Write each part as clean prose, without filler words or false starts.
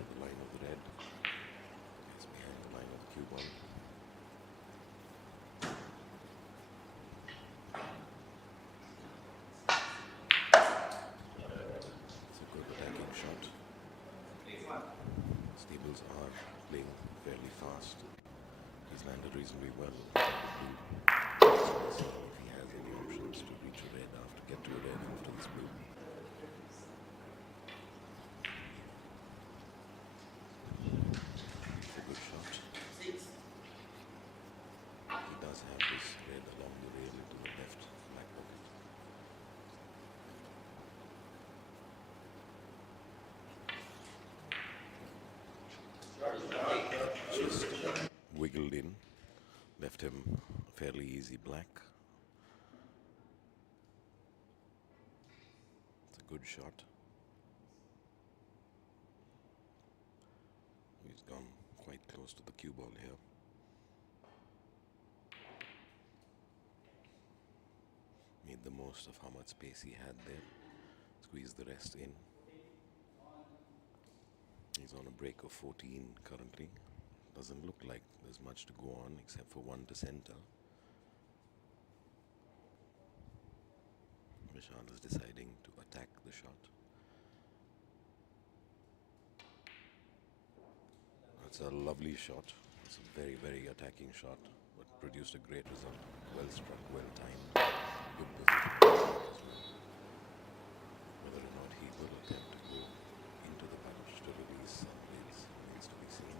to the line of the red. It's behind the line of the cue ball. It's a good attacking shot. Stables are playing fairly fast. He's landed reasonably well. See if he has any options to reach a red after get to a red after this blue. It's a good shot. He does have this red along the rail into the left back pocket. Just wiggled in, left him a fairly easy black. It's a good shot. He's gone quite close to the cue ball here. Made the most of how much space he had there. Squeezed the rest in. He's on a break of 14 currently. Doesn't look like there's much to go on except for one to center. Vishal is deciding to attack the shot. That's a lovely shot. It's a very, very attacking shot, but produced a great result. Well struck, well timed, good position. Whether or not he will attempt to go into the punch to release some blades remains to be seen.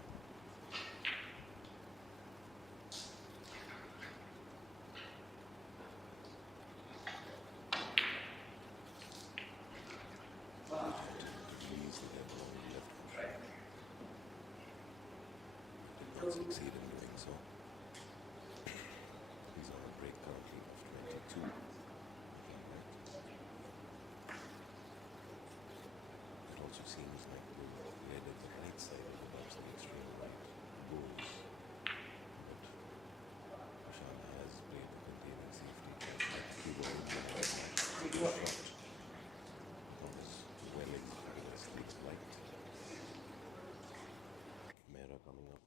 Succeed in doing so. He's on a break currently of 22. It also seems like the red at the right side of the box, the extreme right, goes. But Vishal has played the containing safety. He will shot on his dwelling against the light. Mehra coming up.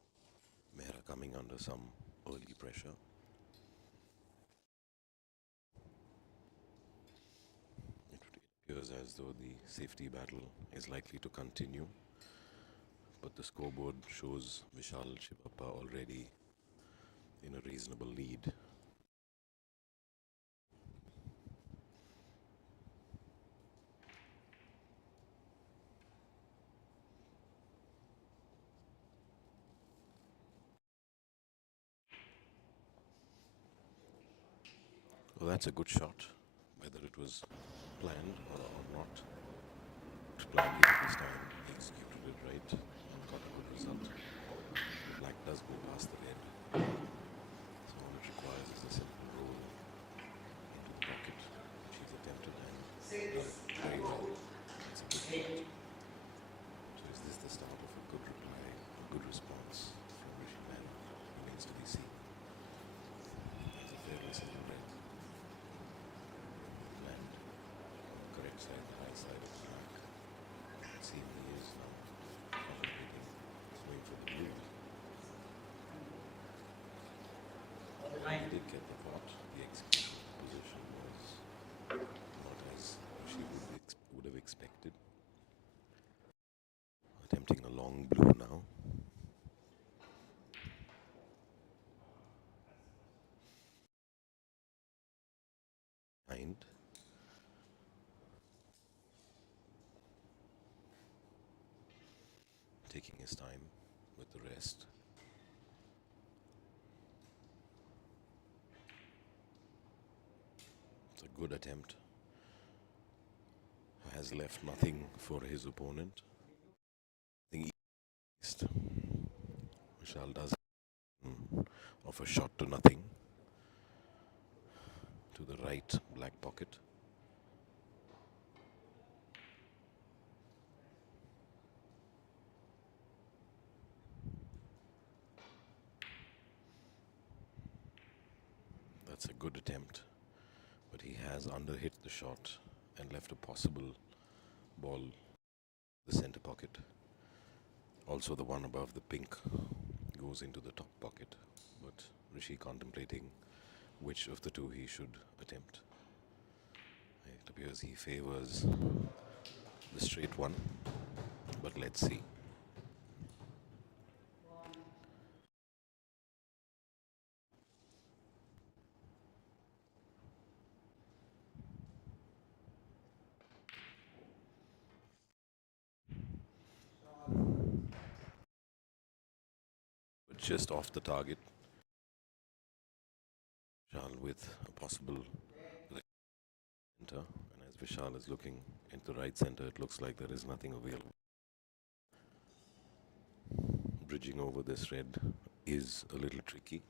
Mehra coming under some early pressure. It appears as though the safety battle is likely to continue, but the scoreboard shows Vishal Shivappa already in a reasonable lead. Well, that's a good shot, whether it was planned or not. It planned it this time, he executed it right and got a good result. The black does go past the red, so all it requires is a simple roll into the pocket, which he's attempted and done very well. It's a good shot. So is this the start of a good reply, a good response from Rishi Man? Remains to be seen. It's a fairly simple red. Land on the correct side, the high side of the black. See if he is now contemplating swing for the blue. He did get the pot. The execution position was not as she would have expected. Attempting a long blue now. Behind. Taking his time with the rest. It's a good attempt. Has left nothing for his opponent. I think Vishal does of a shot to nothing to the right black pocket. That's a good attempt, but he has underhit the shot and left a possible ball in the center pocket. Also, the one above the pink goes into the top pocket, but Rishi contemplating which of the two he should attempt. It appears he favors the straight one, but let's see. But just off the target, Vishal with a possible right center, and as Vishal is looking into the right center, it looks like there is nothing available. Bridging over this red is a little tricky.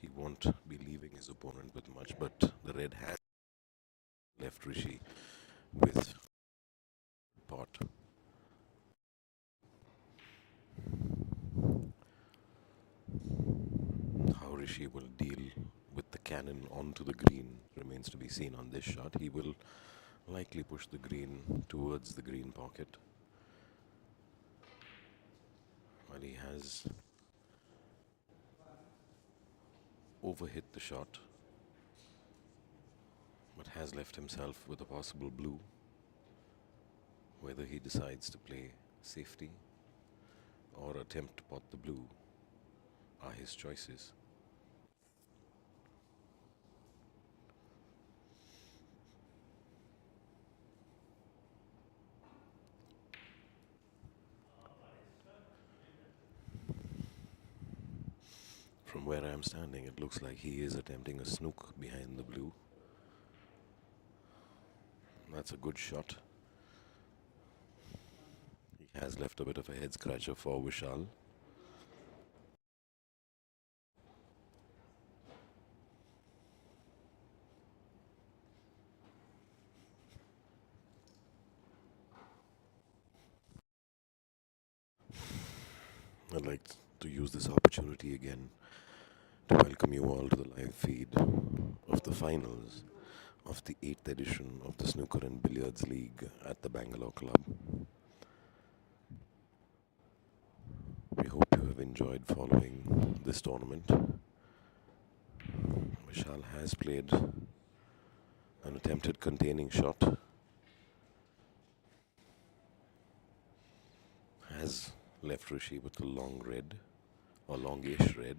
He won't be leaving his opponent with much, but the red has left Rishi with pot. How Rishi will deal with the cannon onto the green remains to be seen on this shot. He will likely push the green towards the green pocket. While he has overhit the shot, but has left himself with a possible blue. Whether he decides to play safety or attempt to pot the blue are his choices. From where I am standing, it looks like he is attempting a snook behind the blue. That's a good shot. He has left a bit of a head scratcher for Vishal. I'd like to use this opportunity again to welcome you all to the live feed of the finals of the 8th edition of the Snooker and Billiards League at the Bangalore Club. We hope you have enjoyed following this tournament. Vishal has played an attempted containing shot, has left Rishi with a long red or longish red.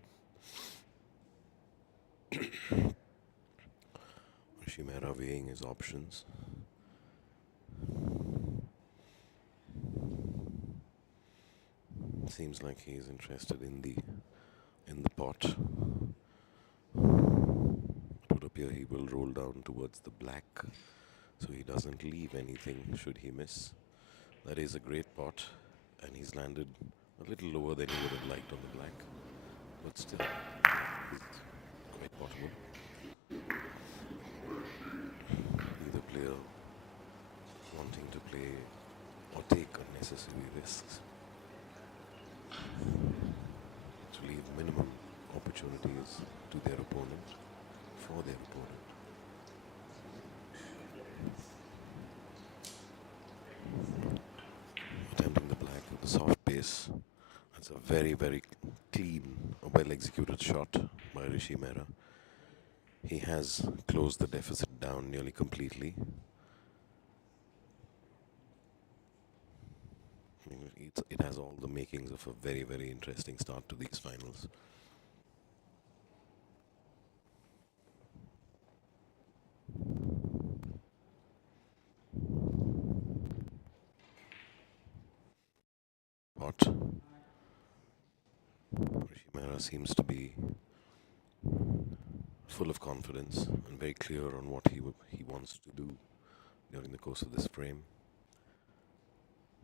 Rishi Mehra weighing his options. Seems like he is interested in the pot. It would appear he will roll down towards the black, so he doesn't leave anything should he miss. That is a great pot, and he's landed a little lower than he would have liked on the black, but still, it's quite potable. Either player wanting to play or take unnecessary risks to leave minimum opportunities to their opponent, for their opponent. Attempting the black with a soft base. That's a very, very clean, well executed shot by Rishi Mehra. He has closed the deficit down nearly completely. It has all the makings of a very, very interesting start to these finals. Pot. Rishi Mehra seems to be full of confidence and very clear on what he wants to do during the course of this frame.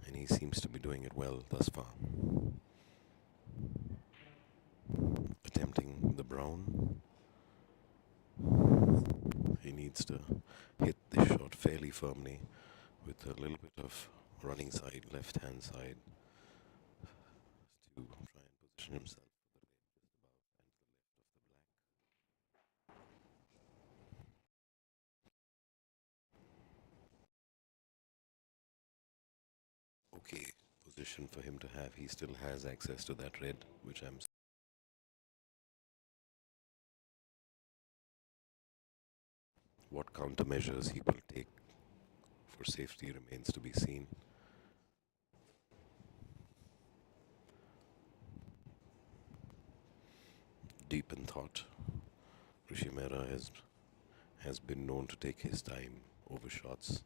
And he seems to be doing it well thus far. Attempting the brown. He needs to hit this shot fairly firmly with a little bit of running side, left hand side, to try and position himself. okay position for him to have. He still has access to that red, which I'm. What countermeasures he will take for safety remains to be seen. Deep in thought, Rishi Mehra has been known to take his time over shots.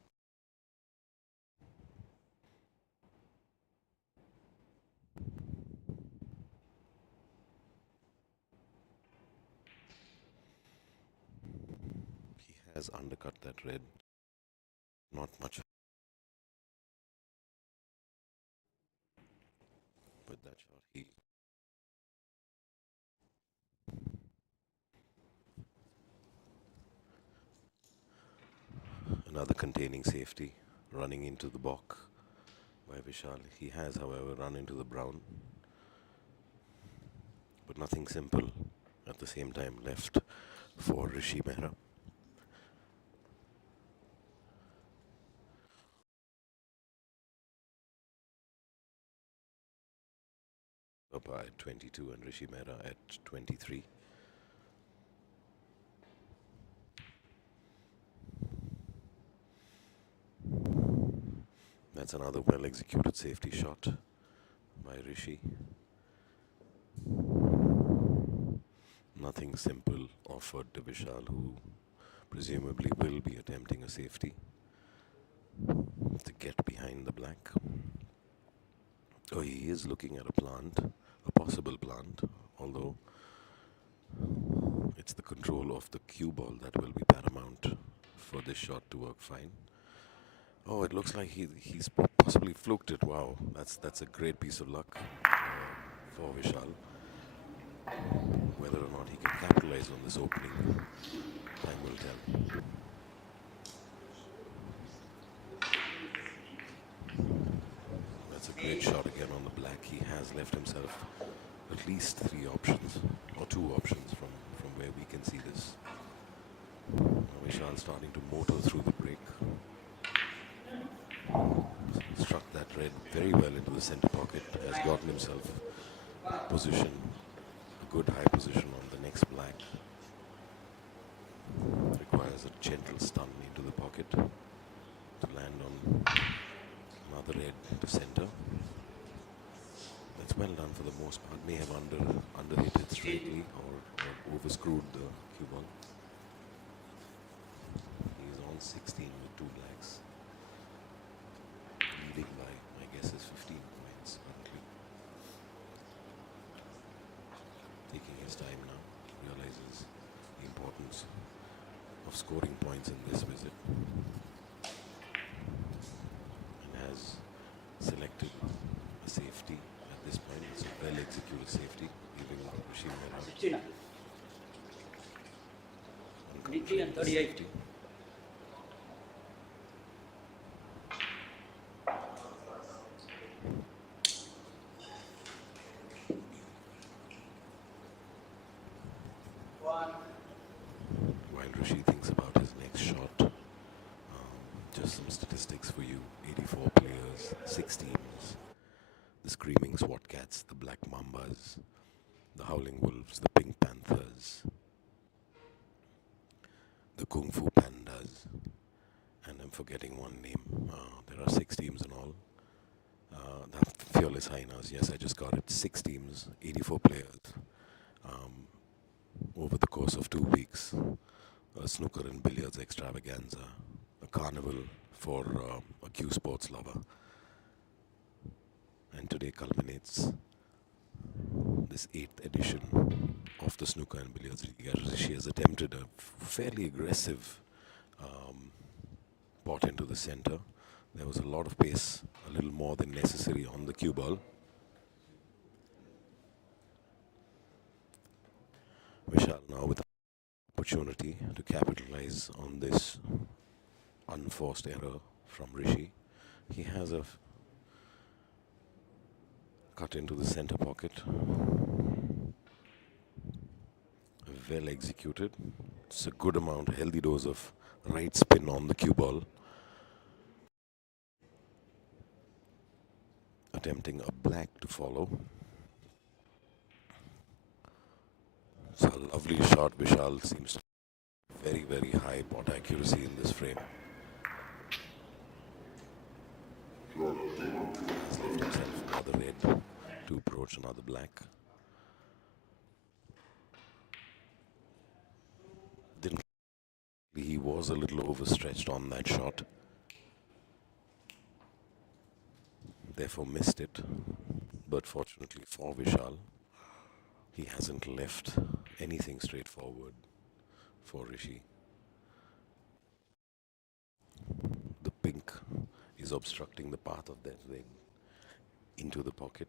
He has undercut that red. Not much with that shot. He another containing safety running into the balk by Vishal. He has, however, run into the brown, but nothing simple at the same time left for Rishi Mehra. Up at 22 and Rishi Mehra at 23. That's another well-executed safety shot by Rishi. Nothing simple offered to Vishal, who presumably will be attempting a safety to get behind the black. Oh, he is looking at a plant, a possible plant, although it's the control of the cue ball that will be paramount for this shot to work fine. Oh, it looks like he's possibly fluked it. Wow, that's a great piece of luck for Vishal. Whether or not he can capitalize on this opening, time will tell. That's a great shot again on the black. He has left himself at least 3 options, or 2 options from where we can see this. Vishal starting to motor through the break. Struck that red very well into the center pocket, has gotten himself position, a good high position on the next black. Requires a gentle stun into the pocket to land on another red to center. That's well done for the most part. May have underhit it straightly or overscrewed the cue ball. He's on 16 with 2 blacks. Leading by, I guess, is 15 points currently. Taking his time now, realizes the importance of scoring points in this visit, and has selected a safety at this point. It's a well executed safety, giving Rishi Mehra uncontrolled safety. While Rishi thinks about his next shot, just some statistics for you. 84 players, 6 teams. The Screaming SWAT Cats, the Black Mambas, the Howling Wolves, the Pink Panthers, the Kung Fu Pandas, and I'm forgetting one name. There are 6 teams in all. The Fearless Hyenas, yes, I just got it. 6 teams, 84 players. Over the course of 2 weeks, a snooker and billiards extravaganza, a carnival for a cue sports lover. And today culminates this 8th edition of the snooker and billiards league. She has attempted a fairly aggressive pot into the center. There was a lot of pace, a little more than necessary on the cue ball. Vishal now with opportunity to capitalize on this unforced error from Rishi. He has a cut into the center pocket. Well executed. It's a good amount, a healthy dose of right spin on the cue ball. attempting a black to follow. It's a lovely shot. Vishal seems to have very, very high pot accuracy in this frame. Has left himself another red to approach another black. Didn't he was a little overstretched on that shot, therefore missed it. But fortunately for Vishal, he hasn't left anything straightforward for Rishi. The pink is obstructing the path of that red into the pocket.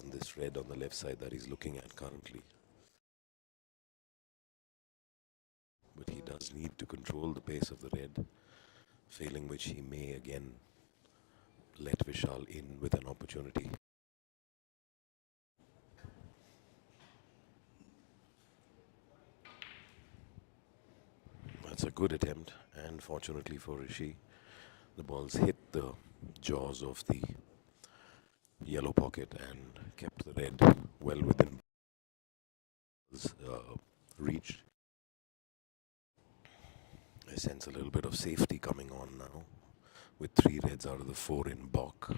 On this red on the left side that he's looking at currently. But he does need to control the pace of the red, failing which he may again let Vishal in with an opportunity. That's a good attempt, and fortunately for Rishi, the balls hit the jaws of the yellow pocket and kept the red well within reach. I sense a little bit of safety coming on now, with 3 reds out of the 4 in balk.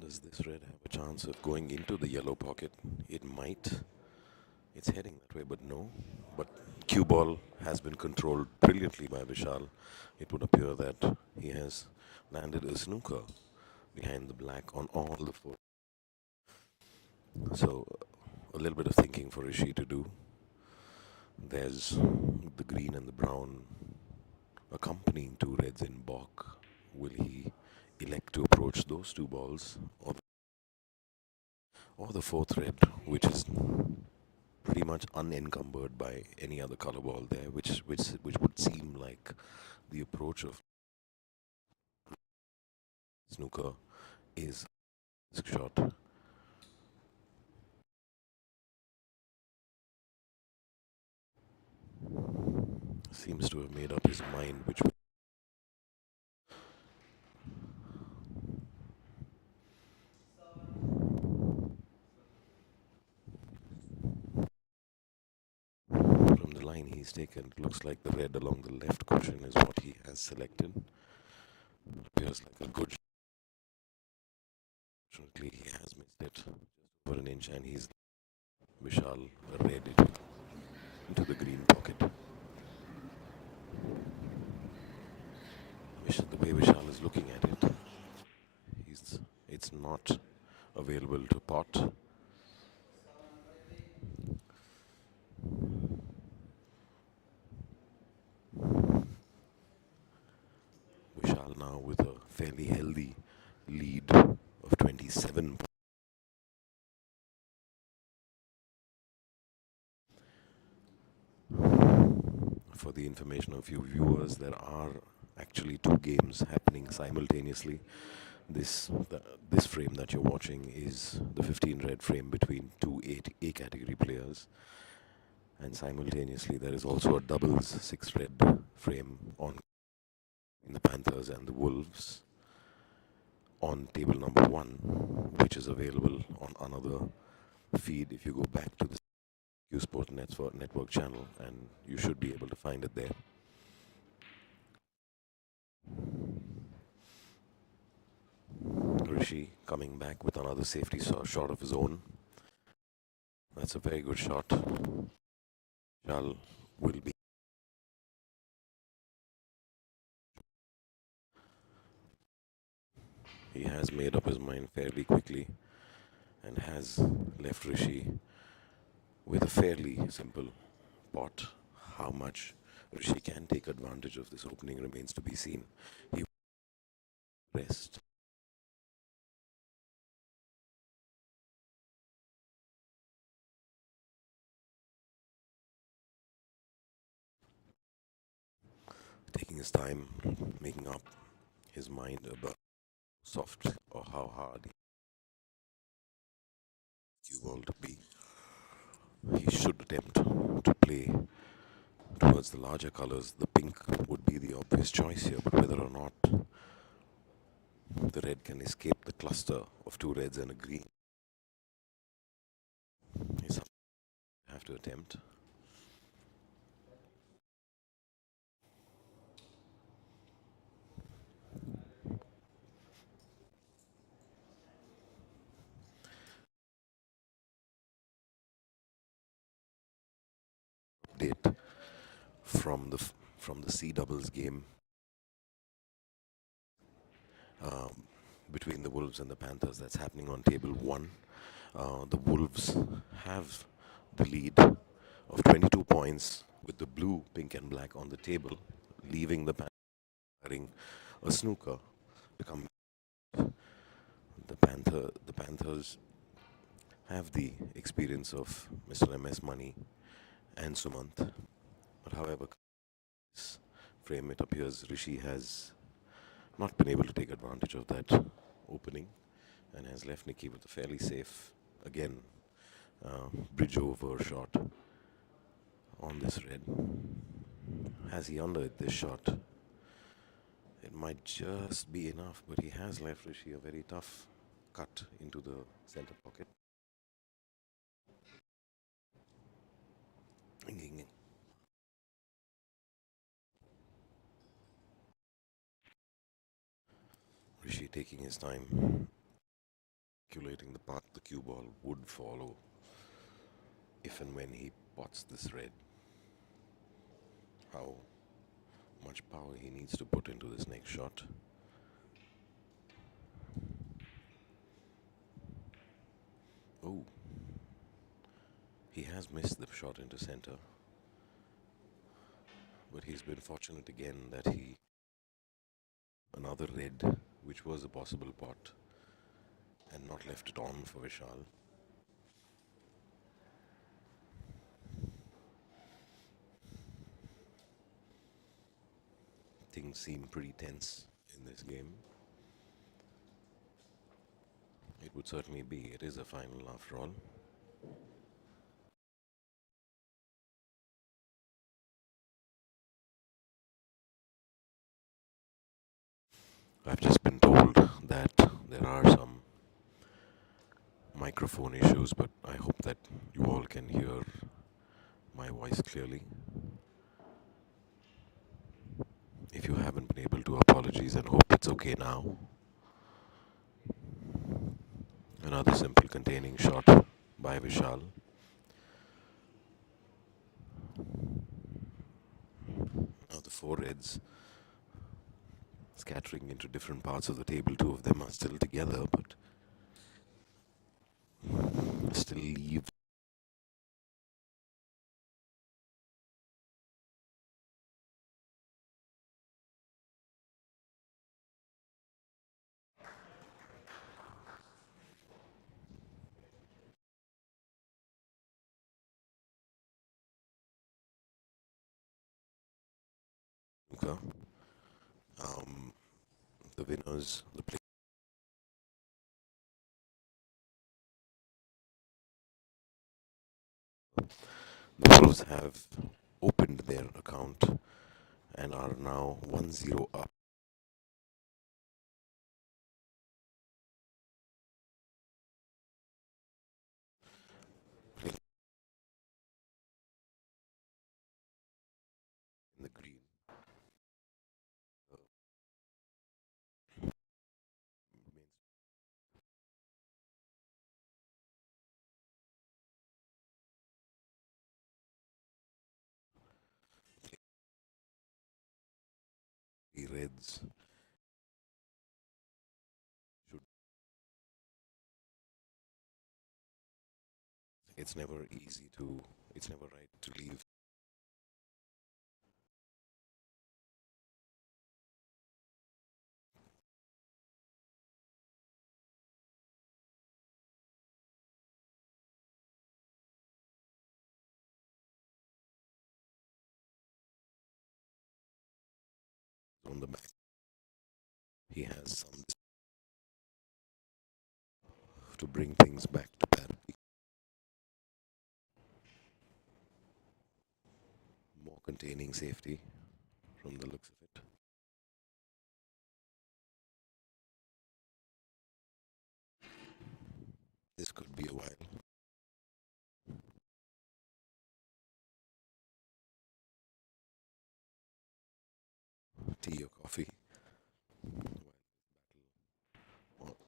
Does this red have a chance of going into the yellow pocket? It might. It's heading that way, but no. But cue ball has been controlled brilliantly by Vishal. It would appear that he has landed a snooker behind the black on all the 4. So a little bit of thinking for Rishi to do. There's the green and the brown accompanying 2 reds in balk. Will he elect to approach those 2 balls, or the 4th red, which is pretty much unencumbered by any other color ball there, which would seem like the approach of snooker is shot. Seems to have made up his mind, which from the line he's taken, it looks like the red along the left cushion is what he has selected. Appears like a good shot. Fortunately, he has missed it for an inch, and he's Vishal red into the green pocket. The way Vishal is looking at it, it's not available to pot. Vishal now with a fairly healthy lead of 27. For the information of you viewers, there are actually 2 games happening simultaneously. This frame that you're watching is the 15 red frame between 2 A category players, and simultaneously there is also a doubles 6 red frame on in the Panthers and the Wolves on table number 1, which is available on another feed if you go back to the Q Sport Network channel, and you should be able to find it there. Rishi coming back with another safety shot of his own. That's a very good shot. Vishal will be. He has made up his mind fairly quickly and has left Rishi with a fairly simple pot. How much Rishi can take advantage of this opening remains to be seen. He rest. Taking his time, making up his mind about soft or how hard you want to be. He should attempt to play towards the larger colors. The pink would be the obvious choice here, but whether or not the red can escape the cluster of two reds and a green is something you have to attempt. Update from the C doubles game um, between the Wolves and the Panthers that's happening on table one. The Wolves have the lead of 22 points with the blue, pink, and black on the table, leaving the Panthers a snooker to come. The Panthers have the experience of Mr. MS Money and Sumant, but however, this frame it appears Rishi has not been able to take advantage of that opening and has left Nikki with a fairly safe, again, bridge over shot on this red. Has he undered this shot? It might just be enough, but he has left Rishi a very tough cut into the center pocket. Rishi taking his time, calculating the path the cue ball would follow if and when he pots this red. How much power he needs to put into this next shot. Oh, he has missed the shot into center, but he's been fortunate again that he another red, which was a possible pot, and not left it on for Vishal. Things seem pretty tense in this game. It would certainly be. It is a final after all. I've just been told that there are some microphone issues, but I hope that you all can hear my voice clearly. If you haven't been able to, apologies and hope it's okay now. Another simple containing shot by Vishal. Now the four reds scattering into different parts of the table. Two of them are still together, but still leave. Okay. The winners, the Wolves have opened their account and are now 1-0 up. Playing in the green. The Reds should. It's never easy to. It's never right to leave he has some to bring things back to parity. More containing safety from the looks of it. This could be a while. Tea or coffee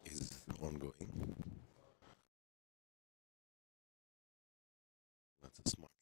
is ongoing. That's a smart.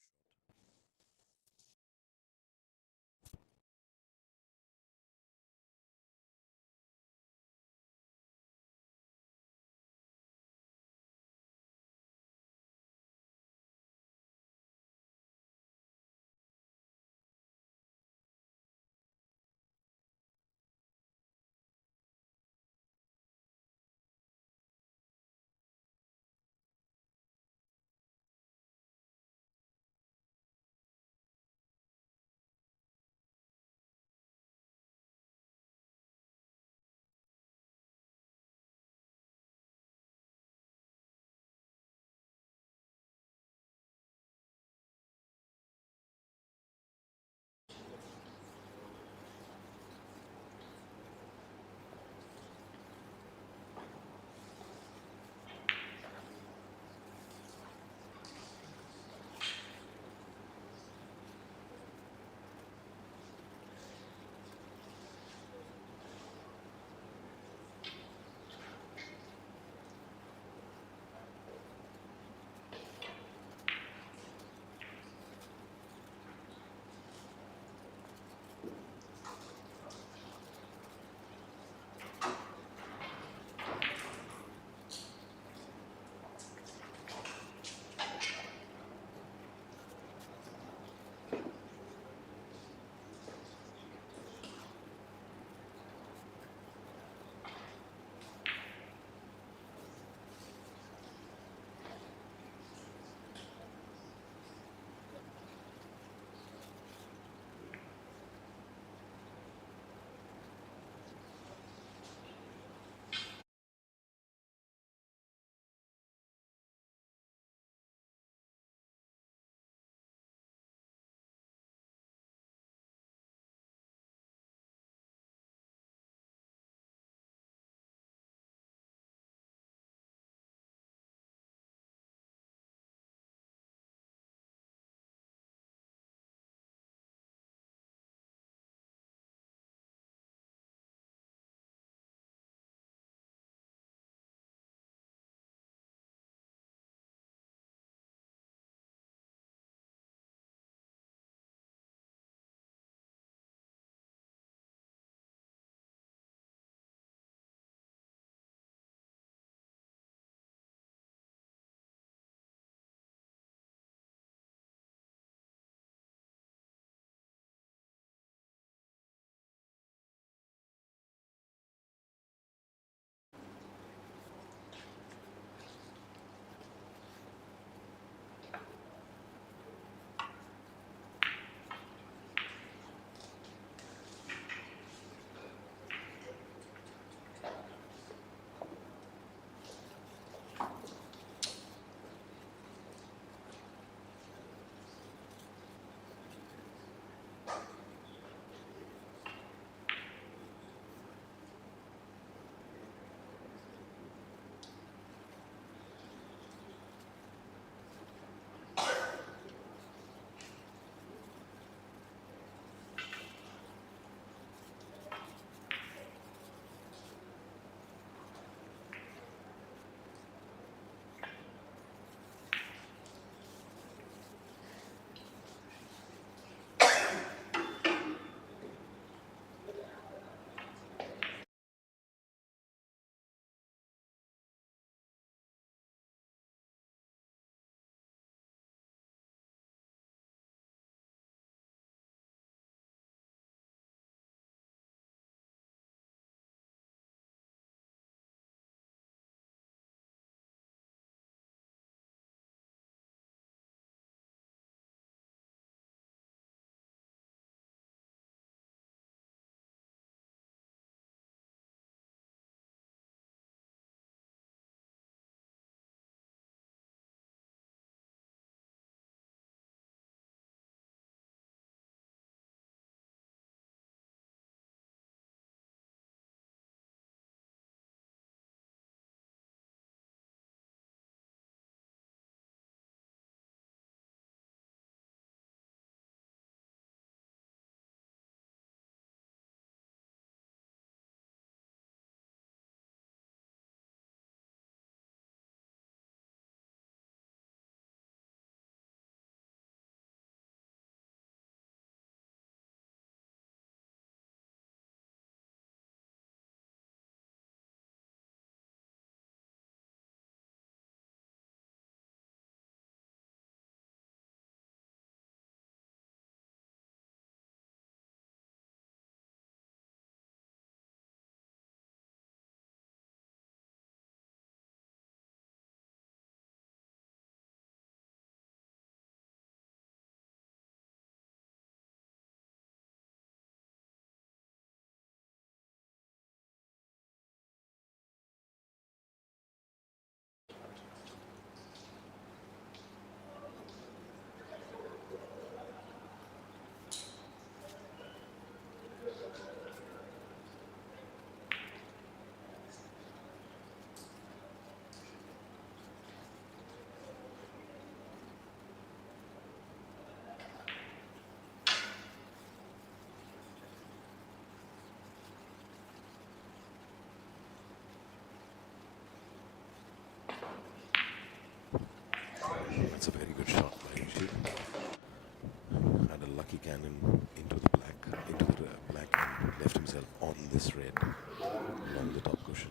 lucky cannon into the black and left himself on this red along the top cushion.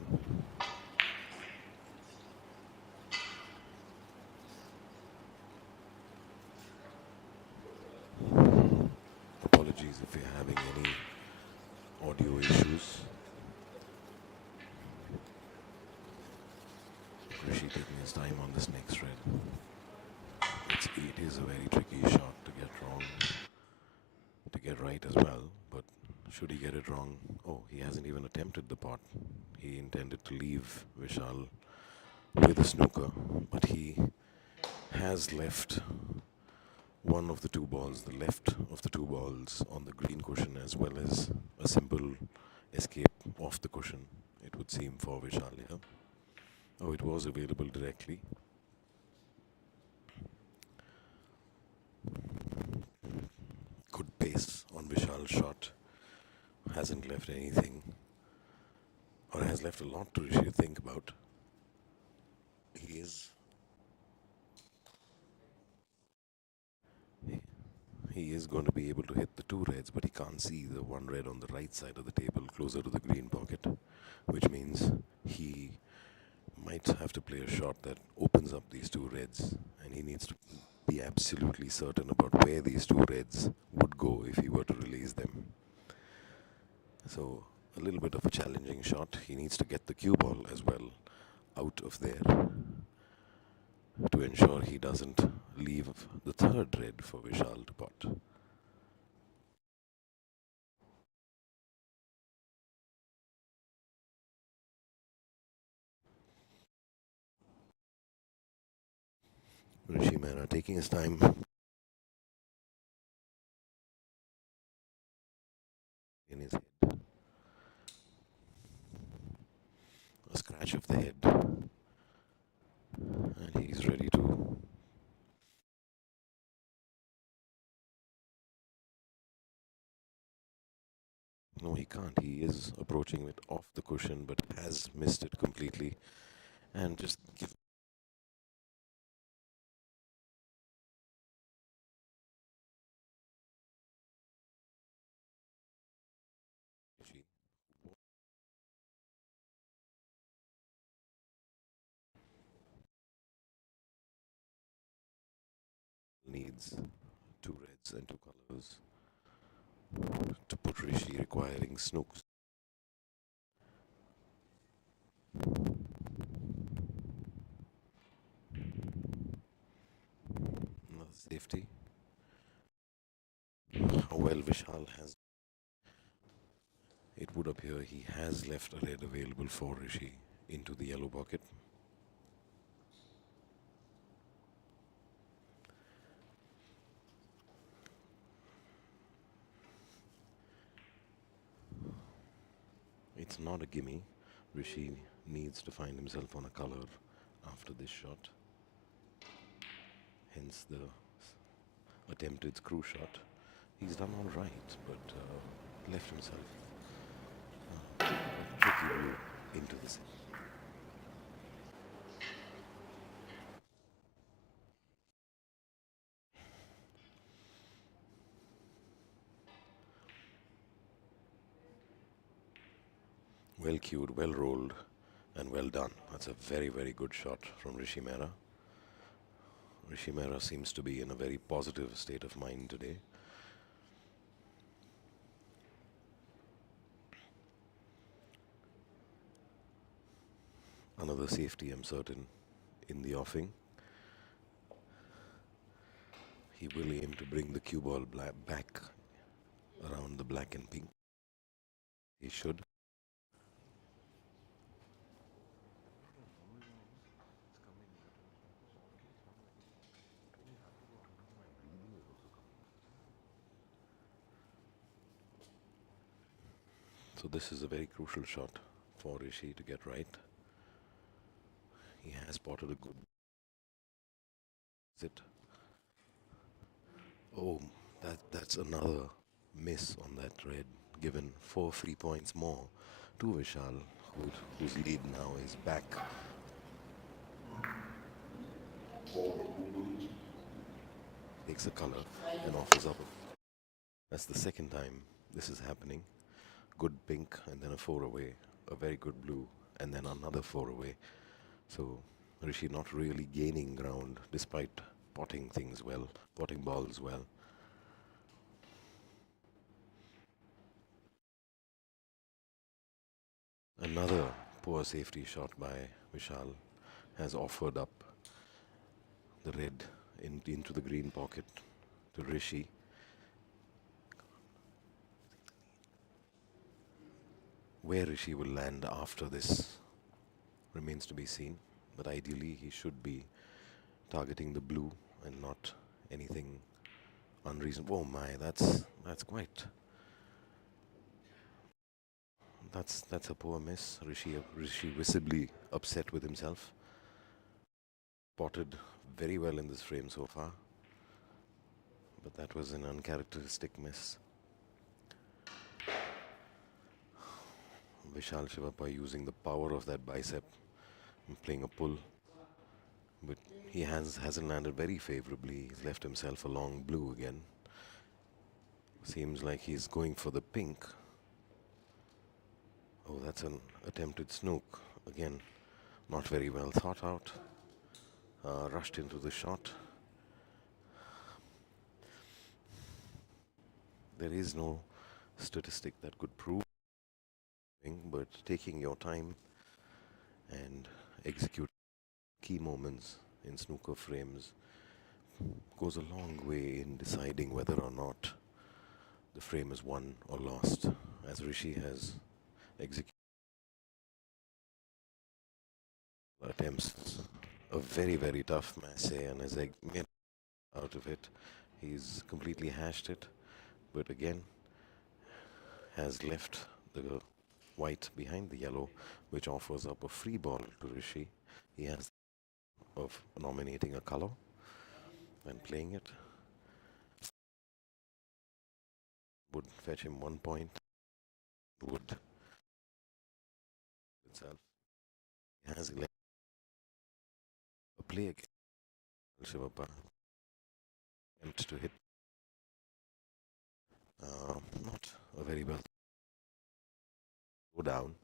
Apologies if you're having any audio issues. Rishi taking his time on this next red. It is a very tricky shot to get wrong, to get right as well, but should he get it wrong? Oh, he hasn't even attempted the pot. He intended to leave Vishal with a snooker, but he has left one of the two balls, the left of the two balls on the green cushion, as well as a simple escape off the cushion, it would seem, for Vishal here. Oh, it was available directly. Good pace on Vishal's shot. Hasn't left anything, or has left a lot to Rishi think about. He is going to be able to hit the two reds, but he can't see the one red on the right side of the table, closer to the green pocket, which means he might have to play a shot that opens up these two reds, and he needs to be absolutely certain about where these two reds would go if he were to release them. So, a little bit of a challenging shot. He needs to get the cue ball as well out of there to ensure he doesn't leave the third red for Vishal to pot. Rishi Mehra taking his time. In his head. A scratch of the head. And he's ready to. No, he can't. He is approaching it off the cushion, but has missed it completely. And just give. Needs two reds and two colors to put Rishi, requiring snooks. Another safety. How well Vishal has. It would appear he has left a red available for Rishi into the yellow pocket. It's not a gimme. Rishi needs to find himself on a color after this shot. Hence the attempted screw shot. He's done all right, but left himself a tricky view into the set. Well cued, well rolled, and well done. That's a very, very good shot from Rishi Mehra. Rishi Mehra seems to be in a very positive state of mind today. Another safety, I'm certain, in the offing. He will aim to bring the cue ball back around the black and pink. He should. So this is a very crucial shot for Rishi to get right. He has spotted a good sit. Oh, that's another miss on that red, given 4 free points more to Vishal, whose lead now is back. Takes a color and offers up That's the second time this is happening. Good pink and then a 4 away, a very good blue and then another 4 away. So Rishi not really gaining ground despite potting things well, potting balls well. Another poor safety shot by Vishal has offered up the red into the green pocket to Rishi. Where Rishi will land after this remains to be seen, but ideally he should be targeting the blue and not anything unreasonable. Oh my, that's quite. That's a poor miss. Rishi visibly upset with himself. Potted very well in this frame so far, but that was an uncharacteristic miss. Vishal Shivappa using the power of that bicep and playing a pull, but he hasn't landed very favorably. He's left himself a long blue again. Seems like he's going for the pink. Oh, that's an attempted snook. Again, not very well thought out. Rushed into the shot. There is no statistic that could prove, but taking your time and execute key moments in snooker frames goes a long way in deciding whether or not the frame is won or lost, as Rishi has executed attempts a very, very tough masse and has made out of it. He's completely hashed it, but again has left the white behind the yellow, which offers up a free ball to Rishi. He has of nominating a color and playing it. Would fetch him 1 point. Would itself. He has a play again. Shivappa attempt to hit. Not a very well go down.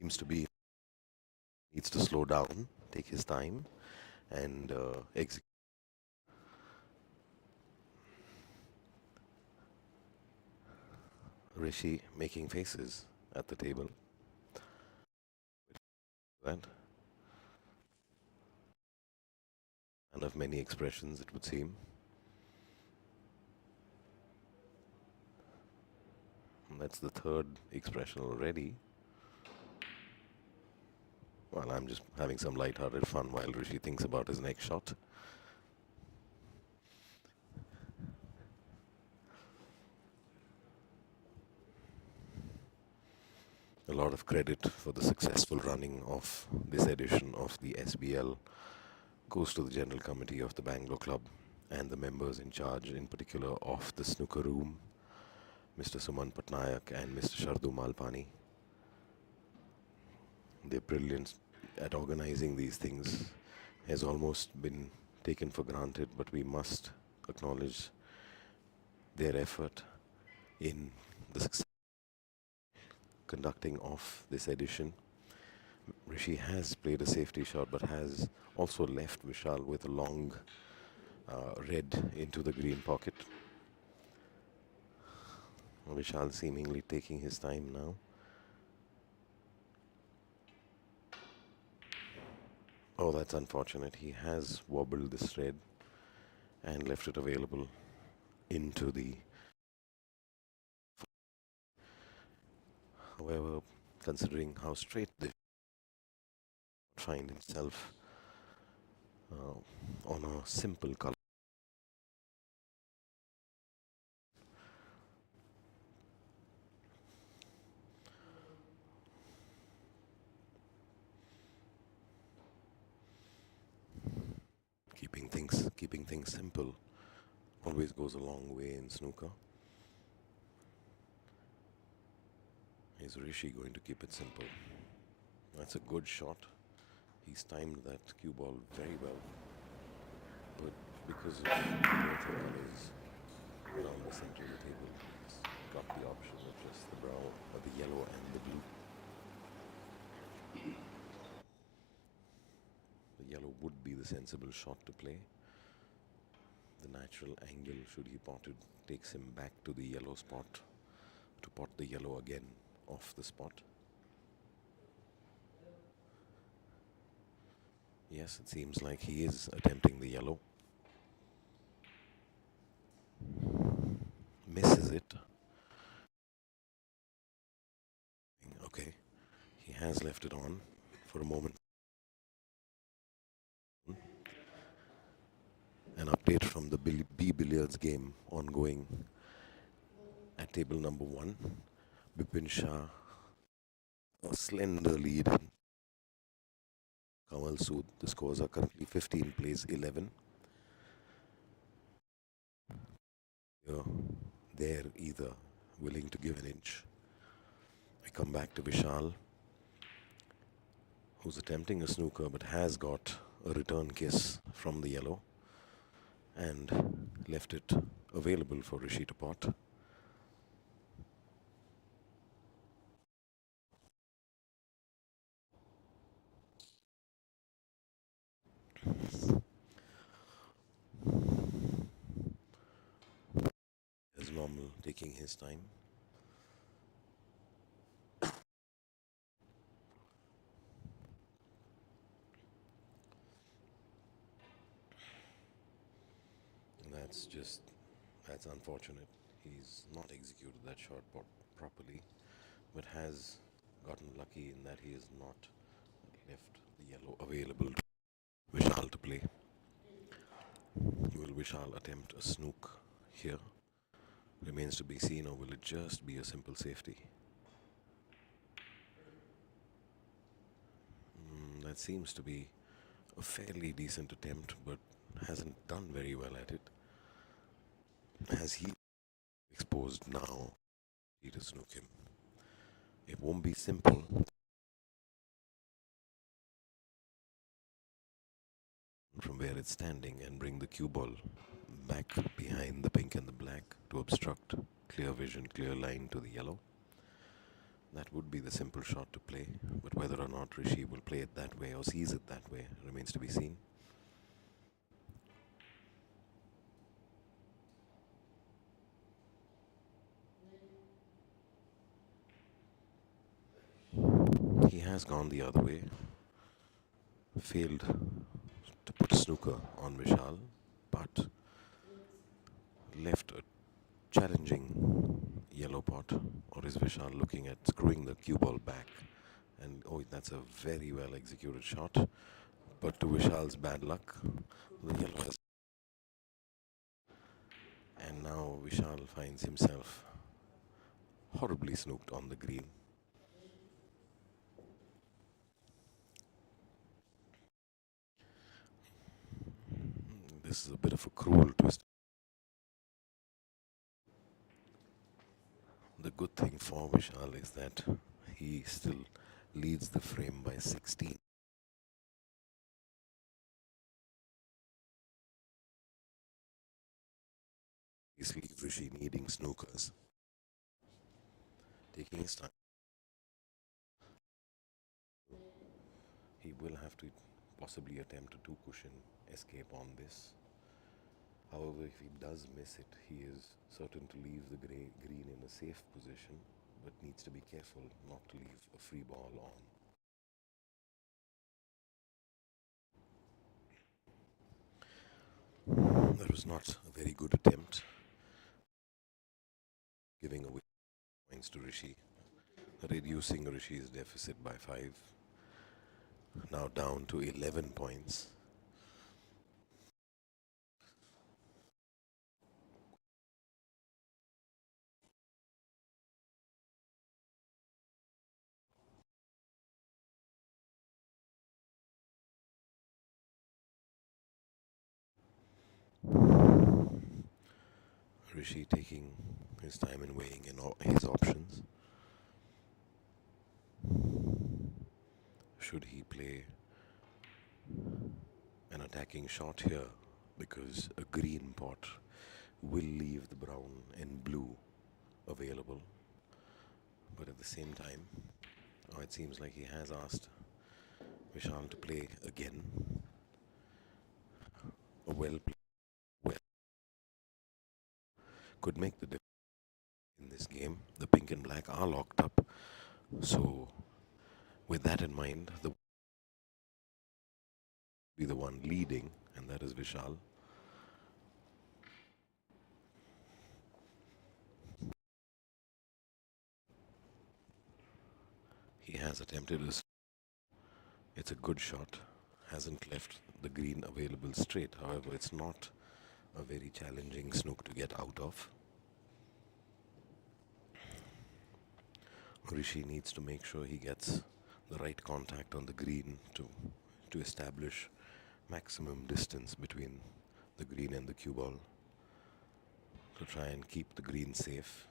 Seems to be needs to slow down, take his time, and execute. Rishi making faces at the table. That and of many expressions, it would seem. That's the third expression already. Well, I'm just having some light-hearted fun while Rishi thinks about his next shot. A lot of credit for the successful running of this edition of the SBL goes to the General Committee of the Bangalore Club and the members in charge, in particular of the snooker room, Mr. Suman Patnaik and Mr. Shardu Malpani. Their brilliance at organizing these things has almost been taken for granted, but we must acknowledge their effort in the success conducting of this edition. Rishi has played a safety shot, but has also left Vishal with a long red into the green pocket. Vishal seemingly taking his time now. Oh, that's unfortunate. He has wobbled this red and left it available into the... However, considering how straight they find itself on a simple color. Keeping things simple always goes a long way in snooker. Is Rishi going to keep it simple? That's a good shot. He's timed that cue ball very well. But because if both one is around the center of the table, it's got the option of just the brown or the yellow and the blue. The yellow would be the sensible shot to play. The natural angle, should he pot it, takes him back to the yellow spot to pot the yellow again off the spot. Yes, it seems like he is attempting the yellow. Misses it. Okay, he has left it on for a moment. An update from the B billiards game ongoing at table number 1. Bipin Shah, a slender lead. Kamal Sood, the scores are currently 15 plays 11. They're either willing to give an inch. We come back to Vishal, who's attempting a snooker but has got a return kiss from the yellow and left it available for Rishi to pot. As normal, taking his time. That's unfortunate. He's not executed that shot properly, but has gotten lucky in that he has not left the yellow available to Vishal to play. Will Vishal attempt a snook here? Remains to be seen, or will it just be a simple safety? That seems to be a fairly decent attempt, but hasn't done very well at it. Has he exposed now? He to snook him. It won't be simple. From where it's standing and bring the cue ball back behind the pink and the black to obstruct clear vision, clear line to the yellow. That would be the simple shot to play, but whether or not Rishi will play it that way or sees it that way remains to be seen. He has gone the other way, failed to put a snooker on Vishal, but left a challenging yellow pot. Or is Vishal looking at screwing the cue ball back? And oh, that's a very well executed shot, but to Vishal's bad luck, the yellow has. And now Vishal finds himself horribly snooked on the green. This is a bit of a cruel twist. The good thing for Vishal is that he still leads the frame by 16. He's Rishi needing snookers. Taking his time. He will have to possibly attempt a two-cushion escape on this. However, if he does miss it, he is certain to leave the green in a safe position, but needs to be careful not to leave a free ball on. That was not a very good attempt, giving away points to Rishi, reducing Rishi's deficit by 5. Now down to 11 points. Rishi taking his time and weighing in his options. Should he play an attacking shot here because a green pot will leave the brown and blue available. But at the same time, it seems like he has asked Vishal to play again. A well played well could make the difference in this game. The pink and black are locked up. So with that in mind, the be the one leading, and that is Vishal. He has attempted a. It's a good shot. Hasn't left the green available straight. However, it's not a very challenging snook to get out of. Rishi needs to make sure he gets the right contact on the green to establish maximum distance between the green and the cue ball to try and keep the green safe.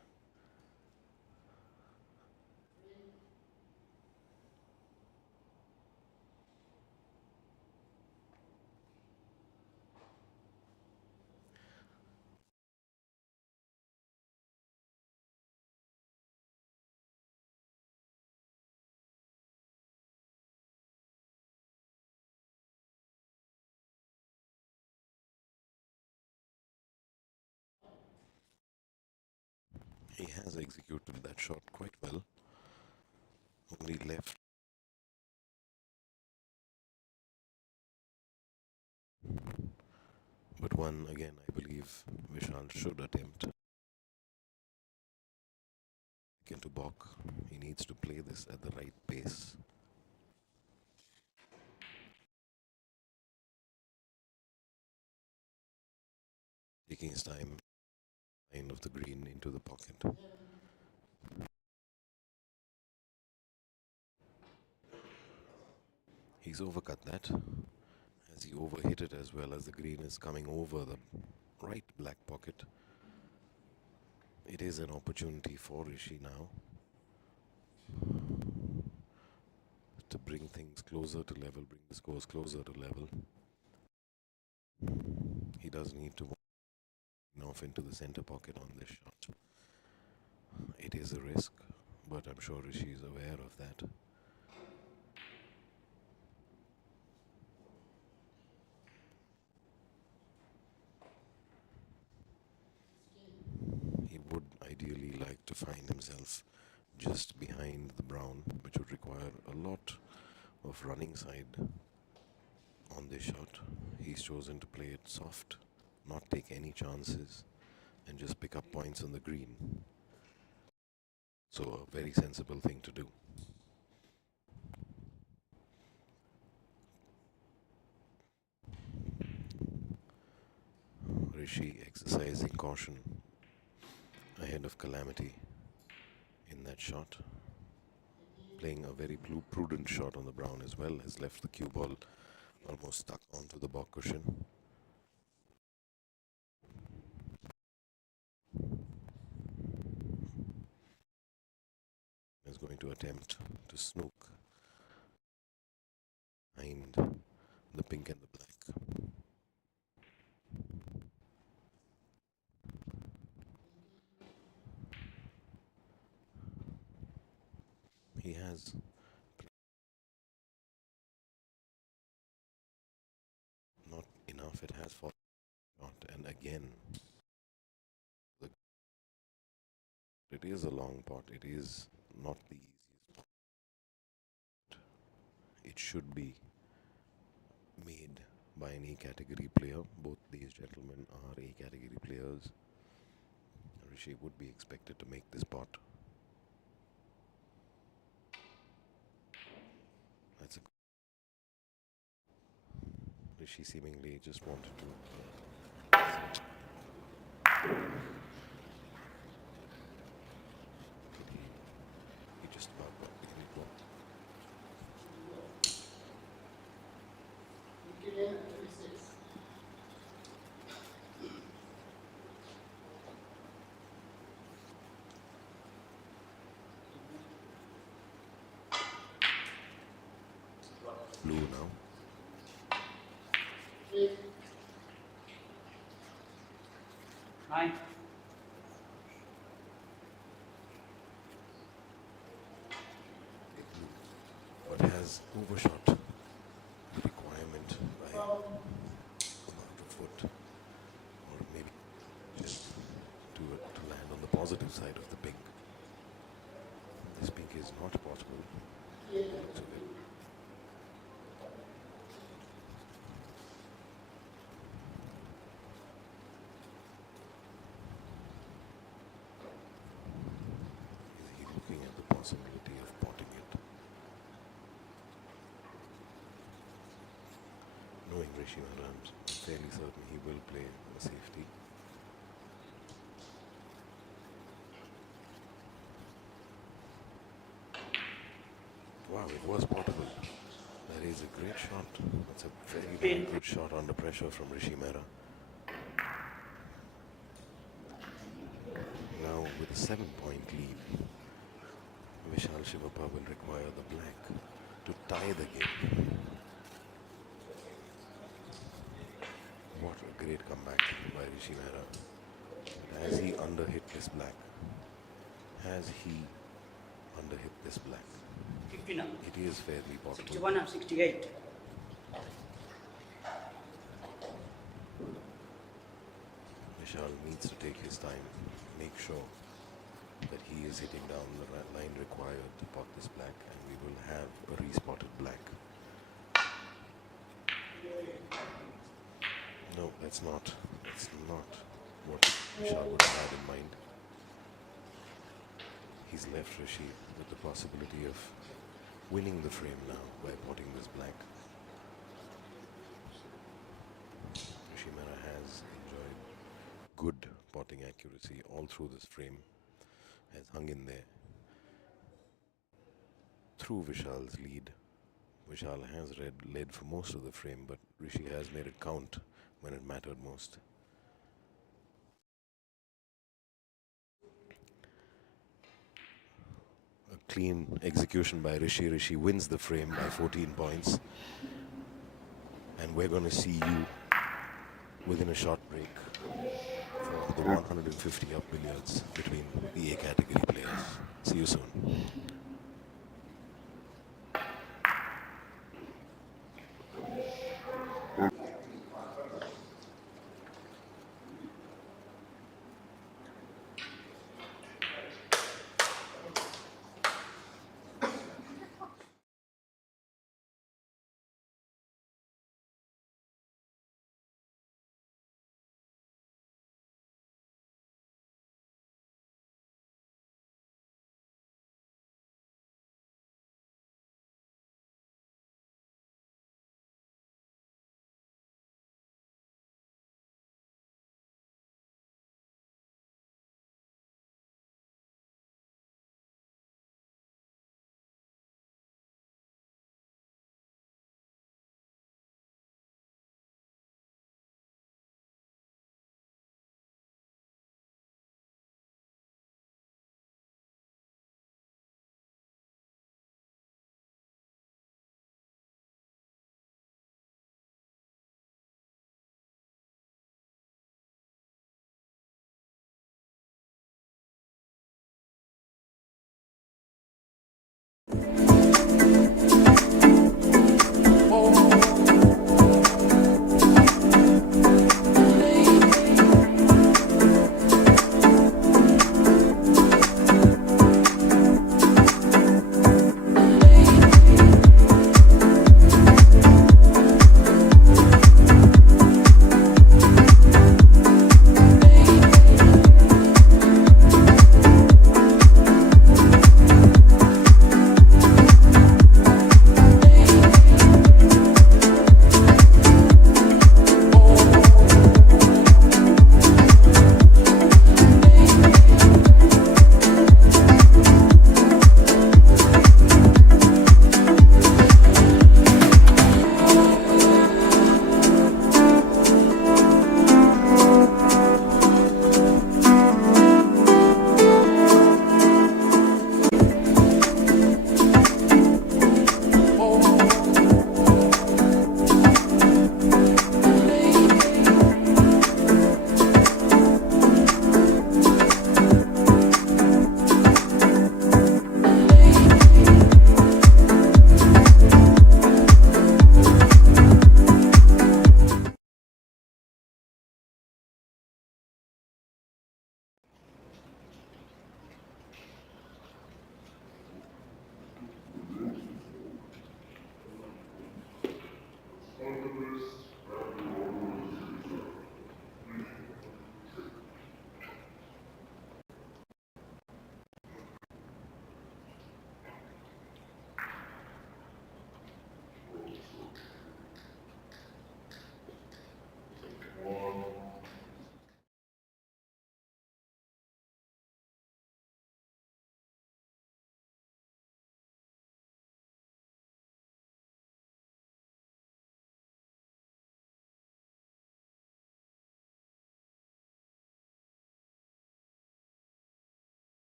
He has executed that shot quite well. Only left. But one again, I believe Vishal should attempt. Into balk. He needs to play this at the right pace. Taking his time, line of the green into the pocket. He's overcut that as he overhit it as well as the green is coming over the right black pocket. It is an opportunity for Rishi now to bring things closer to level, bring the scores closer to level. He does need to walk off into the center pocket on this shot. It is a risk, but I'm sure Rishi is aware of that. He would ideally like to find himself just behind the brown, which would require a lot of running side on this shot. He's chosen to play it soft, not take any chances, and just pick up points on the green. So a very sensible thing to do. Rishi exercising caution ahead of calamity in that shot. Playing a very prudent shot on the brown as well, has left the cue ball almost stuck onto the balk cushion. Is going to attempt to snook behind the pink and the black. He has not enough. It has fallen shot, and again, it is a long pot. It is not the easiest pot. It should be made by an A category player. Both these gentlemen are A category players. Rishi would be expected to make this pot. That's a Rishi seemingly just wanted to. He just about got the green ball. Blue now. Hi. but has overshot the requirement by about a foot, or maybe just to land on the positive side of the pink. This pink is not possible. Looks of it. Is he looking at the possibility of potting it? Knowing Rishi Maharaj, I'm fairly certain he will play a safety. Wow, it was potable. That is a great shot. That's a very, very good shot under pressure from Rishi Mehra. Now with a 7-point lead, Vishal Shivappa will require the black to tie the game. What a great comeback by Rishi Mehra. Has he underhit this black? Has he underhit this black? 50 now. It is fairly possible. 61 or 68. Vishal needs to take his time, make sure that he is hitting down the line required to pot this black, and we will have a respotted black. No, that's not what Vishal would have had in mind. He's left Rishi with the possibility of winning the frame now by potting this black. Rishi Mehra has enjoyed good potting accuracy all through this frame, has hung in there through Vishal's lead. Vishal has led for most of the frame, but Rishi has made it count when it mattered most. A clean execution by Rishi. Rishi wins the frame by 14 points. And we're going to see you within a short break for the 150 up billiards between the A category players. See you soon.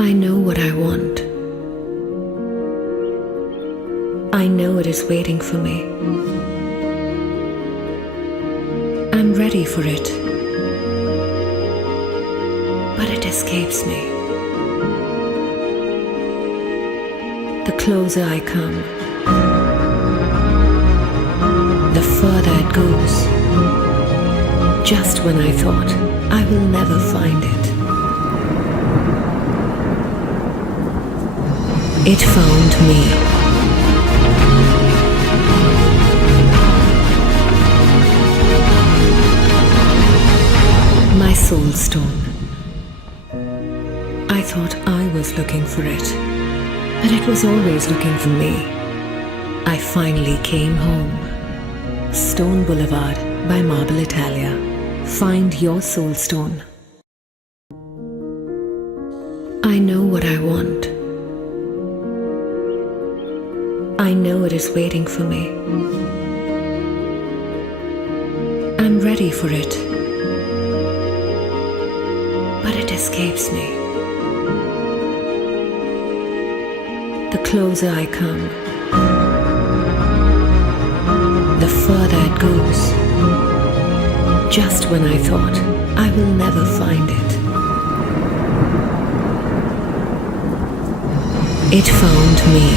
I know what I want. I know it is waiting for me. I'm ready for it. But it escapes me. The closer I come, the further it goes. Just when I thought I will never find it, it found me. My soul stone. I thought I was looking for it, but it was always looking for me. I finally came home. Stone Boulevard by Marble Italia. Find your soul stone. I know what I want. I know it is waiting for me. I'm ready for it. But it escapes me. The closer I come, the further it goes. Just when I thought I will never find it, it found me.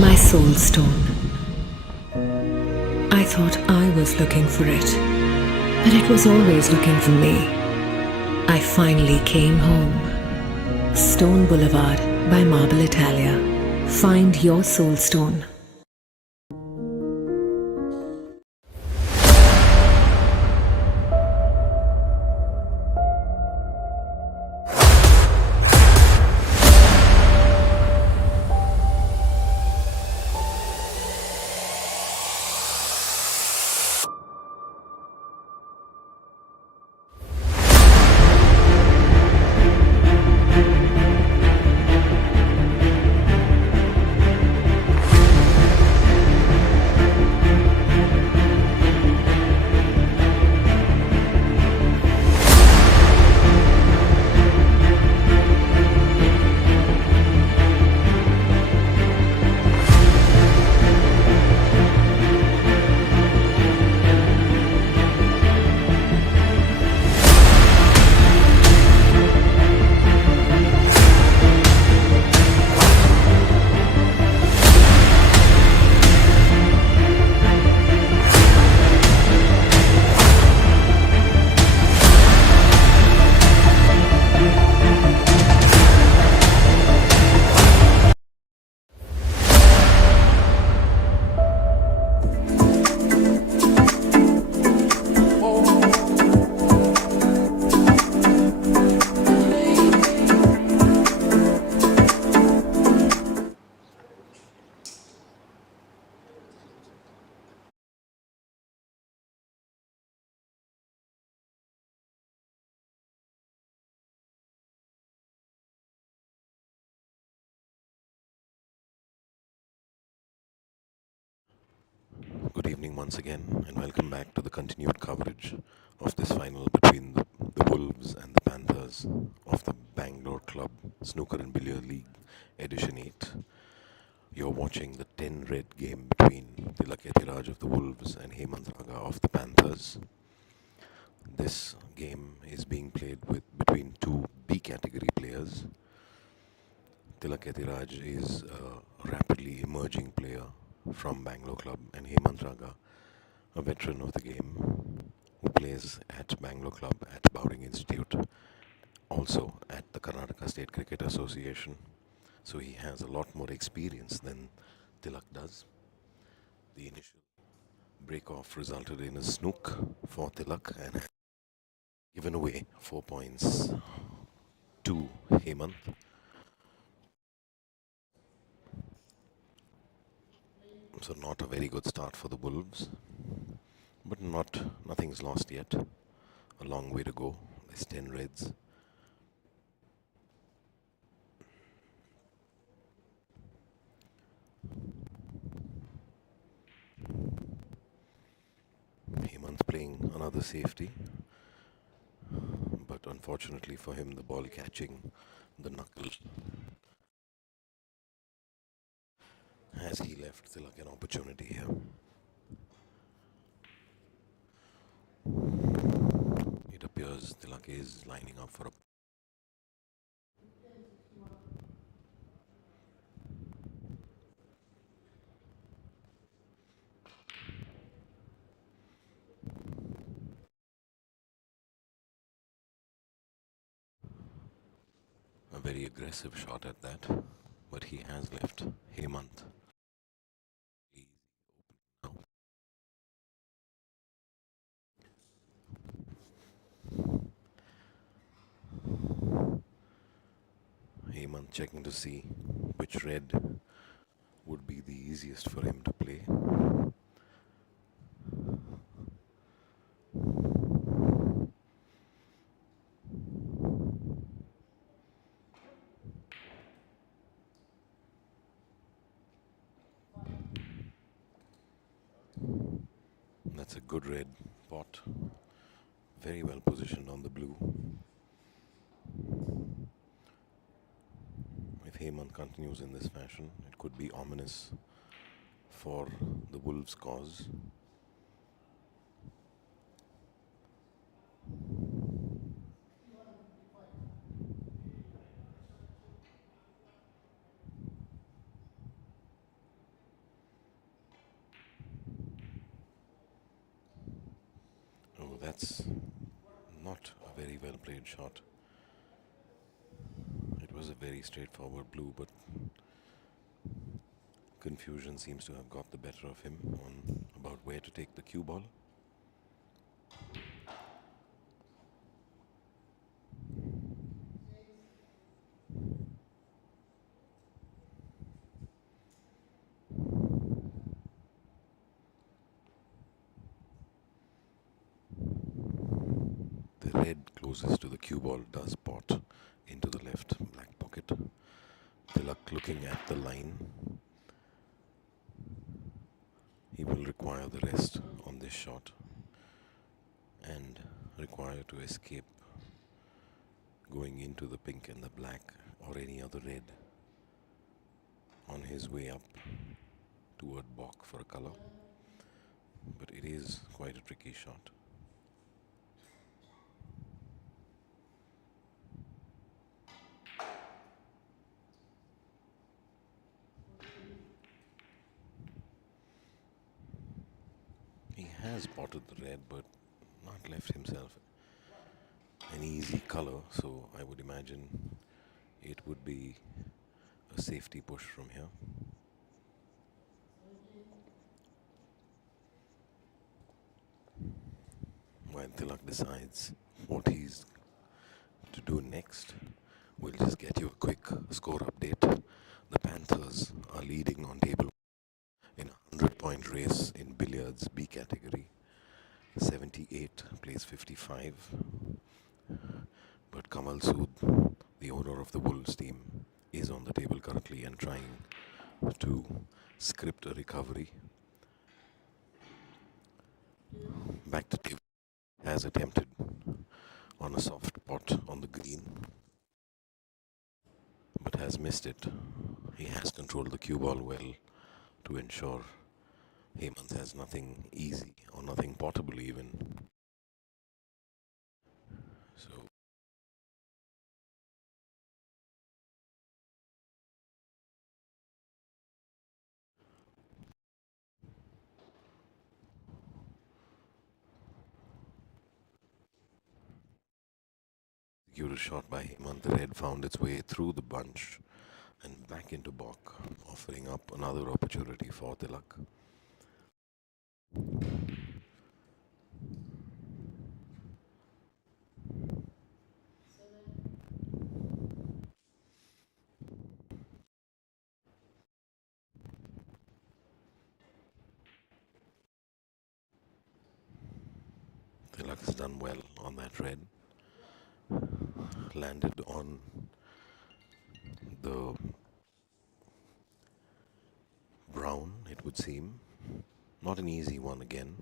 My soul stone. I thought I was looking for it, but it was always looking for me. I finally came home. Stone Boulevard by Marble Italia. Find your soul stone. Good evening once again, and welcome back to the continued coverage of this final between the Wolves and the Panthers of the Bangalore Club Snooker and Billiard League Edition 8. You're watching the 10 red game between Tilak Etiraj of the Wolves and Hemant Raga of the Panthers. This game is being played between two B category players. Tilak Etiraj is a rapidly emerging player from Bangalore Club, and Hemant Raga, a veteran of the game who plays at Bangalore Club at Bowring Institute, also at the Karnataka State Cricket Association. So he has a lot more experience than Tilak does. The initial break-off resulted in a snook for Tilak and has given away 4 points to Hemant. So not a very good start for the Wolves, but nothing's lost yet. A long way to go. There's 10 reds. another safety, but unfortunately for him, the ball catching the knuckle as he left Tilak an opportunity here. It appears Tilak is lining up for a very aggressive shot at that, but he has left Hemant easy now. Hemant checking to see which red would be the easiest for him to play. That's a good red pot, very well positioned on the blue. If Hemant continues in this fashion, it could be ominous for the Wolves' cause. Oh, that's not a very well played shot. It was a very straightforward blue, but confusion seems to have got the better of him on about where to take the cue ball. The red closest to the cue ball does pot into the left black pocket. Tilak looking at the line. He will require the rest on this shot and require to escape going into the pink and the black or any other red on his way up toward Bok for a color. But it is quite a tricky shot. He has potted the red but not left himself an easy color, so I would imagine it would be a safety push from here. While Tilak decides what he's to do next, we'll just get you a quick score update. The Panthers are leading on table in a 100-point race in billiards B category. 78 plays 55. But Kamal Sood, the owner of the Wolves team, is on the table currently and trying to script a recovery. Back to table has attempted on a soft pot on the green, but has missed it. He has controlled the cue ball well to ensure Hemant has nothing easy or nothing potable even. So executed shot by Hemant. The red found its way through the bunch and back into Bok, offering up another opportunity for Tilak. Tilak has done well on that red. Landed on the brown, it would seem. Not an easy one again.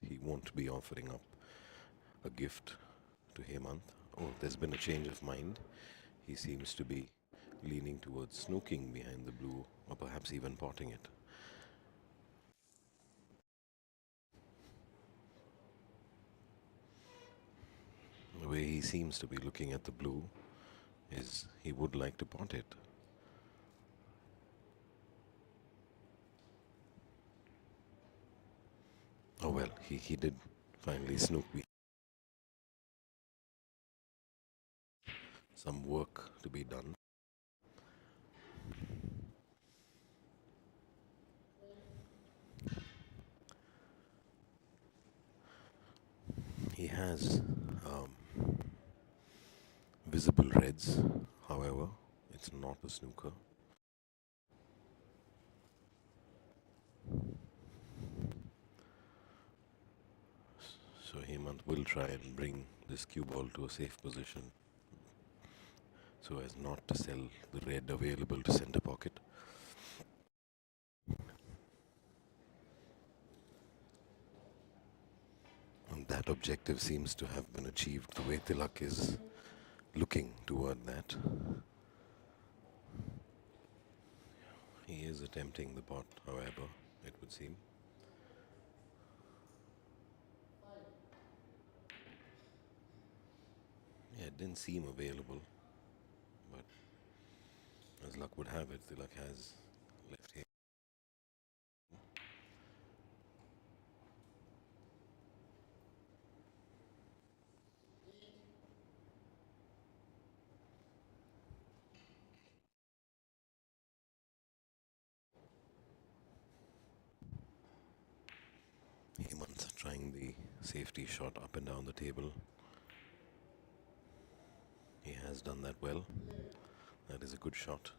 He won't be offering up a gift to Hemant. Oh, there's been a change of mind. He seems to be leaning towards snooking behind the blue, or perhaps even potting it. The way he seems to be looking at the blue is he would like to pot it. Oh well, he did finally snook me. Some work to be done. He has visible reds, however, it's not a snooker. So Hemant will try and bring this cue ball to a safe position so as not to sell the red available to center pocket. And that objective seems to have been achieved the way Tilak is looking toward that. He is attempting the pot, however, it would seem. Yeah, it didn't seem available, but as luck would have it, Tilak has left here. Hemant trying the safety shot up and down the table. He has done that well. That is a good shot.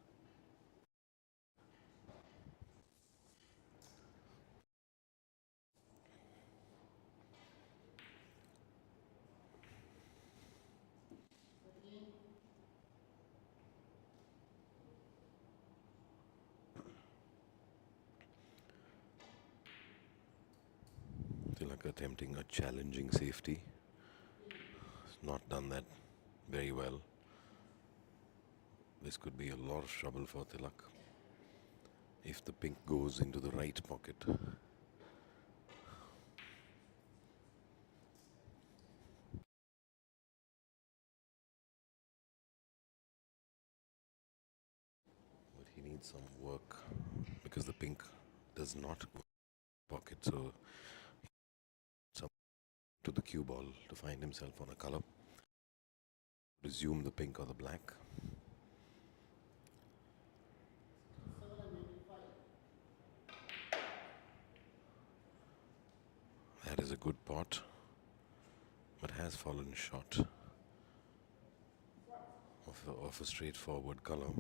Tilak attempting a challenging safety. He's not done that very well. This could be a lot of trouble for Tilak if the pink goes into the right pocket. But he needs some work because the pink does not go pocket, so some to the cue ball to find himself on a color. Resume the pink or the black. That is a good pot, but has fallen short of a straightforward color.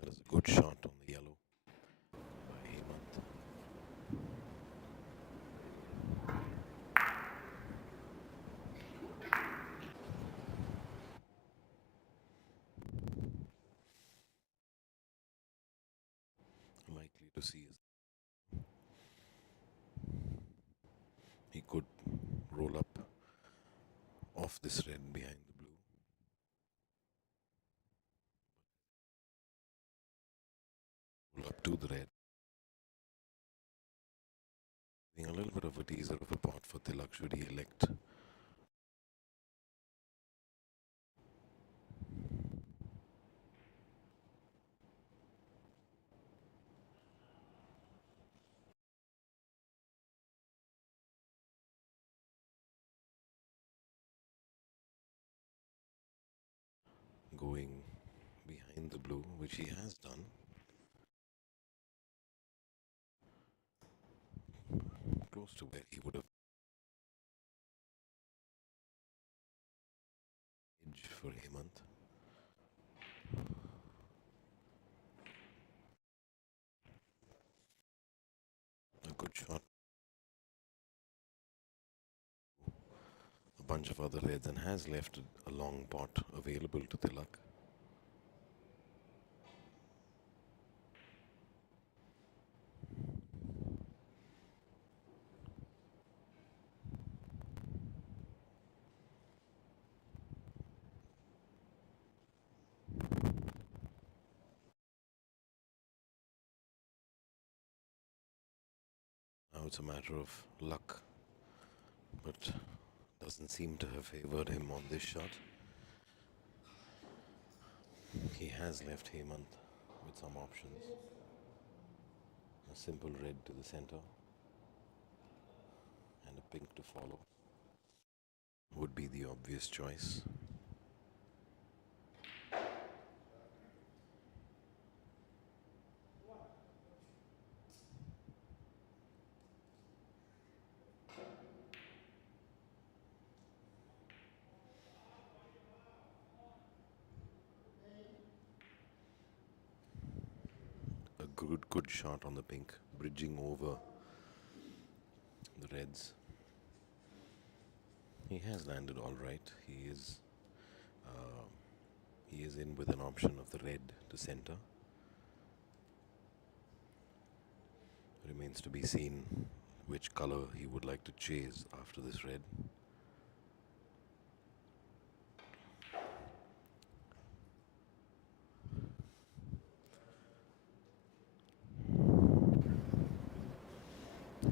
That is a good shot on the yellow by Hemant. Likely to see is he could roll up off this red behind the blue. Roll up to the red. Being a little bit of a teaser of a pot for Tilak should he elect. Going behind the blue, which he has done. Close to where he would have edge for Hemant. good shot. A bunch of other reds and has left a long pot available to Tilak. Now it's a matter of luck, but doesn't seem to have favored him on this shot. He has left Hemant with some options. A simple red to the center and a pink to follow would be the obvious choice. A good shot on the pink, bridging over the reds. He has landed all right. He is in with an option of the red to center. Remains to be seen which color he would like to chase after this red.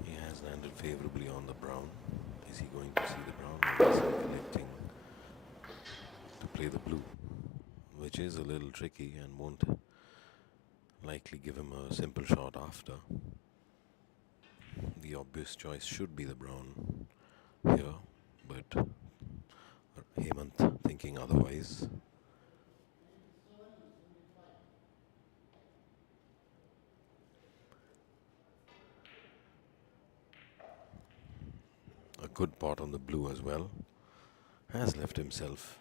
He has landed favorably on the brown. Is he going to see the brown, or is he electing to play the blue? Which is a little tricky and won't likely give him a simple shot after. The obvious choice should be the brown here, but Hemant thinking otherwise. A good pot on the blue as well. Has left himself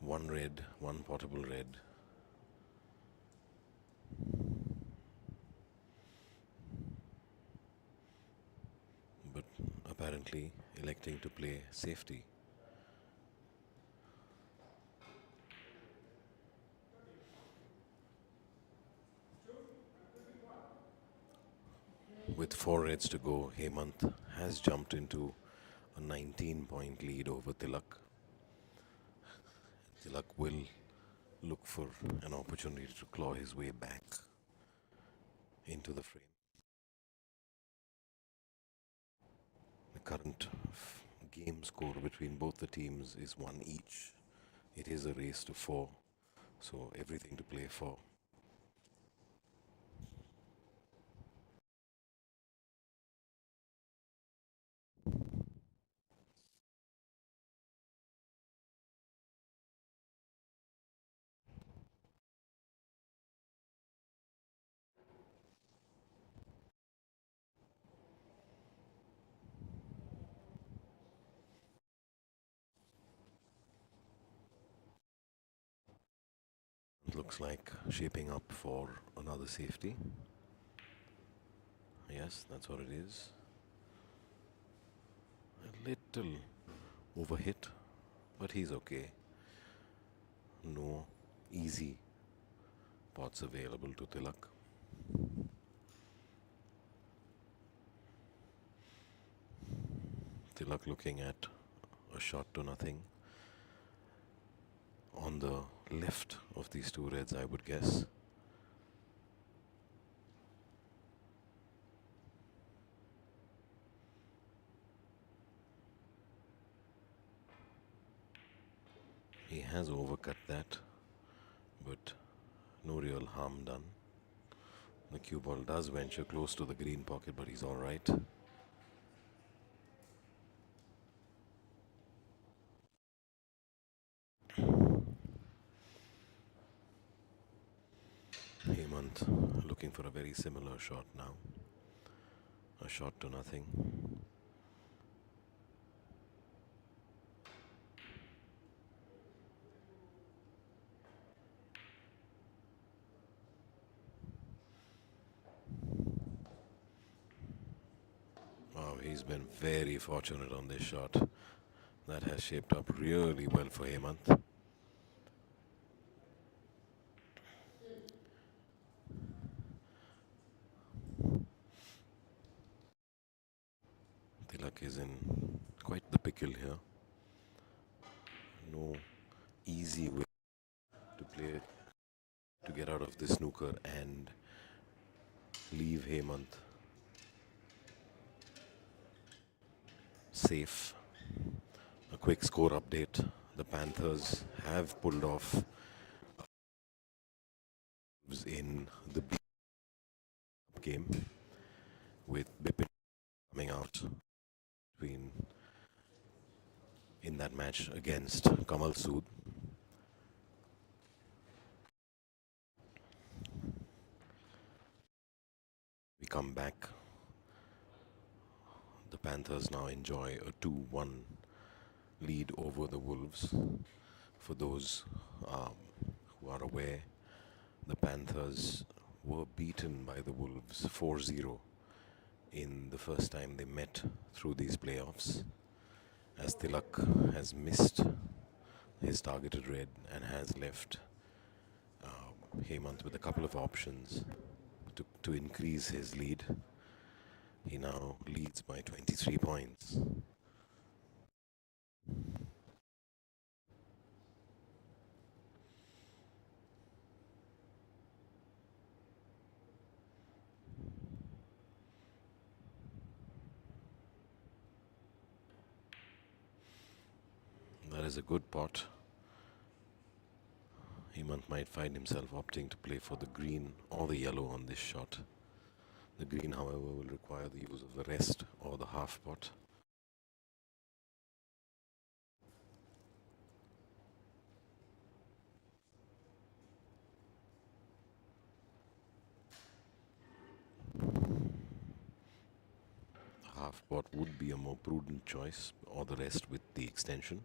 one red, one potable red. But apparently electing to play safety. With 4 reds to go, Hemant has jumped into a 19-point lead over Tilak. Tilak will look for an opportunity to claw his way back into the frame. The current game score between both the teams is 1 each. It is a race to 4, so everything to play for. It looks like shaping up for another safety. Yes, that's what it is. A little overhit, but he's okay. No easy pots available to Tilak. Tilak looking at a shot to nothing. On the left of these 2 reds, I would guess. He has overcut that, but no real harm done. The cue ball does venture close to the green pocket, but he's all right. Hemant looking for a very similar shot now. A shot to nothing. he's been very fortunate on this shot. That has shaped up really well for Hemant. Tilak is in quite the pickle here. No easy way to play to get out of the snooker and leave Hemant safe. A quick score update. The Panthers have pulled off in the B game with Bipin coming out in that match against Kamal Sood. We come back. The Panthers now enjoy a 2-1 lead over the Wolves. For those who are aware, the Panthers were beaten by the Wolves 4-0 in the first time they met through these playoffs, as Tilak has missed his targeted red and has left Hemant with a couple of options to increase his lead. He now leads by 23 points. That is a good pot. Hemant might find himself opting to play for the green or the yellow on this shot. The green, however, will require the use of the rest or the half pot. Half pot would be a more prudent choice, or the rest with the extension.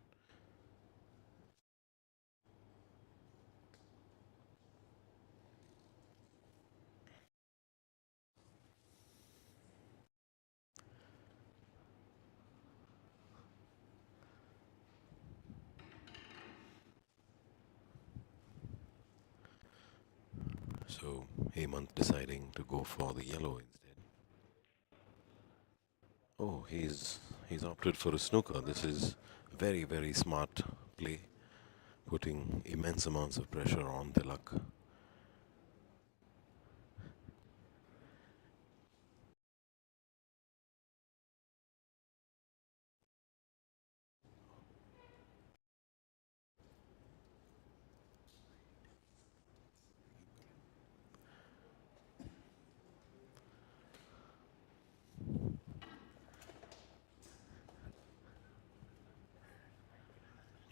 So Hemant deciding to go for the yellow instead. Oh, he's opted for a snooker. This is very, very smart play, putting immense amounts of pressure on Tilak.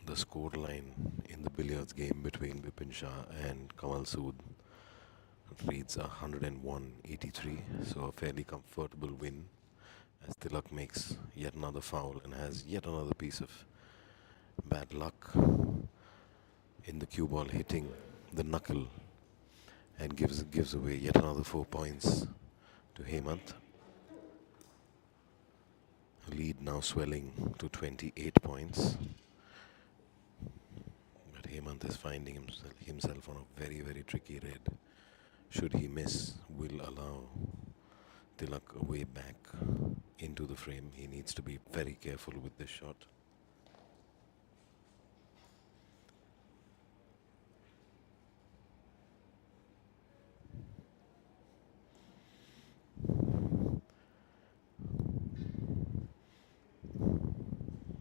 The score line in the billiards game between Bipin Shah and Kamal Sood reads 101-83, so a fairly comfortable win, as Tilak makes yet another foul and has yet another piece of bad luck in the cue ball hitting the knuckle and gives away yet another 4 points to Hemant. Lead now swelling to 28 points. But Hemant is finding himself on a very, very tricky red. Should he miss, will allow Tilak a way back into the frame. He needs to be very careful with this shot.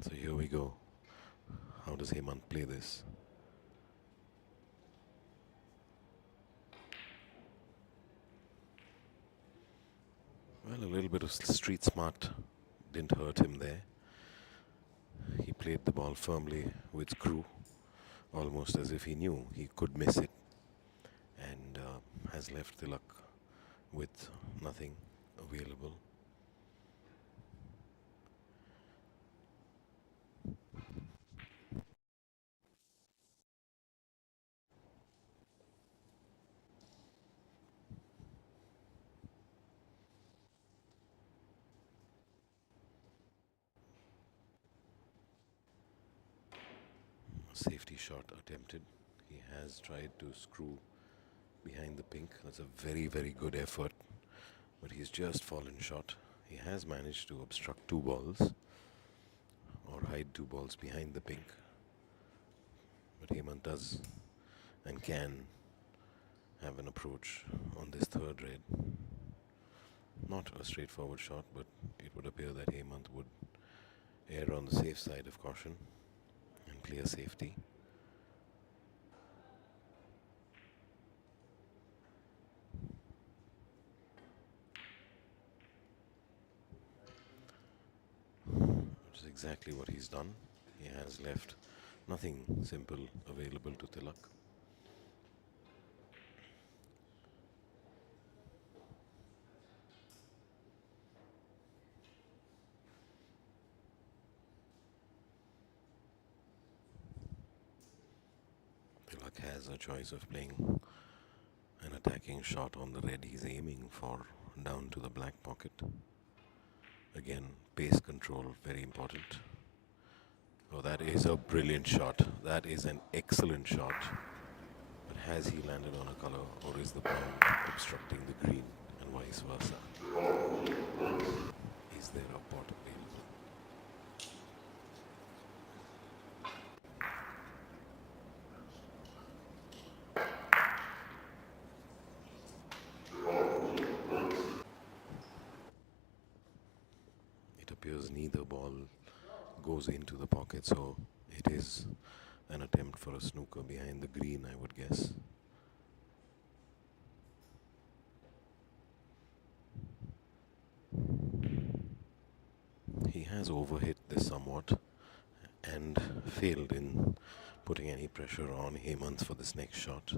So here we go. How does Hemant play this? Well, a little bit of street smart didn't hurt him there. He played the ball firmly with screw, almost as if he knew he could miss it, and has left Tilak with nothing available. Safety shot attempted. He has tried to screw behind the pink. That's a very, very good effort. But he's just fallen short. He has managed to obstruct 2 balls or hide 2 balls behind the pink. But Hemant does and can have an approach on this 3rd red. Not a straightforward shot, but it would appear that Hemant would err on the safe side of caution and clear safety. Which is exactly what he's done. He has left nothing simple available to Tilak. Tilak has a choice of playing an attacking shot on the red he's aiming for down to the black pocket. Again, pace control, very important. Oh, that is a brilliant shot. That is an excellent shot. But has he landed on a color, or is the brown obstructing the green, and vice versa? Is there a pot available? It appears neither ball goes into the pocket, so it is an attempt for a snooker behind the green, I would guess. He has overhit this somewhat and failed in putting any pressure on Hemant for this next shot.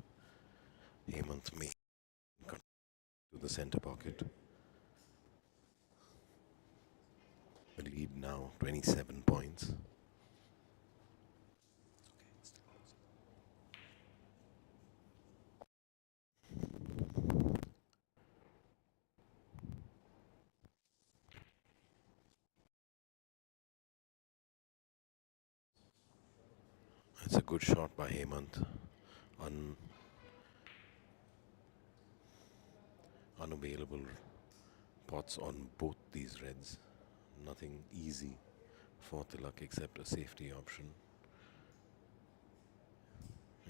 Hemant may cut to the center pocket. The lead now 27 points. It's a good shot by Hemant. Unavailable pots on both these reds. Nothing easy for Tilak except a safety option.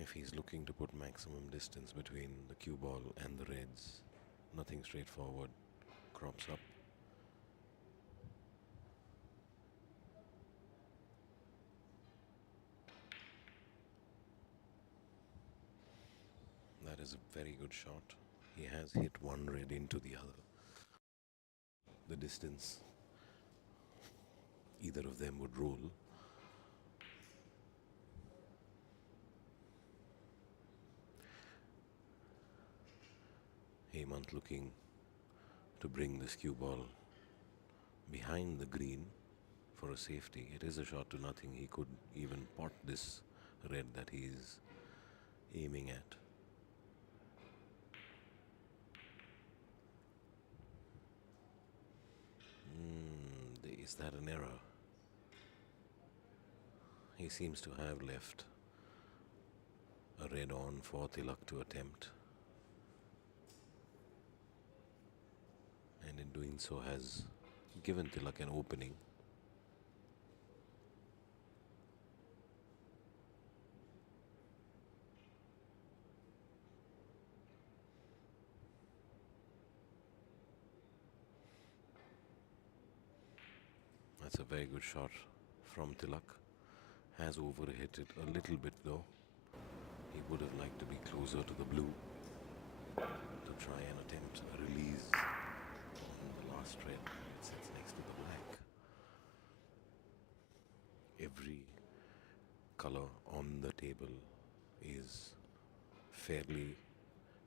If he's looking to put maximum distance between the cue ball and the reds, nothing straightforward crops up. That is a very good shot. He has hit one red into the other. The distance either of them would roll. Hemant looking to bring this cue ball behind the green for a safety. It is a shot to nothing. He could even pot this red that he's aiming at. Is that an error? He seems to have left a red on for Tilak to attempt, and in doing so has given Tilak an opening. That's a very good shot from Tilak. Has overhit it a little bit though. He would have liked to be closer to the blue to try and attempt a release on the last red. It sits next to the black. Every color on the table is fairly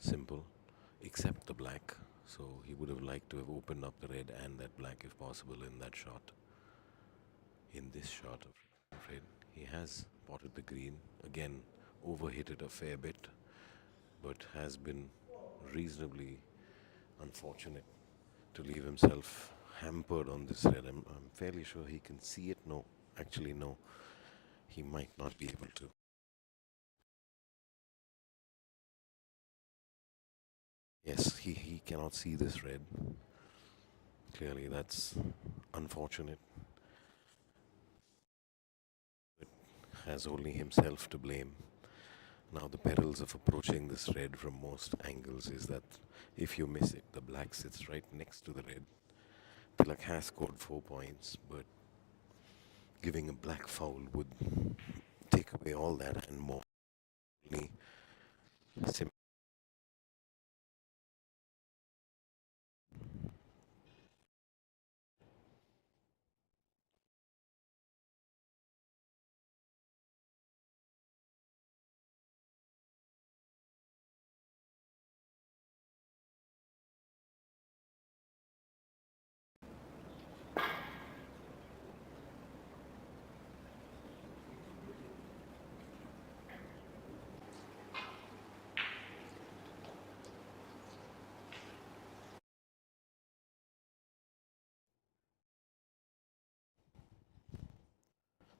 simple except the black. So he would have liked to have opened up the red and that black if possible in that shot. In this shot, I'm afraid, he has potted the green. Again, overhit it a fair bit, but has been reasonably unfortunate to leave himself hampered on this red. I'm fairly sure he can see it. No, actually no, he might not be able to. Yes, he cannot see this red. Clearly, that's unfortunate. Has only himself to blame. Now, the perils of approaching this red from most angles is that if you miss it, the black sits right next to the red. Tilak has scored 4 points, but giving a black foul would take away all that and more. Only sim-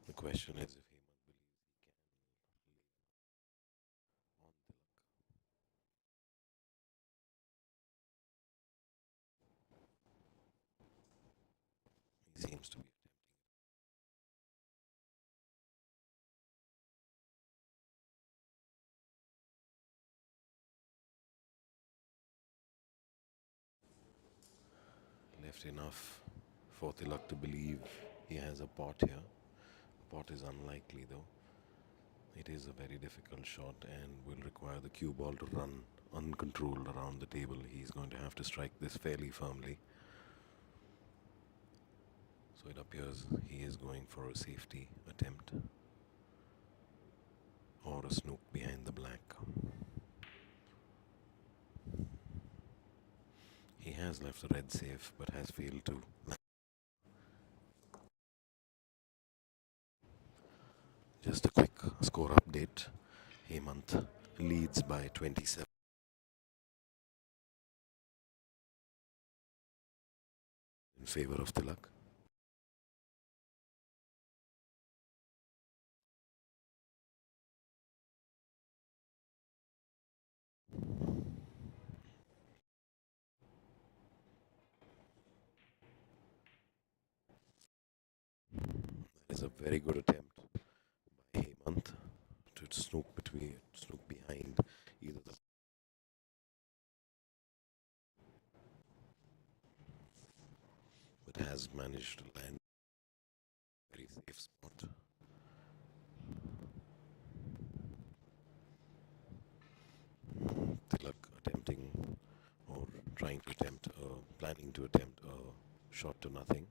the question is if he seems to be left enough for Tilak to believe he has a pot here. Pot is unlikely though. It is a very difficult shot and will require the cue ball to run uncontrolled around the table. He's going to have to strike this fairly firmly. So it appears he is going for a safety attempt or a snook behind the black. He has left the red safe but has failed to. Just a quick score update. Hemant leads by 27 in favor of Tilak. That is a very good attempt by Hemant to snook behind either the but has managed to land a very safe spot. Tilak attempting or trying to attempt, planning to attempt a shot to nothing.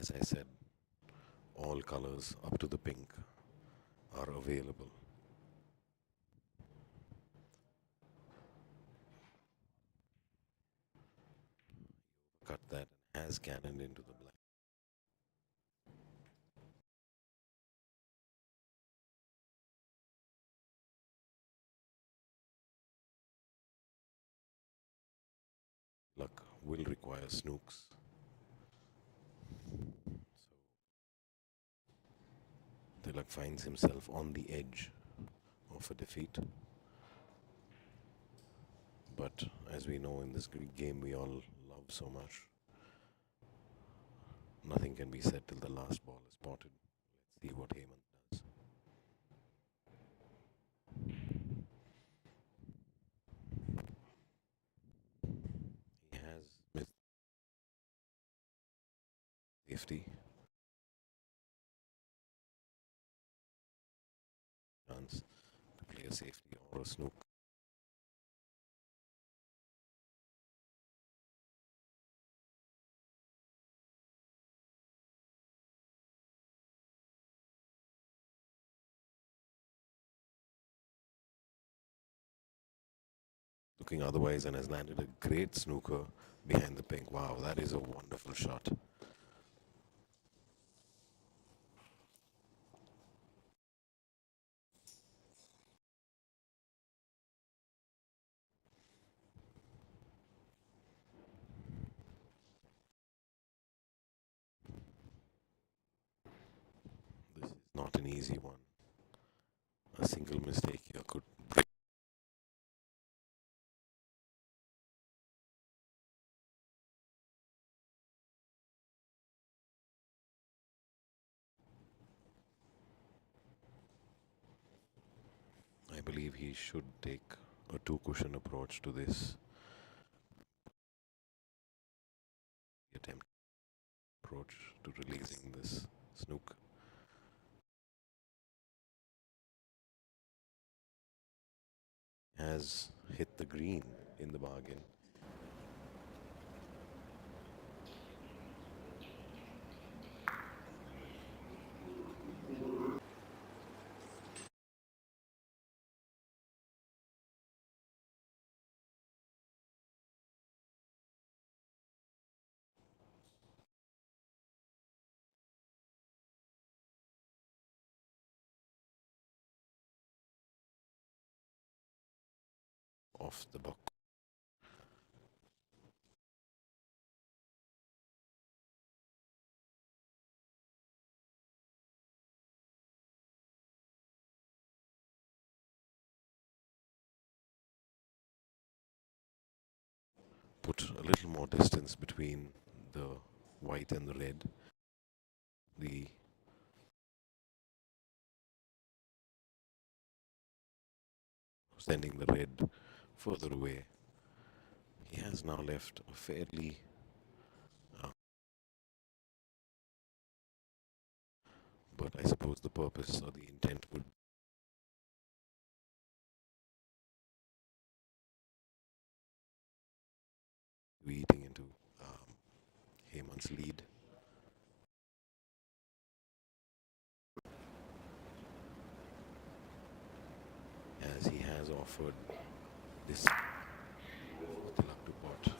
As I said, all colors up to the pink are available. Cut that has cannoned into the black. Luck will require snooks. So Tilak finds himself on the edge of a defeat. But as we know in this Greek game we all love so much, nothing can be said till the last ball is spotted. Let's see what Hemant does. He has missed safety. Chance to play a safety or a snook. Looking otherwise and has landed a great snooker behind the pink. Wow, that is a wonderful shot. This is not an easy one. A single mistake here could break he should take a two-cushion approach to this attempt approach to releasing this snook. Has hit the green in the bargain. Off the box. Put a little more distance between the white and the red. The sending the red further away. He has now left a fairly but I suppose the purpose or the intent would be eating into Hemant's lead. As he has offered this Tilak to pot.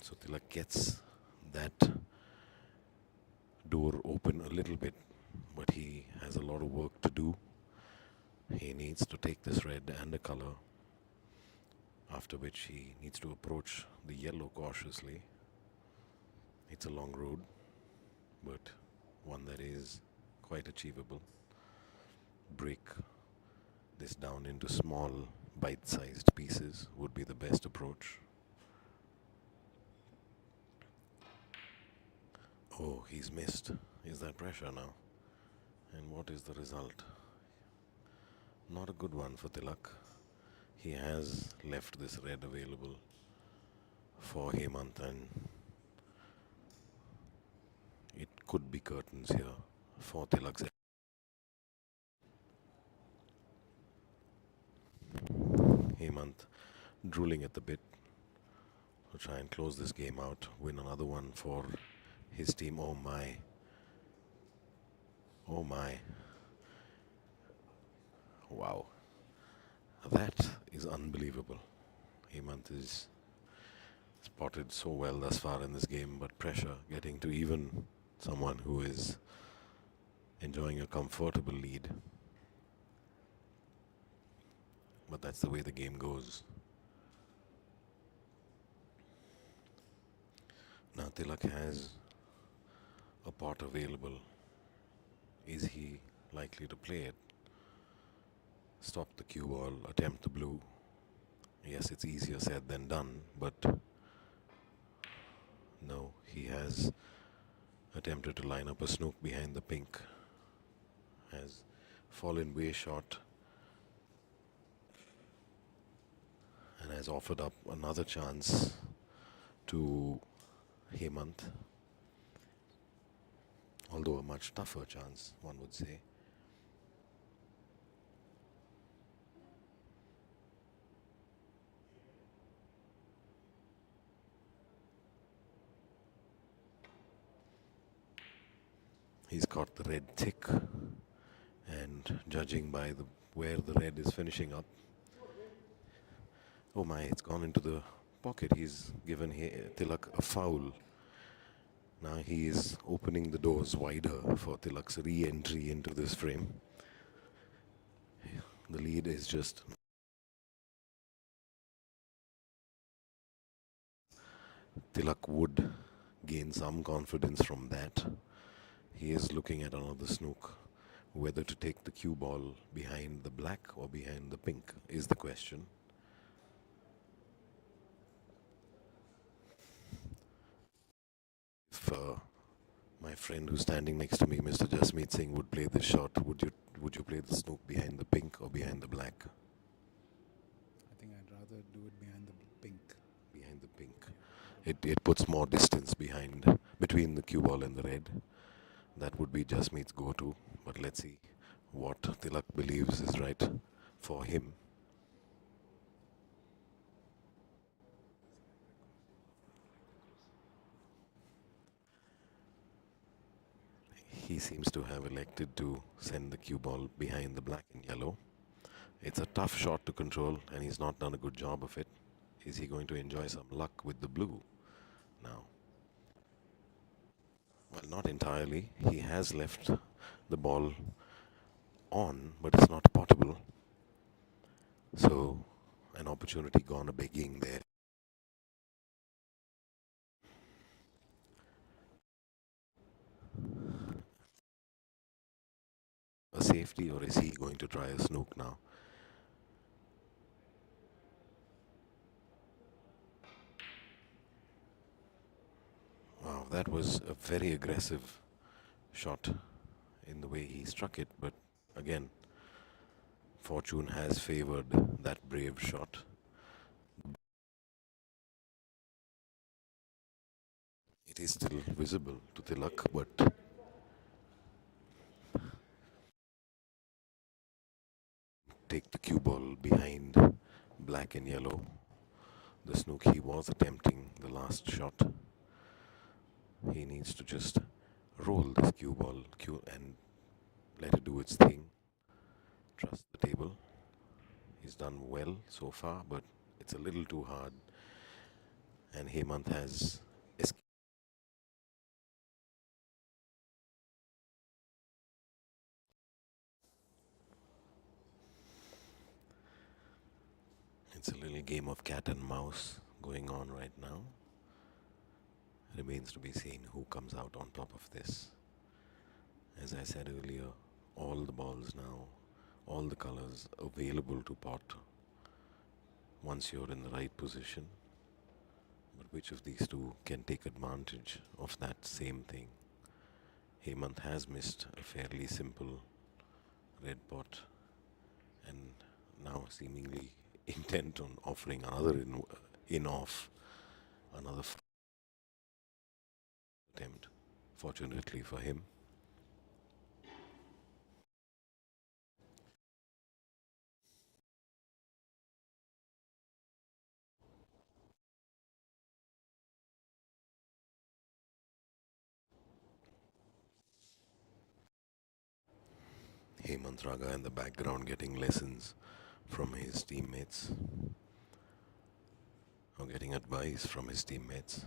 So Tilak gets that door open a little bit, but he has a lot of work to do. He needs to take this red and a color, after which he needs to approach the yellow cautiously. It's a long road, but one that is quite achievable. Break this down into small bite-sized pieces would be the best approach. Oh, he's missed. Is that pressure now? And what is the result? Not a good one for Tilak. He has left this red available for Hemant, and it could be curtains here for Tilak's. Hemant drooling at the bit to try and close this game out, win another one for his team. Oh my. Oh my. Wow. That is unbelievable. Hemant is spotted so well thus far in this game, but pressure getting to even someone who is enjoying a comfortable lead. But that's the way the game goes. Now Tilak has a pot available. Is he likely to play it? Stop the cue ball, attempt the blue. Yes, it's easier said than done, but no, he has attempted to line up a snook behind the pink. Has fallen way short and has offered up another chance to Hemant, although a much tougher chance, one would say. He's got the red thick, and judging by where the red is finishing up, oh my, it's gone into the pocket. He's given Tilak a foul. Now he is opening the doors wider for Tilak's re-entry into this frame. The lead is just Tilak would gain some confidence from that. He is looking at another snook. Whether to take the cue ball behind the black or behind the pink is the question. If My friend who's standing next to me, Mr. Jasmeet Singh, would play this shot. Would you play the snook behind the pink or behind the black? I think I'd rather do it behind the pink. Behind the pink. It puts more distance between the cue ball and the red. That would be Jasmeet's go-to. But let's see what Tilak believes is right for him. He seems to have elected to send the cue ball behind the black and yellow. It's a tough shot to control, and he's not done a good job of it. Is he going to enjoy some luck with the blue now? Well, not entirely. He has left the ball on, but it's not potable. So, an opportunity gone a begging there. A safety, or is he going to try a snook now? Wow, that was a very aggressive shot in the way he struck it, but again, fortune has favored that brave shot. It is still visible to Tilak, but take the cue ball behind black and yellow. The snook he was attempting the last shot. He needs to just roll this cue ball and let it do its thing. Trust the table. He's done well so far, but it's a little too hard. And Hemant has escaped. It's a little game of cat and mouse going on right now. Remains to be seen who comes out on top of this. As I said earlier, all the balls now, all the colors available to pot once you're in the right position. But which of these two can take advantage of that same thing? Hemant has missed a fairly simple red pot and now seemingly intent on offering another in-off, another attempt. Fortunately for him, Hemant Raga in the background getting lessons from his teammates or getting advice from his teammates.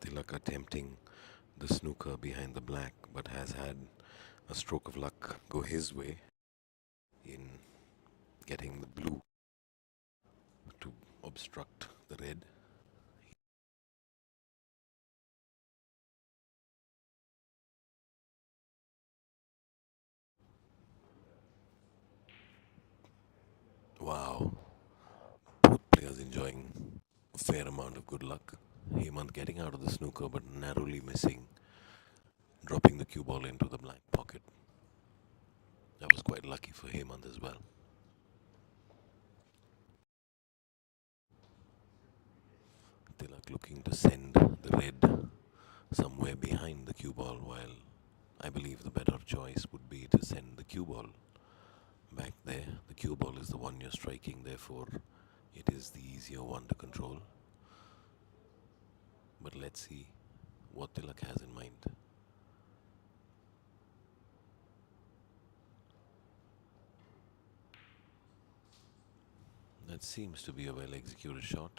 Tilak attempting the snooker behind the black, but has had a stroke of luck go his way in getting the blue to obstruct the red. Wow, both players enjoying a fair amount of good luck. Hemant getting out of the snooker but narrowly missing, dropping the cue ball into the black pocket. That was quite lucky for Hemant as well. Tilak looking to send the red somewhere behind the cue ball, while I believe the better choice would be to send the cue ball back there. The cue ball is the one you're striking, therefore it is the easier one to control. But let's see what Tilak has in mind. That seems to be a well executed shot.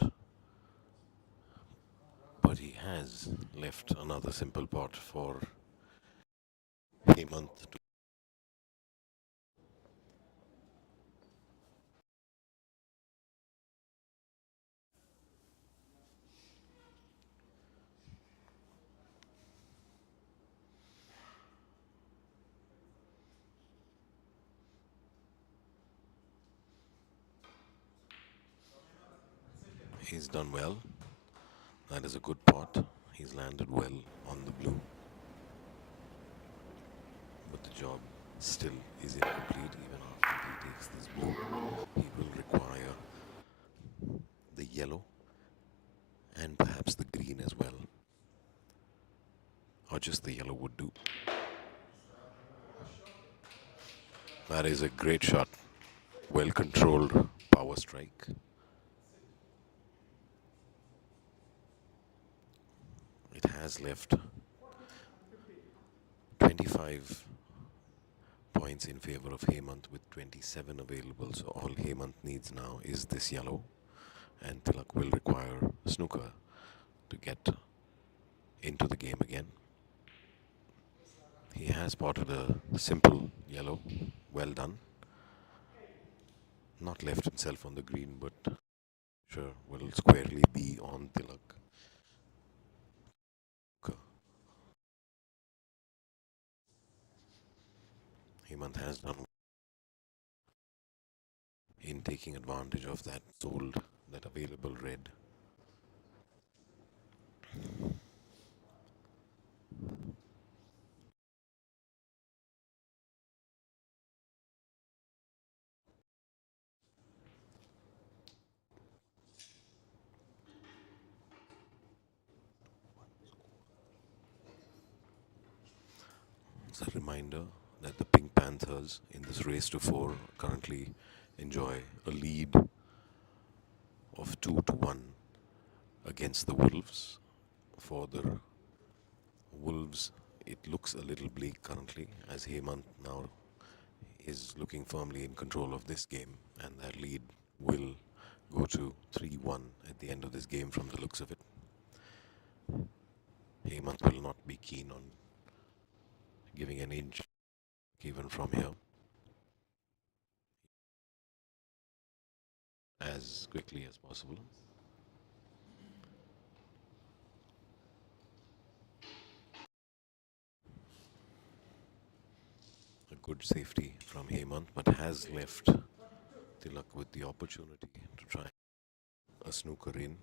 But he has left another simple pot for Hemant to. He's done well. That is a good pot. He's landed well on the blue. But the job still is incomplete even after he takes this blue. He will require the yellow and perhaps the green as well. Or just the yellow would do. That is a great shot. Well controlled power strike. It has left 25 points in favor of Hemant with 27 available. So all Hemant needs now is this yellow, and Tilak will require snooker to get into the game again. He has spotted a simple yellow. Well done. Not left himself on the green, but sure will squarely be on Tilak. Hemant has done in taking advantage of that sold, that available red. It's a reminder that the Pink Panthers in this race to 4 currently enjoy a lead of 2-1 against the Wolves. For the Wolves, it looks a little bleak currently as Hemant now is looking firmly in control of this game, and that lead will go to 3-1 at the end of this game from the looks of it. Hemant will not be keen on giving an inch even from here. As quickly as possible. A good safety from Hemant, but has left Tilak with the opportunity to try a snooker in.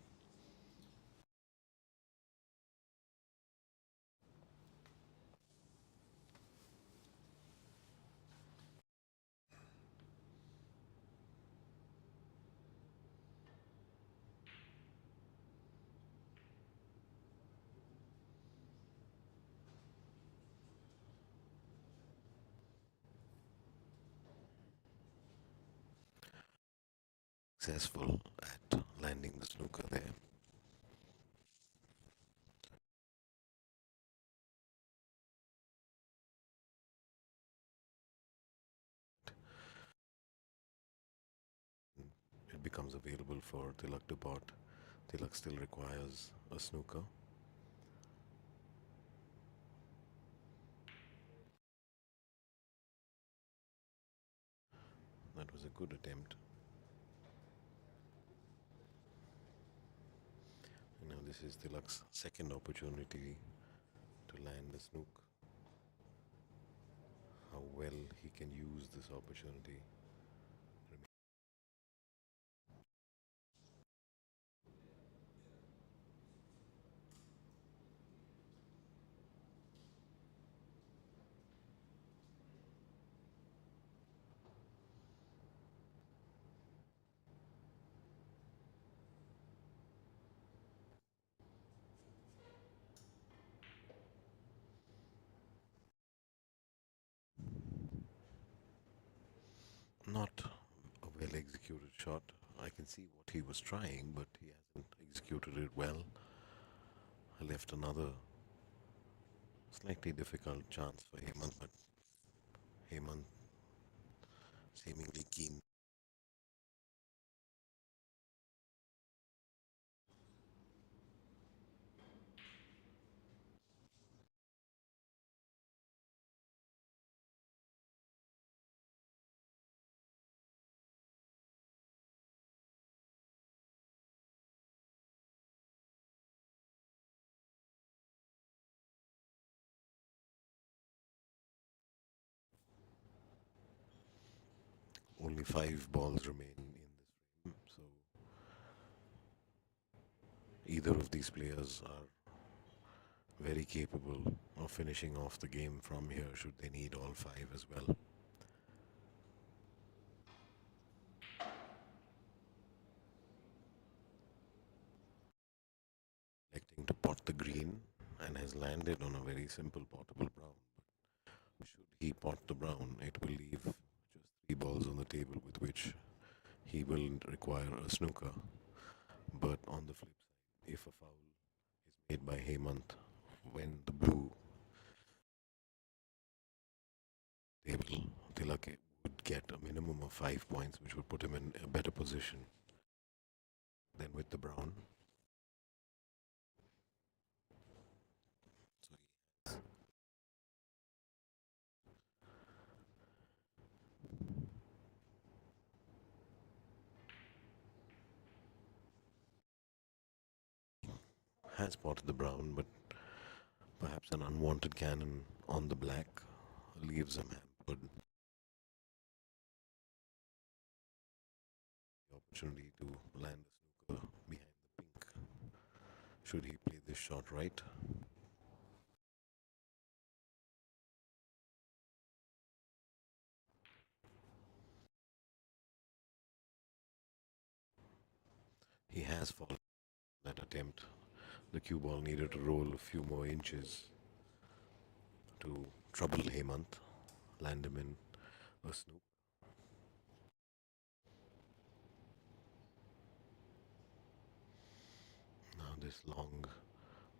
Successful at landing the snooker there. It becomes available for Tilak to pot. Tilak still requires a snooker. That was a good attempt. Now this is Tilak's second opportunity to land a snook. How well he can use this opportunity. Not a well executed shot. I can see what he was trying, but he hasn't executed it well. I left another slightly difficult chance for Hemant, but Hemant seemingly keen. Only 5 balls remain in this frame, so Either of these players are very capable of finishing off the game from here should they need all five as well. Electing to pot the green and has landed on a very simple potable brown. Should he pot the brown, it will leave just three balls on the table with which he will require a snooker. But on the flip side, if a foul is made by Hemant when the blue table, Tilak would get a minimum of 5 points, which would put him in a better position than with the brown. So he has spotted the brown, but perhaps an unwanted cannon on the black leaves him hampered. The opportunity to land a snooker behind the pink. Should he play this shot right? He has fallen that attempt. The cue ball needed to roll a few more inches to trouble Hemant, land him in a snook. Now this long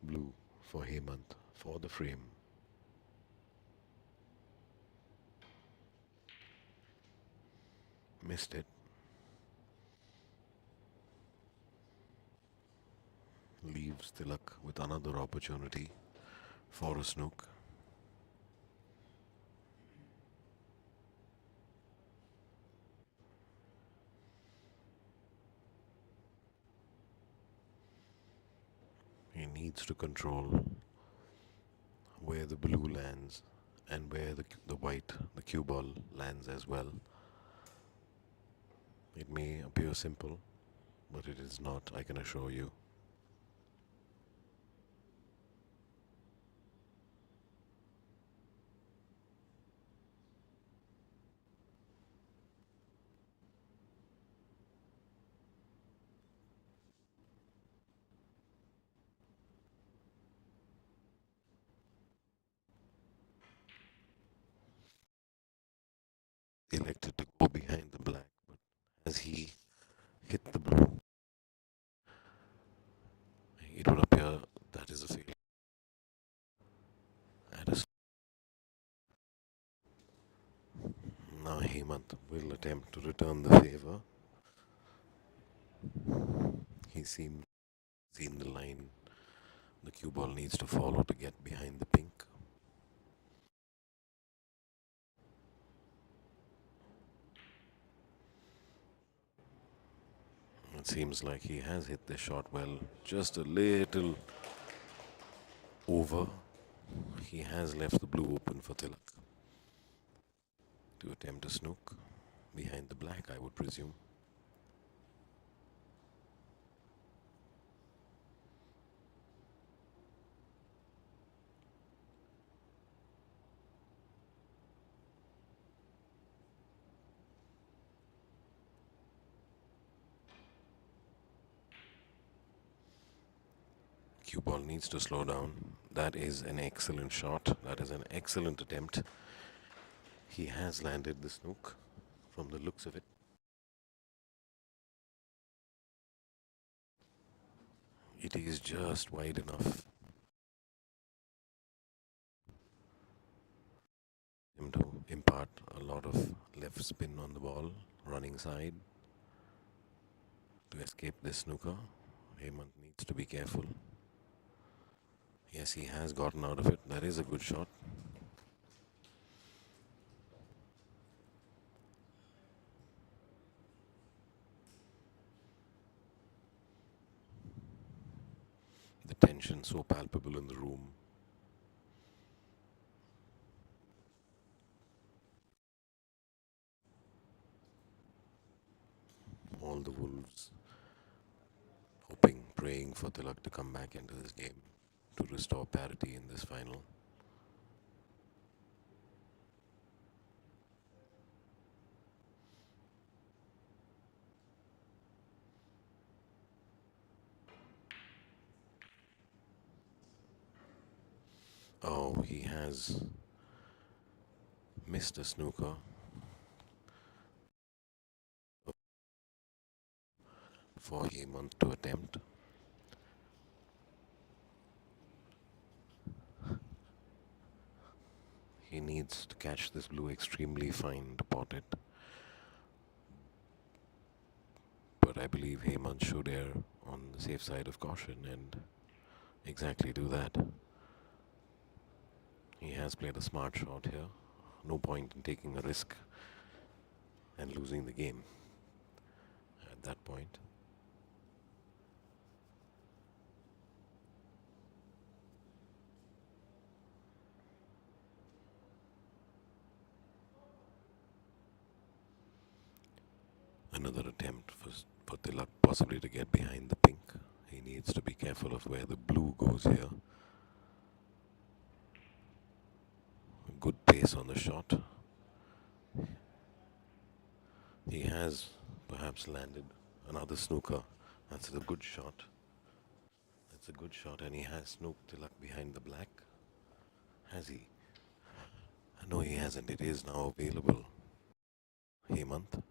blue for Hemant for the frame. Missed it. Leaves Tilak with another opportunity for a snook. He needs to control where the blue lands and where the white, the cue ball lands as well. It may appear simple, but it is not, I can assure you. Elected to go behind the black, but as he hit the blue, it would appear that is a failure. At a Now Hemant will attempt to return the favor. He seems seen the line the cue ball needs to follow to get behind the pink. It seems like he has hit the shot well, just a little over. He has left the blue open for Tilak to attempt a snook behind the black, I would presume. Cue ball needs to slow down. That is an excellent shot. That is an excellent attempt. He has landed the snook from the looks of it. It is just wide enough him to impart a lot of left spin on the ball, running side. To escape this snooker, Hemant needs to be careful. Yes, he has gotten out of it. That is a good shot. The tension so palpable in the room. All the wolves hoping, praying for Tilak to come back into this game to restore parity in this final. Oh, he has missed a snooker for Hemant to attempt. He needs to catch this blue extremely fine to pot it. But I believe Hemant should err on the safe side of caution and exactly do that. He has played a smart shot here. No point in taking a risk and losing the game at that point. Another attempt for Tilak possibly to get behind the pink. He needs to be careful of where the blue goes here. Good pace on the shot. He has perhaps landed another snooker. That's a good shot. That's a good shot, and he has snooked Tilak behind the black. Has he? No, he hasn't. It is now available. Hemant.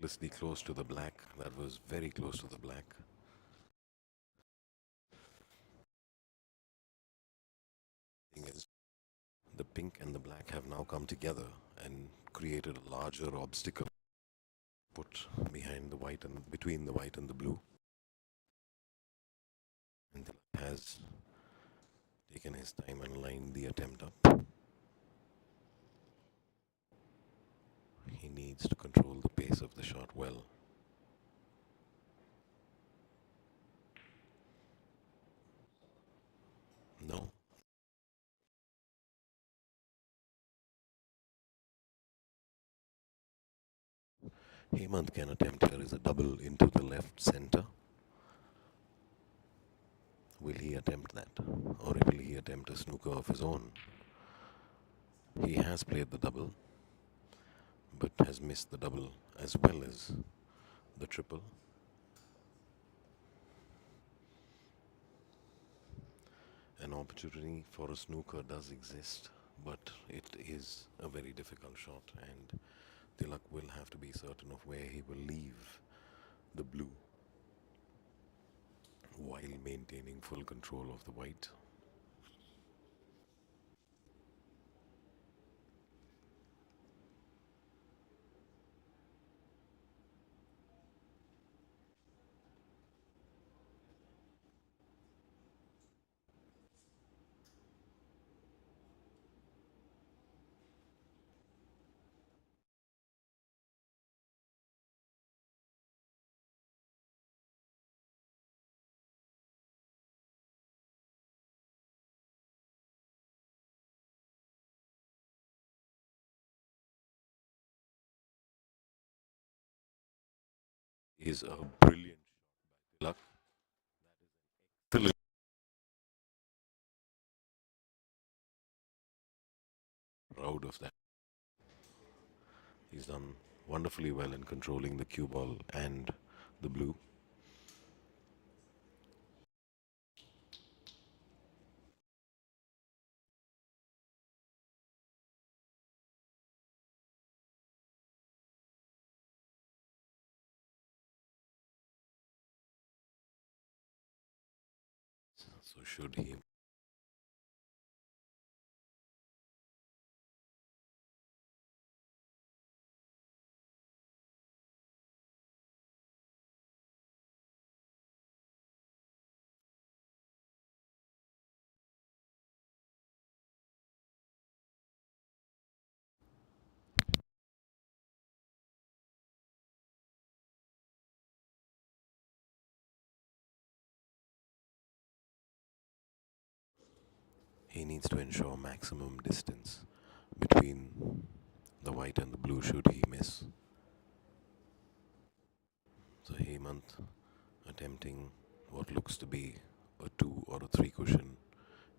Listening close to the black. That was very close to the black. Thing is, the pink and the black have now come together and created a larger obstacle put behind the white and between the white and the blue. And Tilak has taken his time and lined the attempt up. He needs to control the pace of the shot well. No. Hemant can attempt here is a double into the left center. Will he attempt that? Or will he attempt a snooker of his own? He has played the double, but has missed the double as well as the triple. An opportunity for a snooker does exist, but it is a very difficult shot, and Tilak will have to be certain of where he will leave the blue while maintaining full control of the white. Is a brilliant luck. Excellent. Proud of that. He's done wonderfully well in controlling the cue ball and the blue. So should he he needs to ensure maximum distance between the white and the blue should he miss. So Hemant attempting what looks to be a 2 or a 3 cushion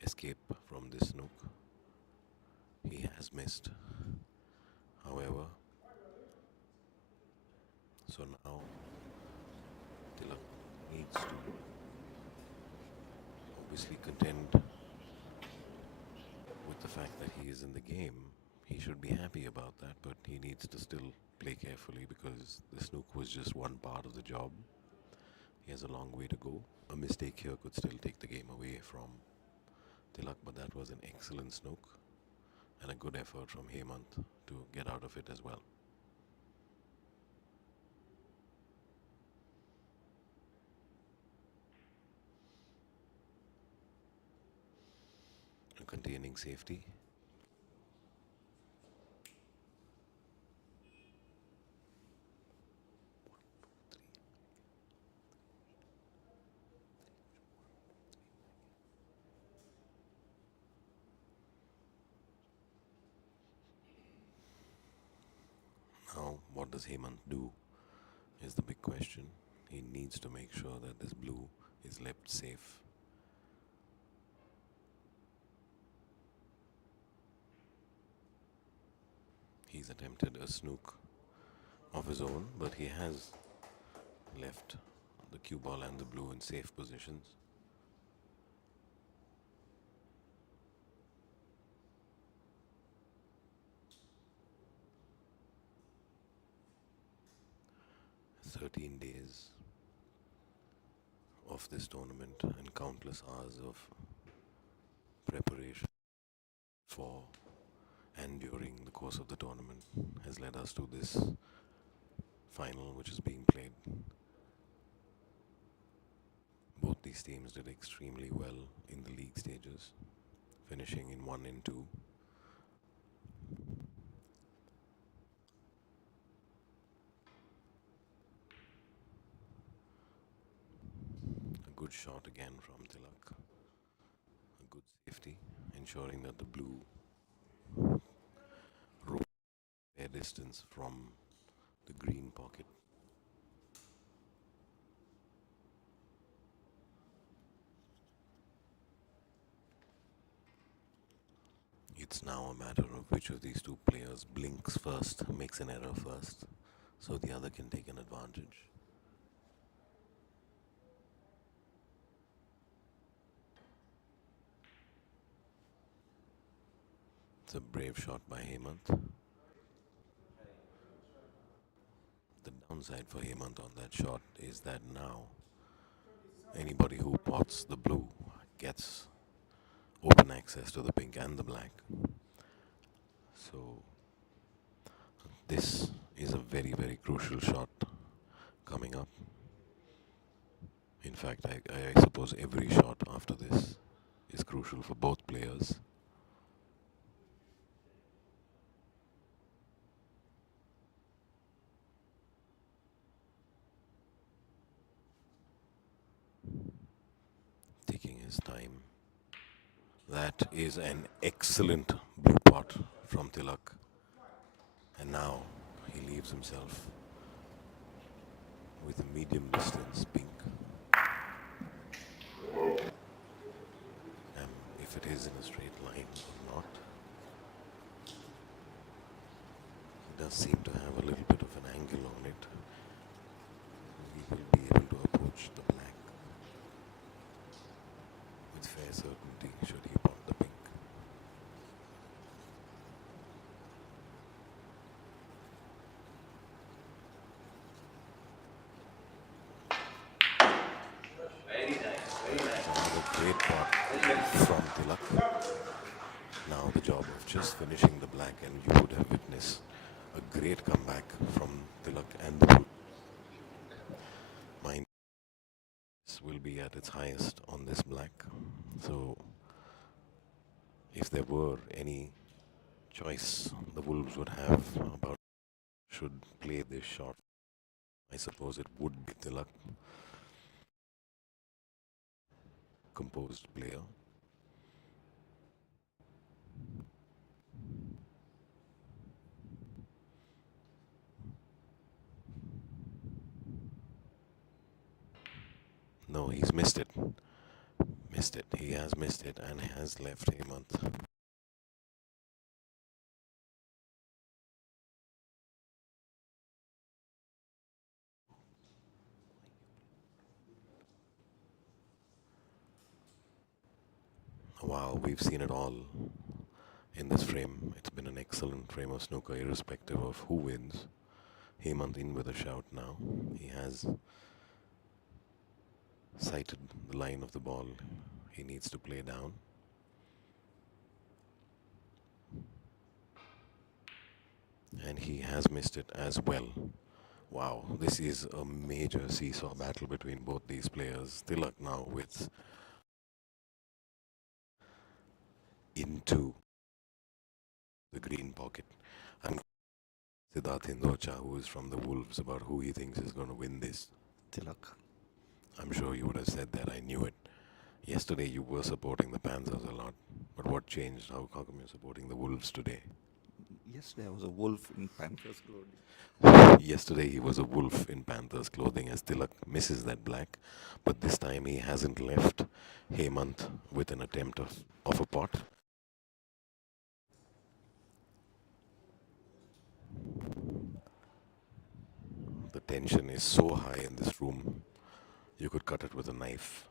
escape from this snook. He has missed, however. So now Tilak needs to obviously contend with the fact that he is in the game. He should be happy about that, but he needs to still play carefully because the snook was just one part of the job. He has a long way to go. A mistake here could still take the game away from Tilak, but that was an excellent snook and a good effort from Hemant to get out of it as well. Containing safety. Now, what does Hemant do is the big question. He needs to make sure that this blue is left safe. He's attempted a snook of his own, but he has left the cue ball and the blue in safe positions. "13 days of this tournament and countless hours of preparation for and during the course of the tournament has led us to this final which is being played. Both these teams did extremely well in the league stages, finishing in 1 and 2. A good shot again from Tilak. A good safety, ensuring that the blue rolled a distance from the green pocket. It's now a matter of which of these two players blinks first, makes an error first, so the other can take an advantage. It's a brave shot by Hemant. The downside for Hemant on that shot is that now anybody who pots the blue gets open access to the pink and the black. So this is a very, very crucial shot coming up. In fact, I suppose every shot after this is crucial for both players. Taking his time. That is an excellent blue pot from Tilak. And now he leaves himself with a medium distance pink. And if it is in a straight line or not, it does seem to have a little bit of an angle on it. We will be able to approach the black with fair certainty should he pot the pink. Another great pot from Tilak. Now the job of just finishing the black, and you would have witnessed a great comeback from Tilak and the blue. Mind will be at its highest on this black. So if there were any choice the Wolves would have about should play this shot, I suppose it would be Tilak, composed player. No, he's missed it. Missed it. He has missed it and has left Hemant. Wow, we've seen it all in this frame. It's been an excellent frame of snooker, irrespective of who wins. Hemant in with a shout now. He has sighted the line of the ball he needs to play down. And he has missed it as well. Wow, this is a major seesaw battle between both these players. Tilak now with into the green pocket. I'm Siddharth Hindocha, who is from the Wolves, about who he thinks is going to win this. Tilak. I'm sure you would have said that. I knew it. Yesterday you were supporting the Panthers a lot. But what changed? How come you're supporting the Wolves today? Yesterday I was a wolf in Panthers clothing. Yesterday he was a wolf in Panthers clothing as Tilak misses that black. But this time he hasn't left Hemant with an attempt of a pot. The tension is so high in this room, you could cut it with a knife.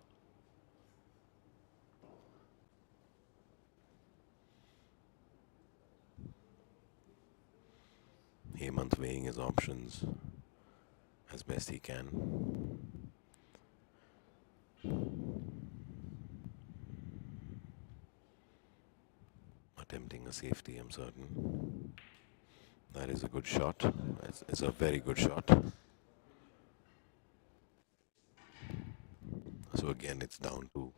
Hemant weighing his options as best he can. Attempting a safety, I'm certain. That is a good shot. It's a very good shot. So again, it's down to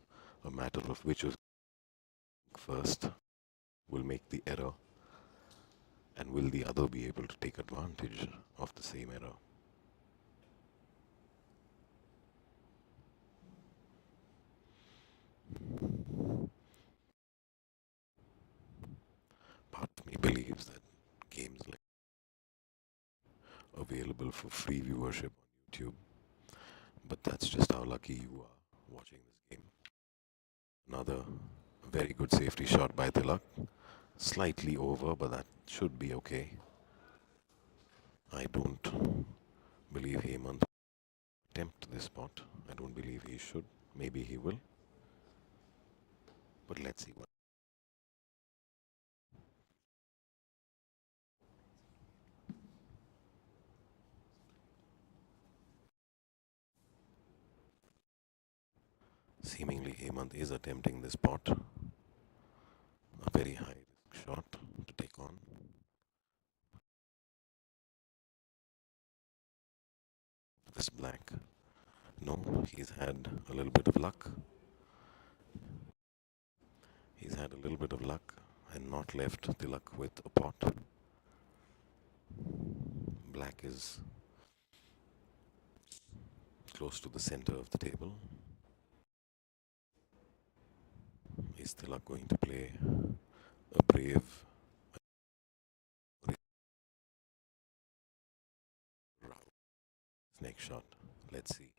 a matter of which was first will make the error, and will the other be able to take advantage of the same error. Part of me believes that games like available for free viewership on YouTube, but that's just how lucky you are watching this game. Another very good safety shot by Tilak. Slightly over, but that should be okay. I don't believe Hemant will attempt this spot. I don't believe he should. Maybe he will. But let's see what. Seemingly Hemant is attempting this spot. A very high risk shot to take on. This black. No, he's had a little bit of luck. He's had a little bit of luck and not left Tilak with a pot. Black is close to the center of the table. Is Tilak going to play a brave next shot? Let's see.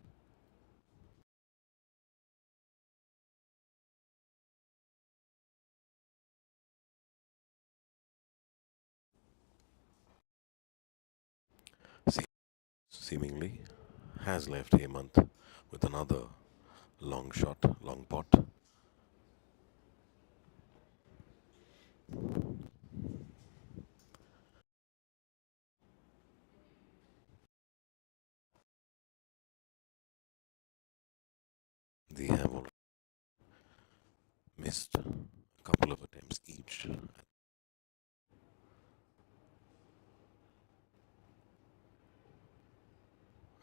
Seemingly has left Hemant with another long shot, long pot. They have already missed a couple of attempts each.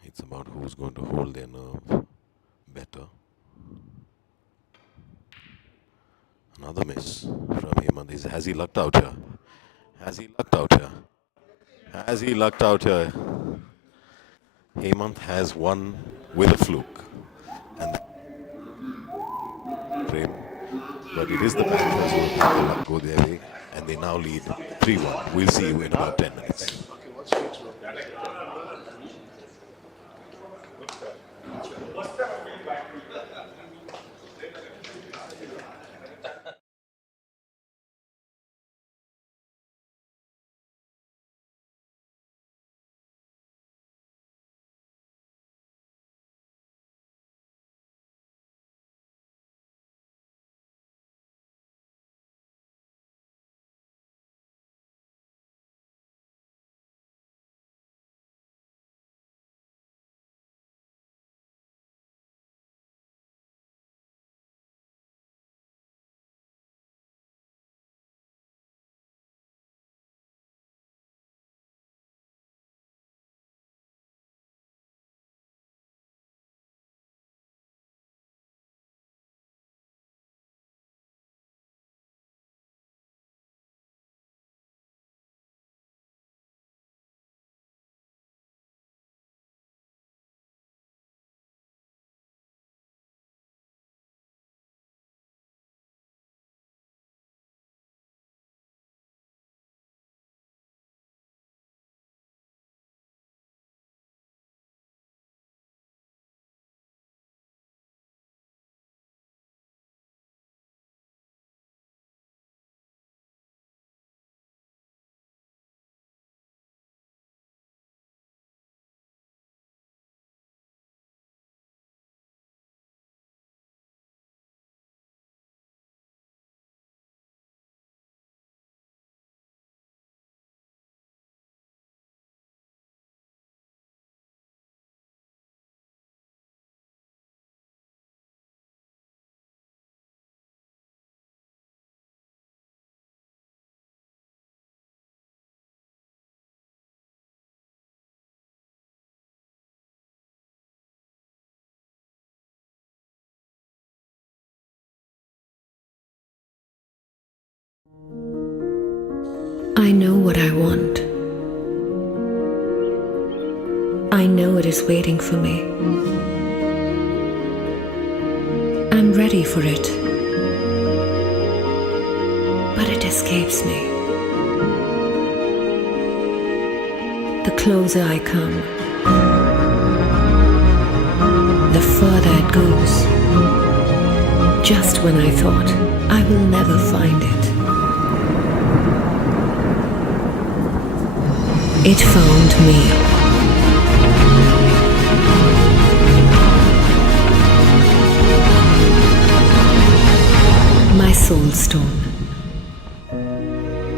It's about who's going to hold their nerve better. Another miss from Hemant. Has he lucked out here? Has he lucked out here? Has he lucked out here? Hemant has won with a fluke. And frame. But it is the Panthers who make the luck go their way. And they now lead 3-1. We'll see you in about 10 minutes. What's the feedback? I know what I want. I know it is waiting for me. I'm ready for it, but it escapes me. The closer I come, the further it goes. Just when I thought I will never find it, it found me. My soul stone.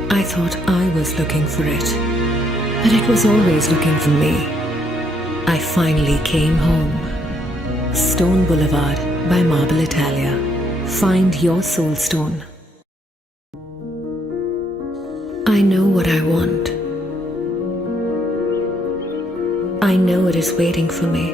I thought I was looking for it, but it was always looking for me. I finally came home. Stone Boulevard by Marble Italia. Find your soul stone. I know what I want. I know it is waiting for me.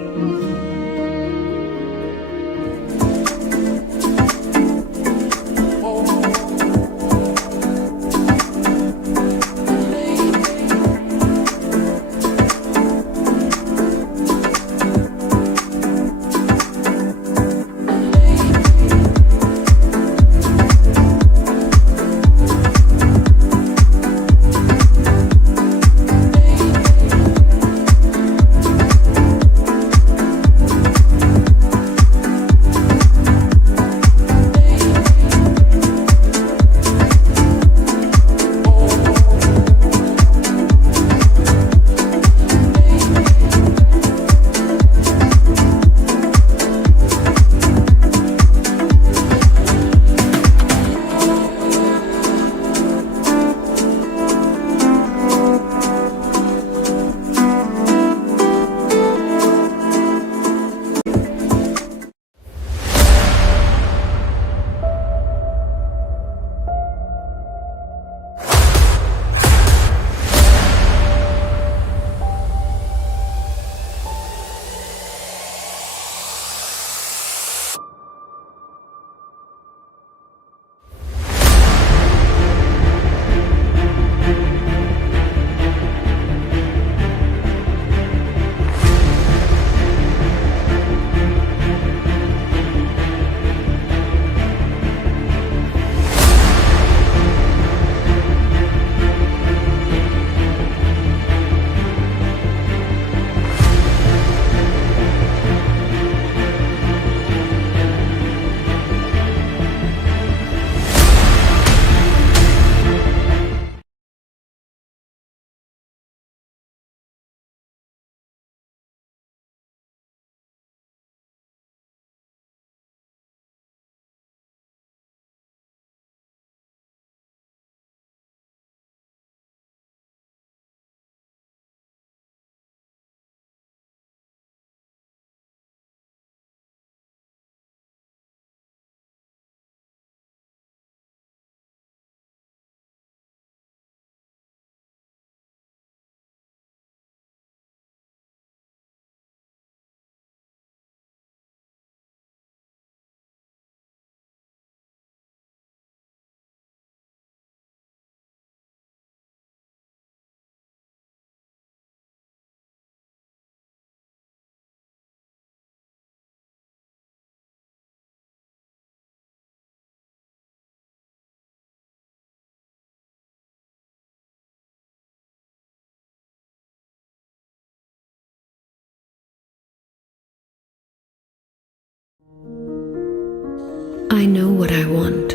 I know what I want.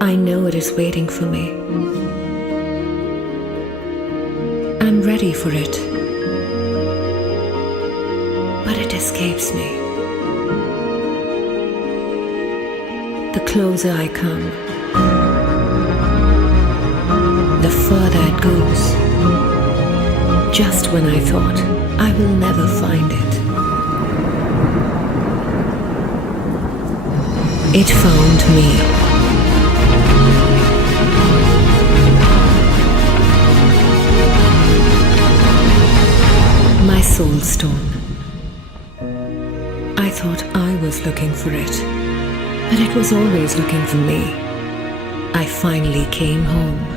I know it is waiting for me. I'm ready for it, but it escapes me. The closer I come, the further it goes. Just when I thought I will never find it, it found me. My soul stone. I thought I was looking for it, but it was always looking for me. I finally came home.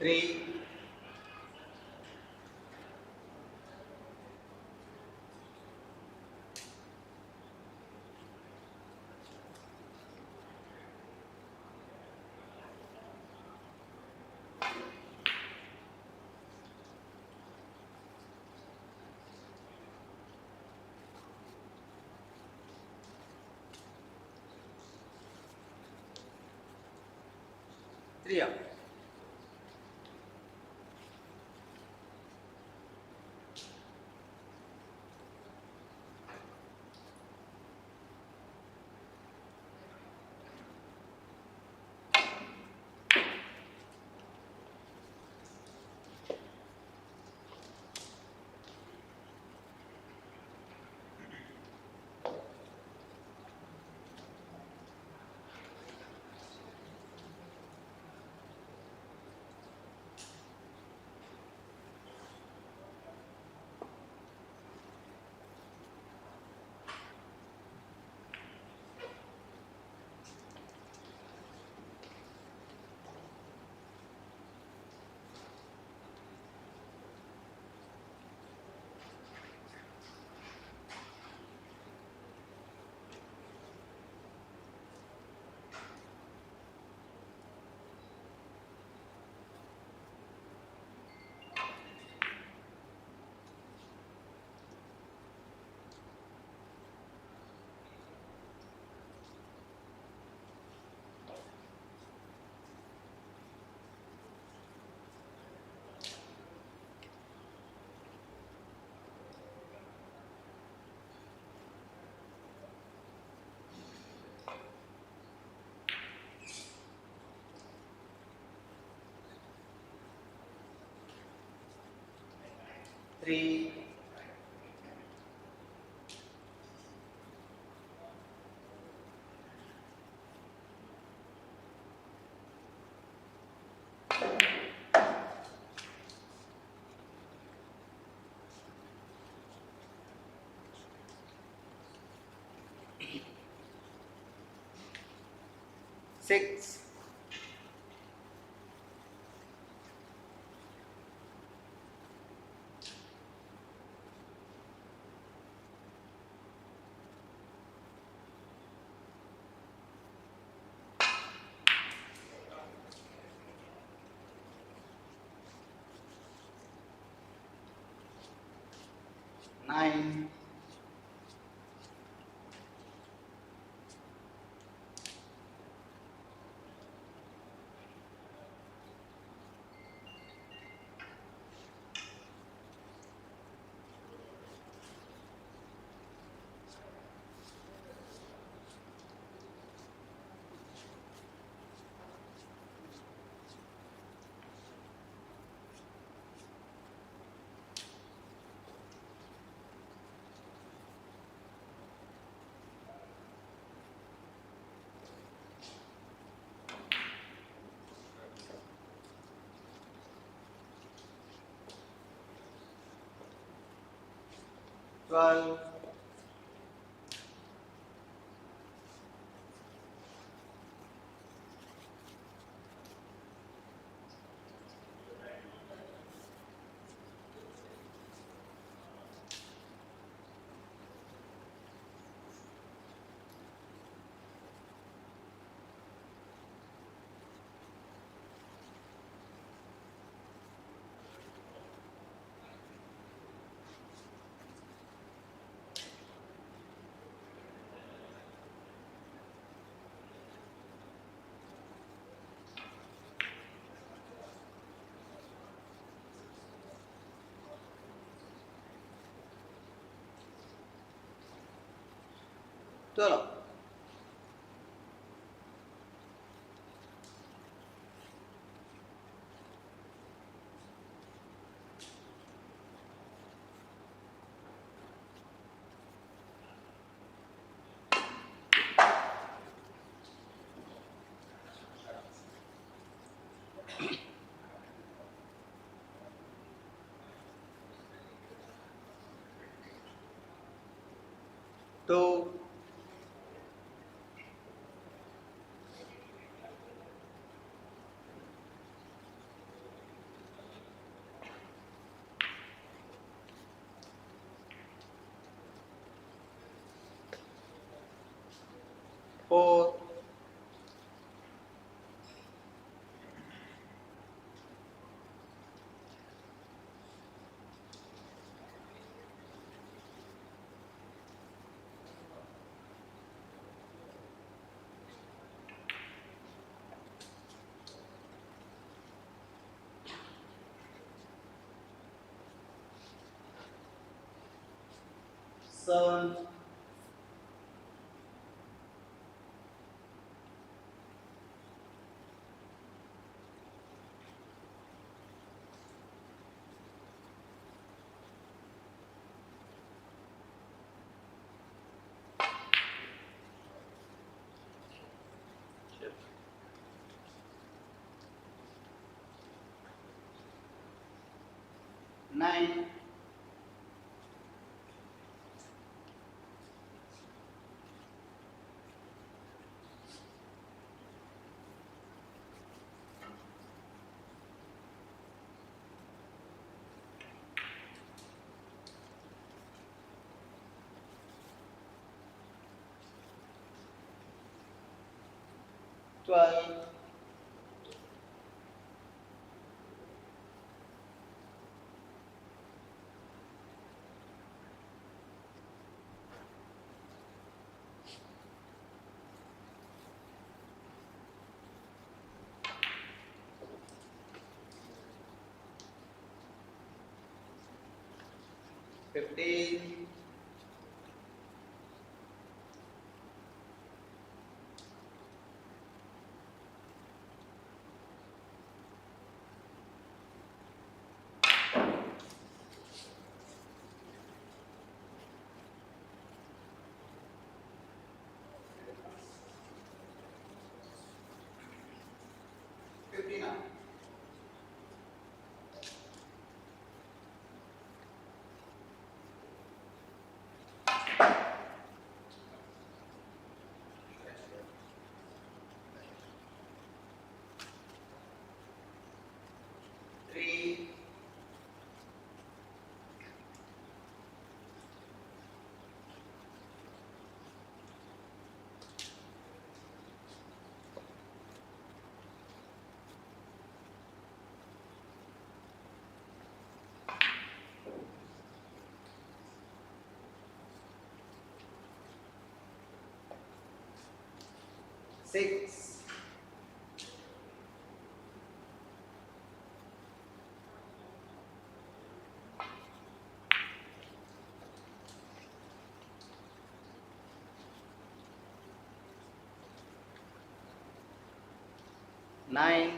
Three, three up. Three, six, nine, 12, 14, 12. Two, 4, 7, 9, 12, 15, 59. Three, 6, 9,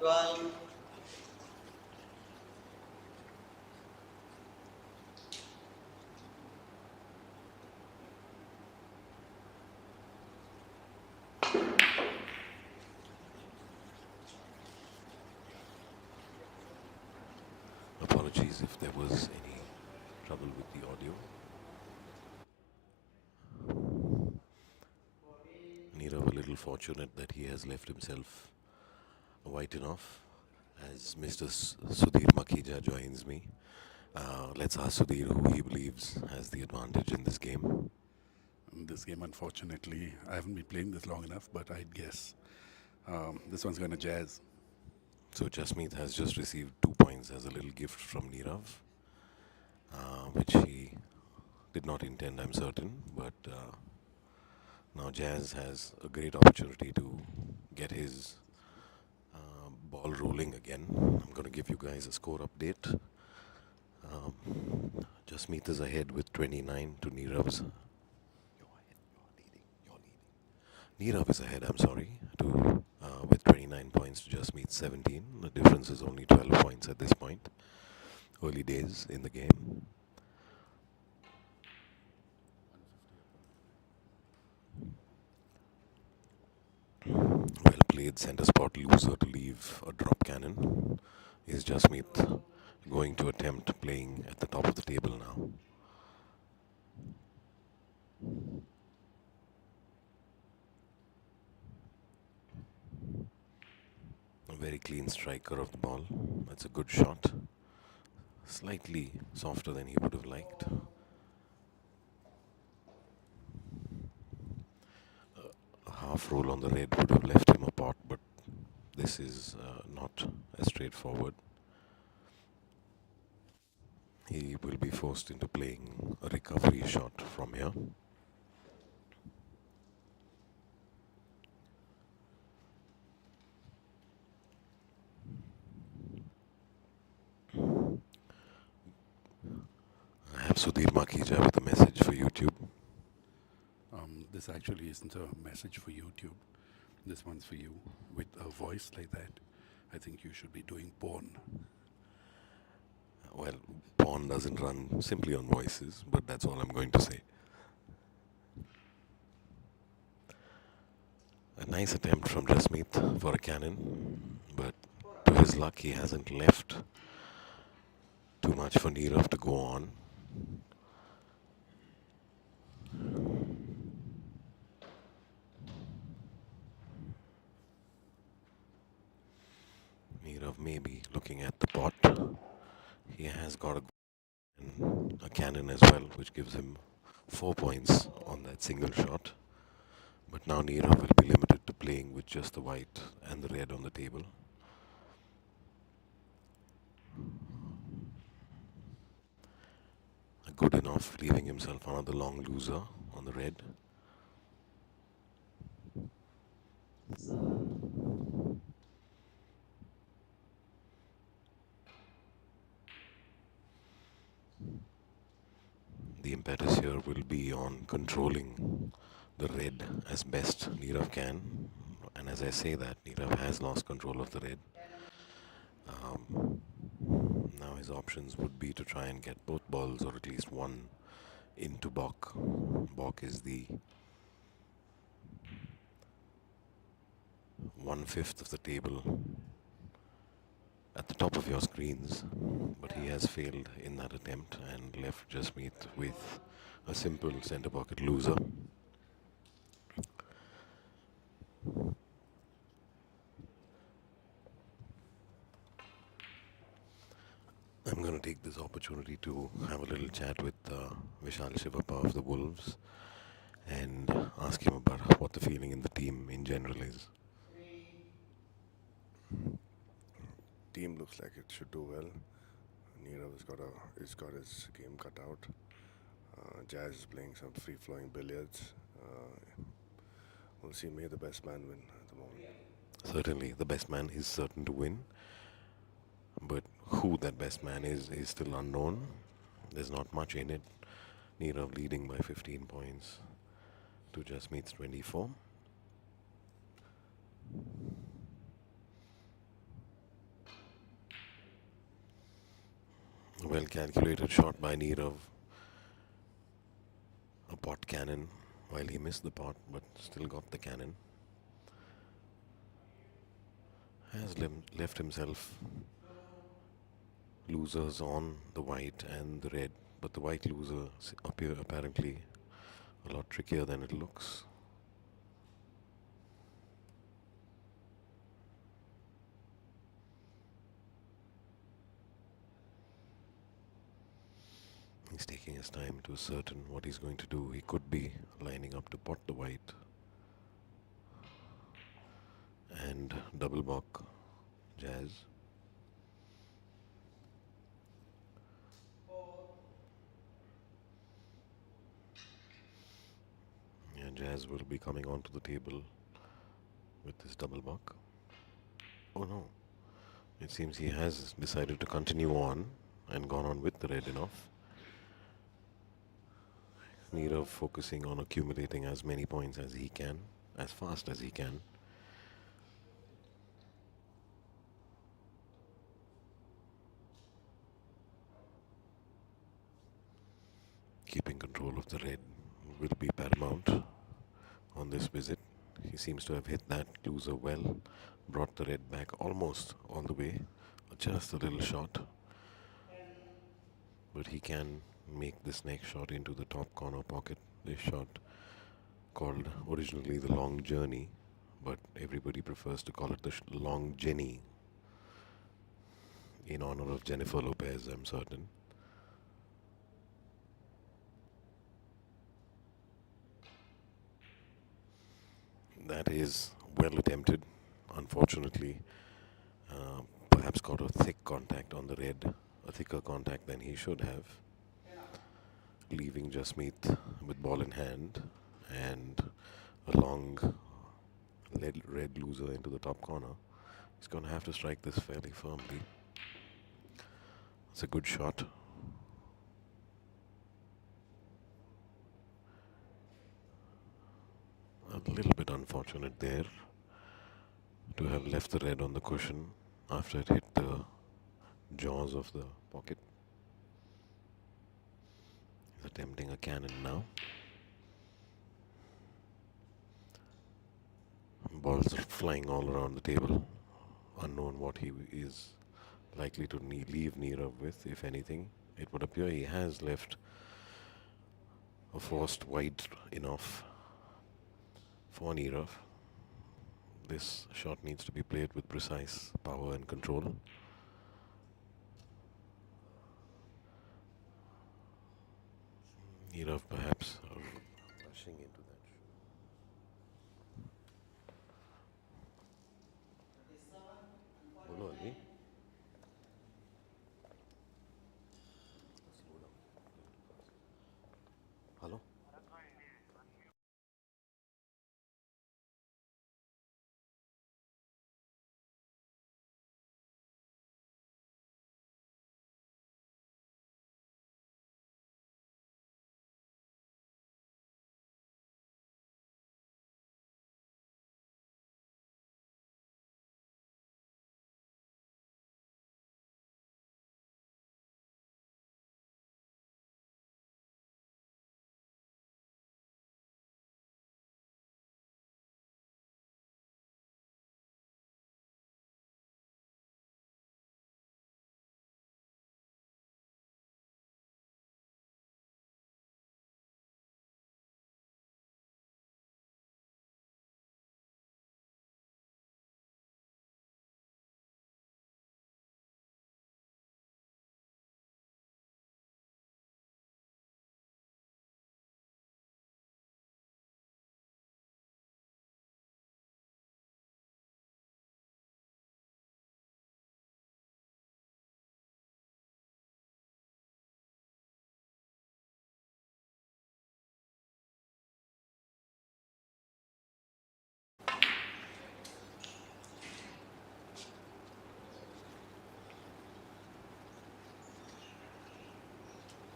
12, Apologies if there was any trouble with the audio. Nirav a little fortunate that he has left himself white enough as Mr. Sudhir Makhija joins me. Let's ask Sudhir who he believes has the advantage in this game. In this game, unfortunately, I haven't been playing this long enough, but I'd guess this one's going to jazz. So Jasmeet has just received 2 points as a little gift from Nirav, which he did not intend, I'm certain. But now Jazz has a great opportunity to get his ball rolling again. I'm going to give you guys a score update. Jasmeet is ahead with 29 to Nirav's. Nirav is ahead, I'm sorry, to with 29 points to Jasmeet 17. The difference is only 12 points at this point. Early days in the game. Well played, center spot loser to leave a drop cannon. Is Jasmeet going to attempt playing at the top of the table now? A very clean striker of the ball. That's a good shot. Slightly softer than he would have liked. A half roll on the red would have left him a pot, but this is not as straightforward. He will be forced into playing a recovery shot from here. I have Sudhir Makhija with a message for YouTube. This actually isn't a message for YouTube. This one's for you. With a voice like that, I think you should be doing porn. Well, porn doesn't run simply on voices, but that's all I'm going to say. A nice attempt from Jasmeet for a cannon, but to his luck, he hasn't left too much for Nirav to go on. Nirav may be looking at the pot. He has got a cannon as well, which gives him 4 points on that single shot. But now Nirav will be limited to playing with just the white and the red on the table. Good enough, leaving himself another long loser on the red. The impetus here will be on controlling the red as best Nirav can. And as I say that, Nirav has lost control of the red. Now his options would be to try and get both balls or at least one into Bok. Bok is the 1/5 of the table at the top of your screens, but he has failed in that attempt and left Jasmeet with a simple center pocket loser. I'm going to take this opportunity to have a little chat with Vishal Shivappa of the Wolves and ask him about what the feeling in the team in general is. Team looks like it should do well. Nirav has got his game cut out. Jazz is playing some free-flowing billiards. We'll see. May the best man win at the moment. Certainly, the best man is certain to win, but who that best man is still unknown. There's not much in it. Nirav leading by 15 points to Jasmeet's 24. Well calculated shot by Nirav. A pot cannon, while he missed the pot but still got the cannon. Has left himself losers on the white and the red, but the white loser appear apparently a lot trickier than it looks. He's taking his time to ascertain what he's going to do. He could be lining up to pot the white and double Bok Jazz. And Jazz will be coming onto the table with this double buck. Oh no. It seems he has decided to continue on and gone on with the red enough. Nirav focusing on accumulating as many points as he can, as fast as he can. Keeping control of the red will be paramount on this visit. He seems to have hit that loser well, brought the red back almost all the way, just a little short. But he can make this next shot into the top corner pocket. This shot called originally the long journey, but everybody prefers to call it the long Jenny in honor of Jennifer Lopez, I'm certain. That is well attempted. Unfortunately, perhaps got a thick contact on the red, a thicker contact than he should have, leaving Jasmeet with ball in hand and a long red loser into the top corner. He's going to have to strike this fairly firmly. It's a good shot. A little bit unfortunate there to have left the red on the cushion after it hit the jaws of the pocket. He's attempting a cannon now. Balls are flying all around the table. Unknown what he is likely to leave Nirav with, if anything. It would appear he has left a forced wide enough for Nirav. This shot needs to be played with precise power and control. Nirav perhaps rushing into that. Bolo, Ali. Slow down. Hello?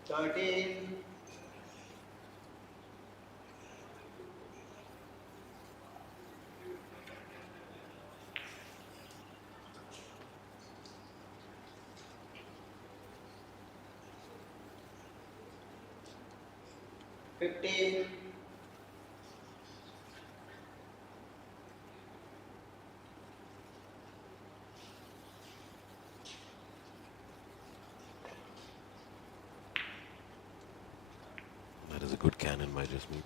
Thirteen. 15. That is a good cannon by Jasmeet.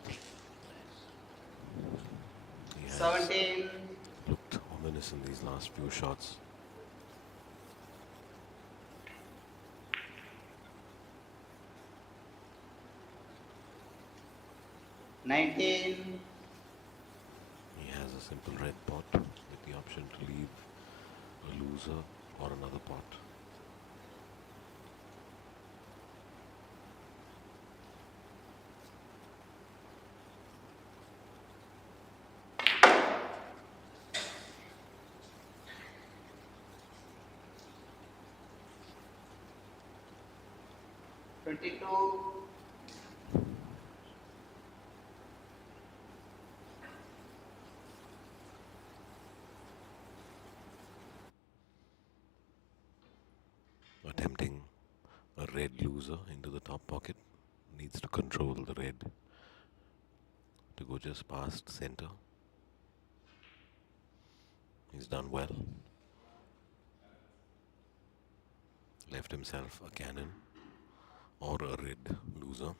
He has 17. looked ominous in these last few shots. 19. He has a simple red pot with the option to leave a loser or another pot. Twenty-two. Attempting a red loser into the top pocket, needs to control the red to go just past center. He's done well. Left himself a cannon or a red loser.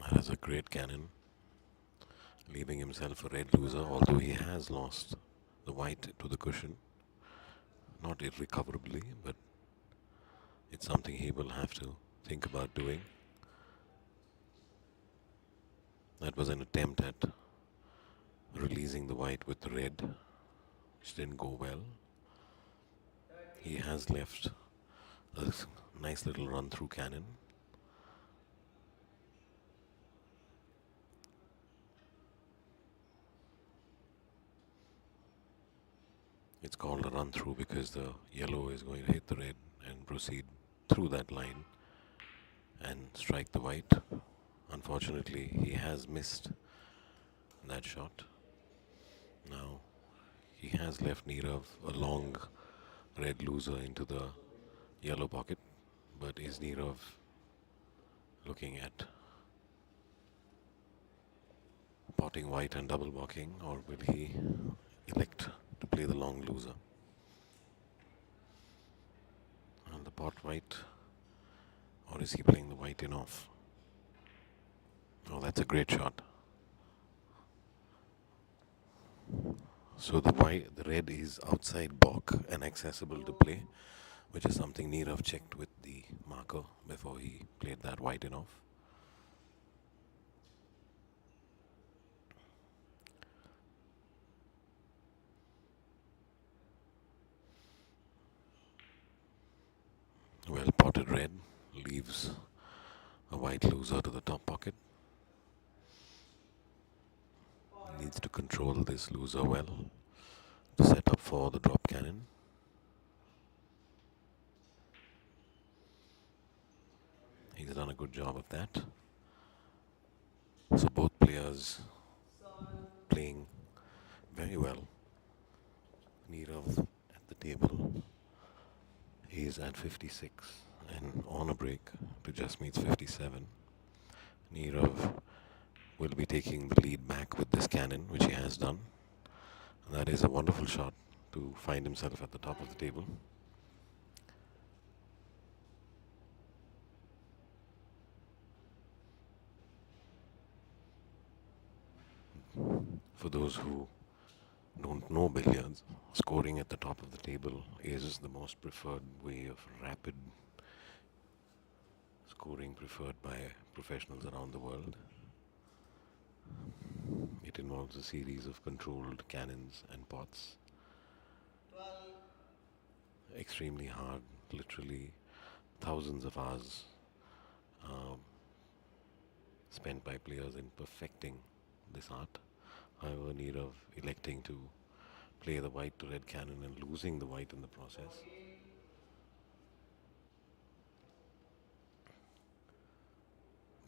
That is a great cannon, leaving himself a red loser, although he has lost the white to the cushion. Not irrecoverably, but it's something he will have to think about doing. That was an attempt at releasing the white with the red, which didn't go well. He has left a nice little run through cannon. It's called a run through because the yellow is going to hit the red and proceed through that line and strike the white. Unfortunately, he has missed that shot. Now, he has left Nirav a long red loser into the yellow pocket, but is Nirav looking at potting white and double walking, or will he elect to play the long loser? And the pot white, or is he playing the white in off? Oh, that's a great shot. So the red is outside balk and accessible to play, which is something Nirav checked with the marker before he played that white in off. Well potted red leaves a white loser to the top pocket. Needs to control this loser well to set up for the drop cannon. He's done a good job of that. So both players playing very well. Nirav at the table. He's at 56 and on a break to just meets 57. Nirav will be taking the lead back with this cannon, which he has done. And that is a wonderful shot to find himself at the top of the table. For those who don't know billiards, scoring at the top of the table is the most preferred way of rapid scoring preferred by professionals around the world. It involves a series of controlled cannons and pots. Extremely hard, literally thousands of hours spent by players in perfecting this art. However, Nirav electing to play the white to red cannon and losing the white in the process.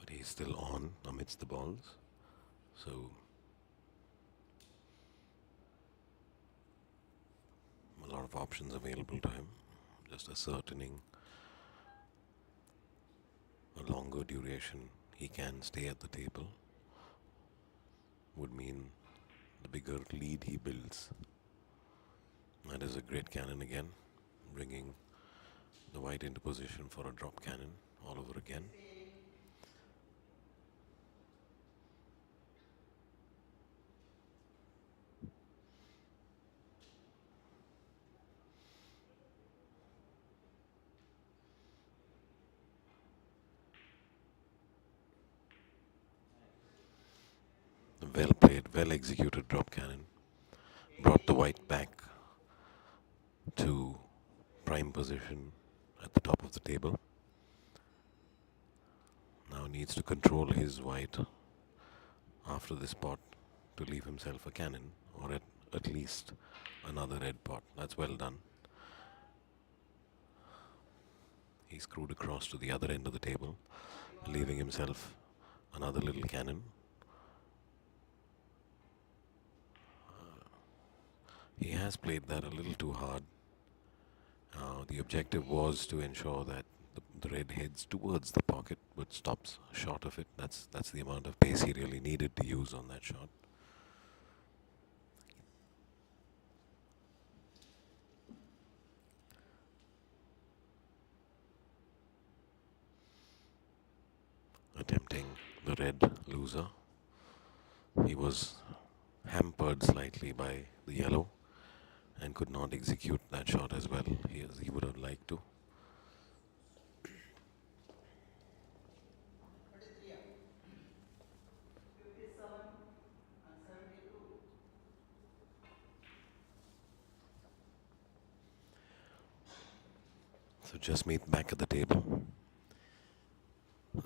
But he's still on amidst the balls. So a lot of options available to him. Just ascertaining a longer duration he can stay at the table would mean the bigger lead he builds. That is a great cannon again, bringing the white into position for a drop cannon all over again. Well played, well executed drop cannon. Brought the white back to prime position at the top of the table. Now needs to control his white after this pot to leave himself a cannon, or at least another red pot. That's well done. He screwed across to the other end of the table, leaving himself another little cannon. He has played that a little too hard. The objective was to ensure that the red heads towards the pocket but stops short of it. That's the amount of pace he really needed to use on that shot. Attempting the red loser. He was hampered slightly by the yellow and could not execute that shot as well as he would have liked to. So Jasmeet back at the table.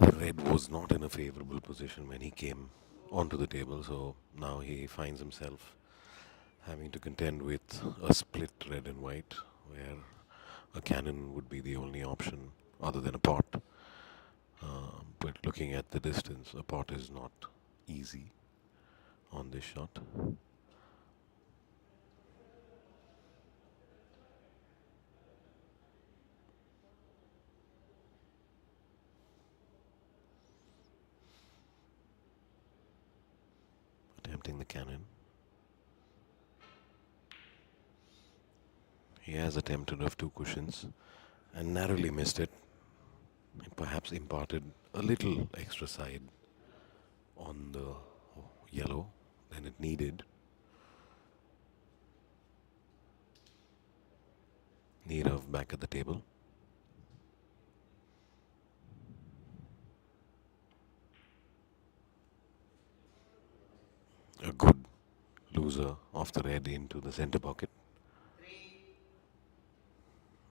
The red was not in a favorable position when he came onto the table, so now he finds himself having to contend with a split red and white, where a cannon would be the only option other than a pot. But looking at the distance, a pot is not easy on this shot. Attempting the cannon. He has attempted of two cushions and narrowly missed it, and perhaps imparted a little extra side on the yellow than it needed. Nirav back at the table. A good loser off the red into the center pocket.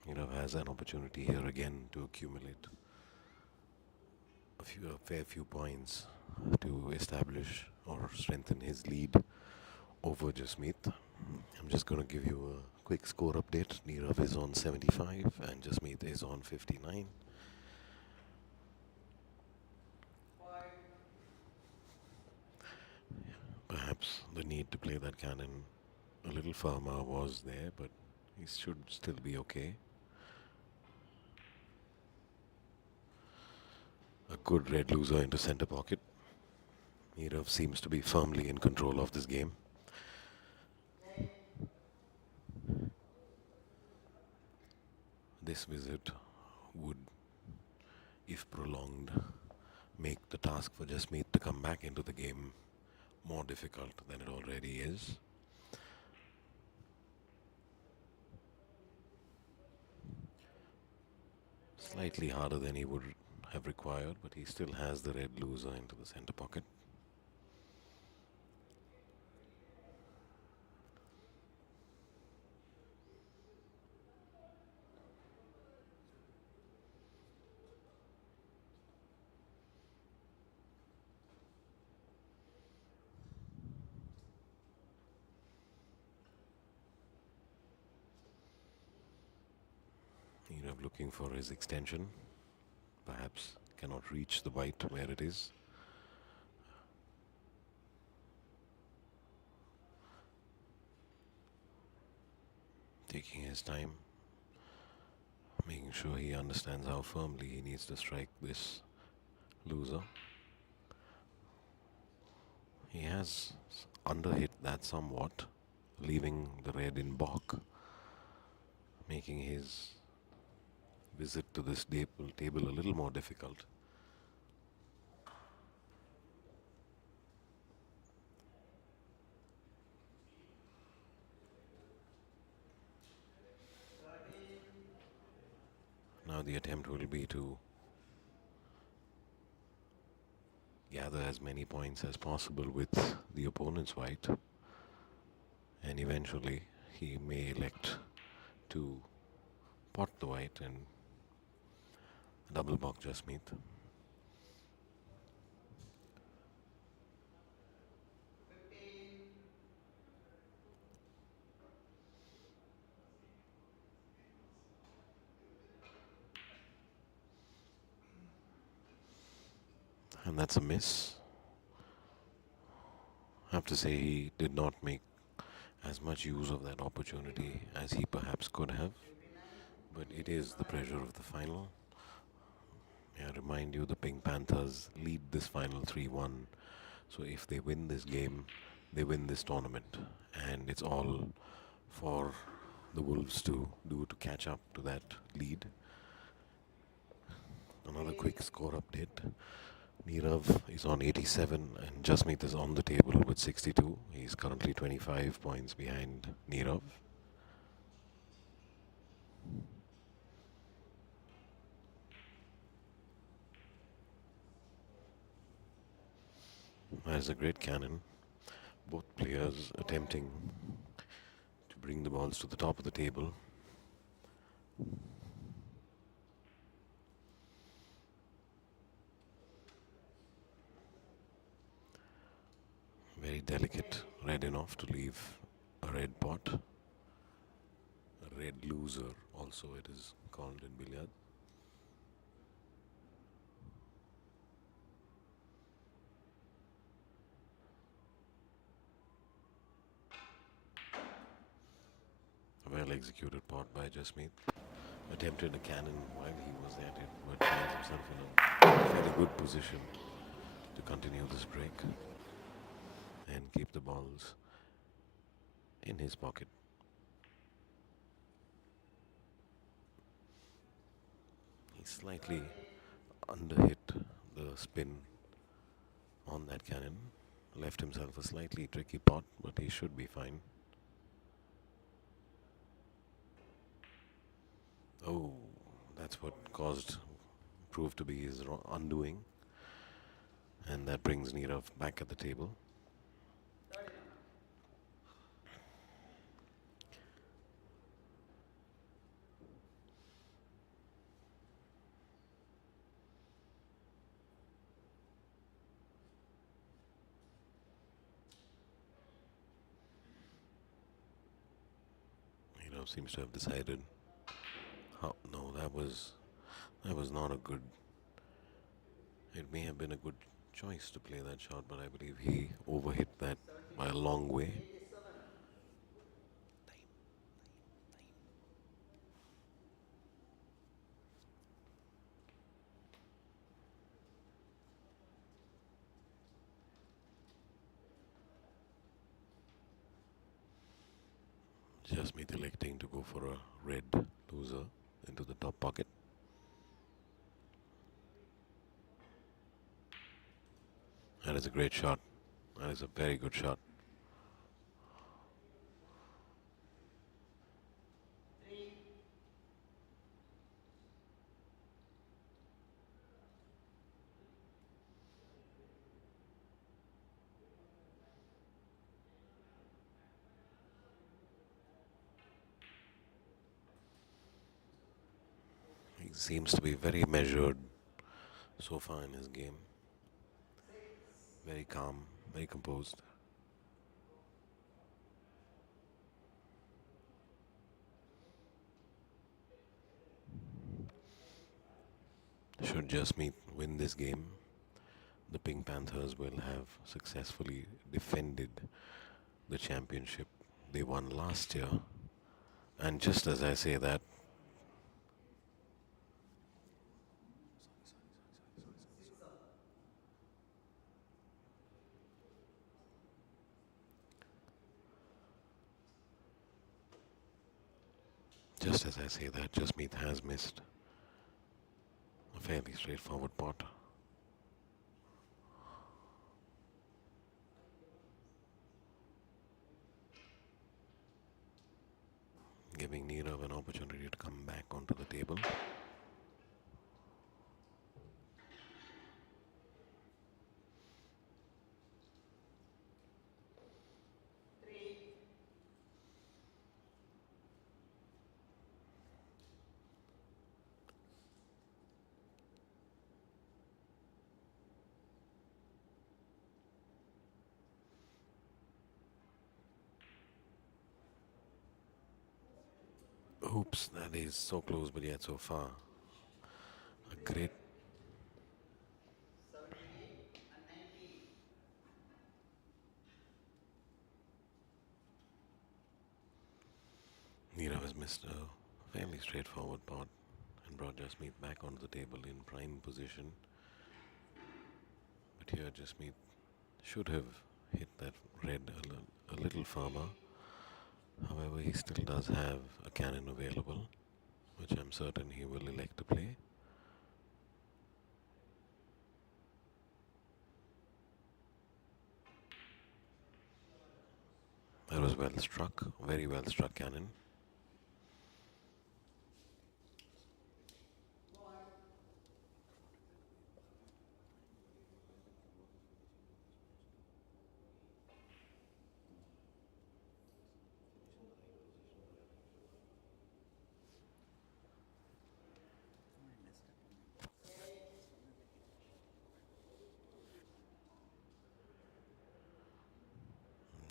Nirav has an opportunity here again to accumulate a fair few points to establish or strengthen his lead over Jasmeet. I'm just going to give you a quick score update. Nirav is on 75 and Jasmeet is on 59. Perhaps the need to play that cannon a little firmer was there, but he should still be okay. A good red loser into center pocket. Nirav seems to be firmly in control of this game. This visit would, if prolonged, make the task for Jasmeet to come back into the game more difficult than it already is. Slightly harder than he would have required, but he still has the red loser into the center pocket. Nirav looking for his extension. Perhaps cannot reach the white where it is. Taking his time, making sure he understands how firmly he needs to strike this loser. He has underhit that somewhat, leaving the red in balk, making his visit to this table a little more difficult. Now the attempt will be to gather as many points as possible with the opponent's white, and eventually he may elect to pot the white and double block Jasmeet. And that's a miss. I have to say he did not make as much use of that opportunity as he perhaps could have, but it is the pressure of the final. I remind you, the Pink Panthers lead this final 3-1. So if they win this game, they win this tournament. And it's all for the Wolves to do to catch up to that lead. Another quick score update. Nirav is on 87 and Jasmeet is on the table with 62. He's currently 25 points behind Nirav. There's a great cannon. Both players attempting to bring the balls to the top of the table. Very delicate, red enough to leave a red pot. A red loser also it is called in billiard. A well executed pot by Jasmeet. Attempted a cannon while he was at it, but finds himself in a fairly good position to continue this break and keep the balls in his pocket. He slightly underhit the spin on that cannon, left himself a slightly tricky pot, but he should be fine. Oh, that's what proved to be his undoing. And that brings Nirav back at the table. Nirav seems to have decided. No, that was not a good. It may have been a good choice to play that shot, but I believe he overhit that by a long way. Jasmeet electing to go for a red loser into the top pocket. That is a great shot. That is a very good shot. He seems to be very measured so far in his game. Very calm, very composed. Should Jasmeet win this game, the Pink Panthers will have successfully defended the championship they won last year. And just as I say that, Jasmeet has missed a fairly straightforward pot. Giving Nirav an opportunity to come back onto the table. Oops, that is so close, but yet so far. A great. 78 and 90. Neerav has missed a fairly straightforward pot and brought Jasmeet back onto the table in prime position. But here Jasmeet should have hit that red a little firmer. However, he still does have a cannon available, which I'm certain he will elect to play. That was well struck, very well struck cannon.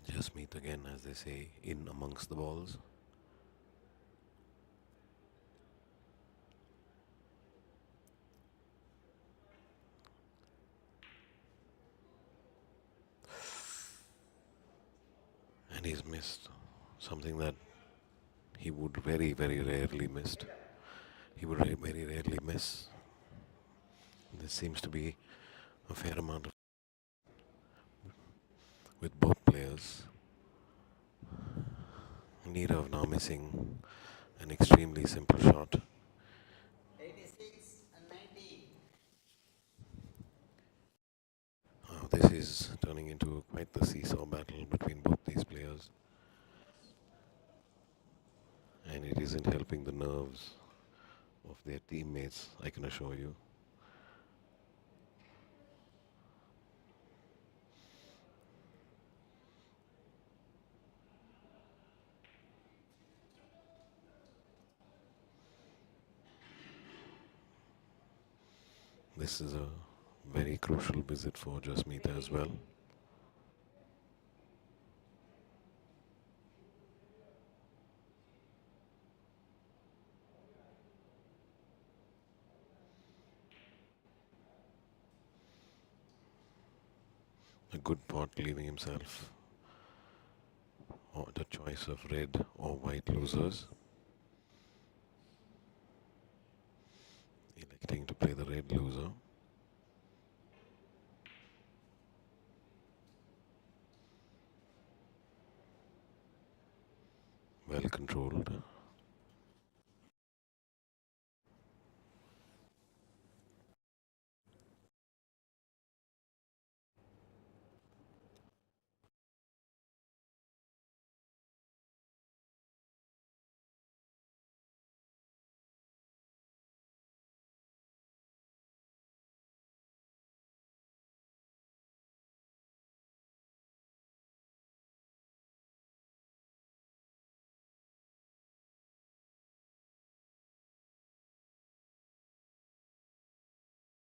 Jasmeet again, as they say, in amongst the balls. And he's missed something that he would very, very rarely miss. He would very rarely miss. There seems to be a fair amount of with both players. Neerav now missing an extremely simple shot. 86 and 90. This is turning into quite the seesaw battle between both these players. And it isn't helping the nerves of their teammates, I can assure you. This is a very crucial visit for Jasmeet as well. A good pot leaving himself or the choice of red or white losers. Electing to play the red loser. Well controlled.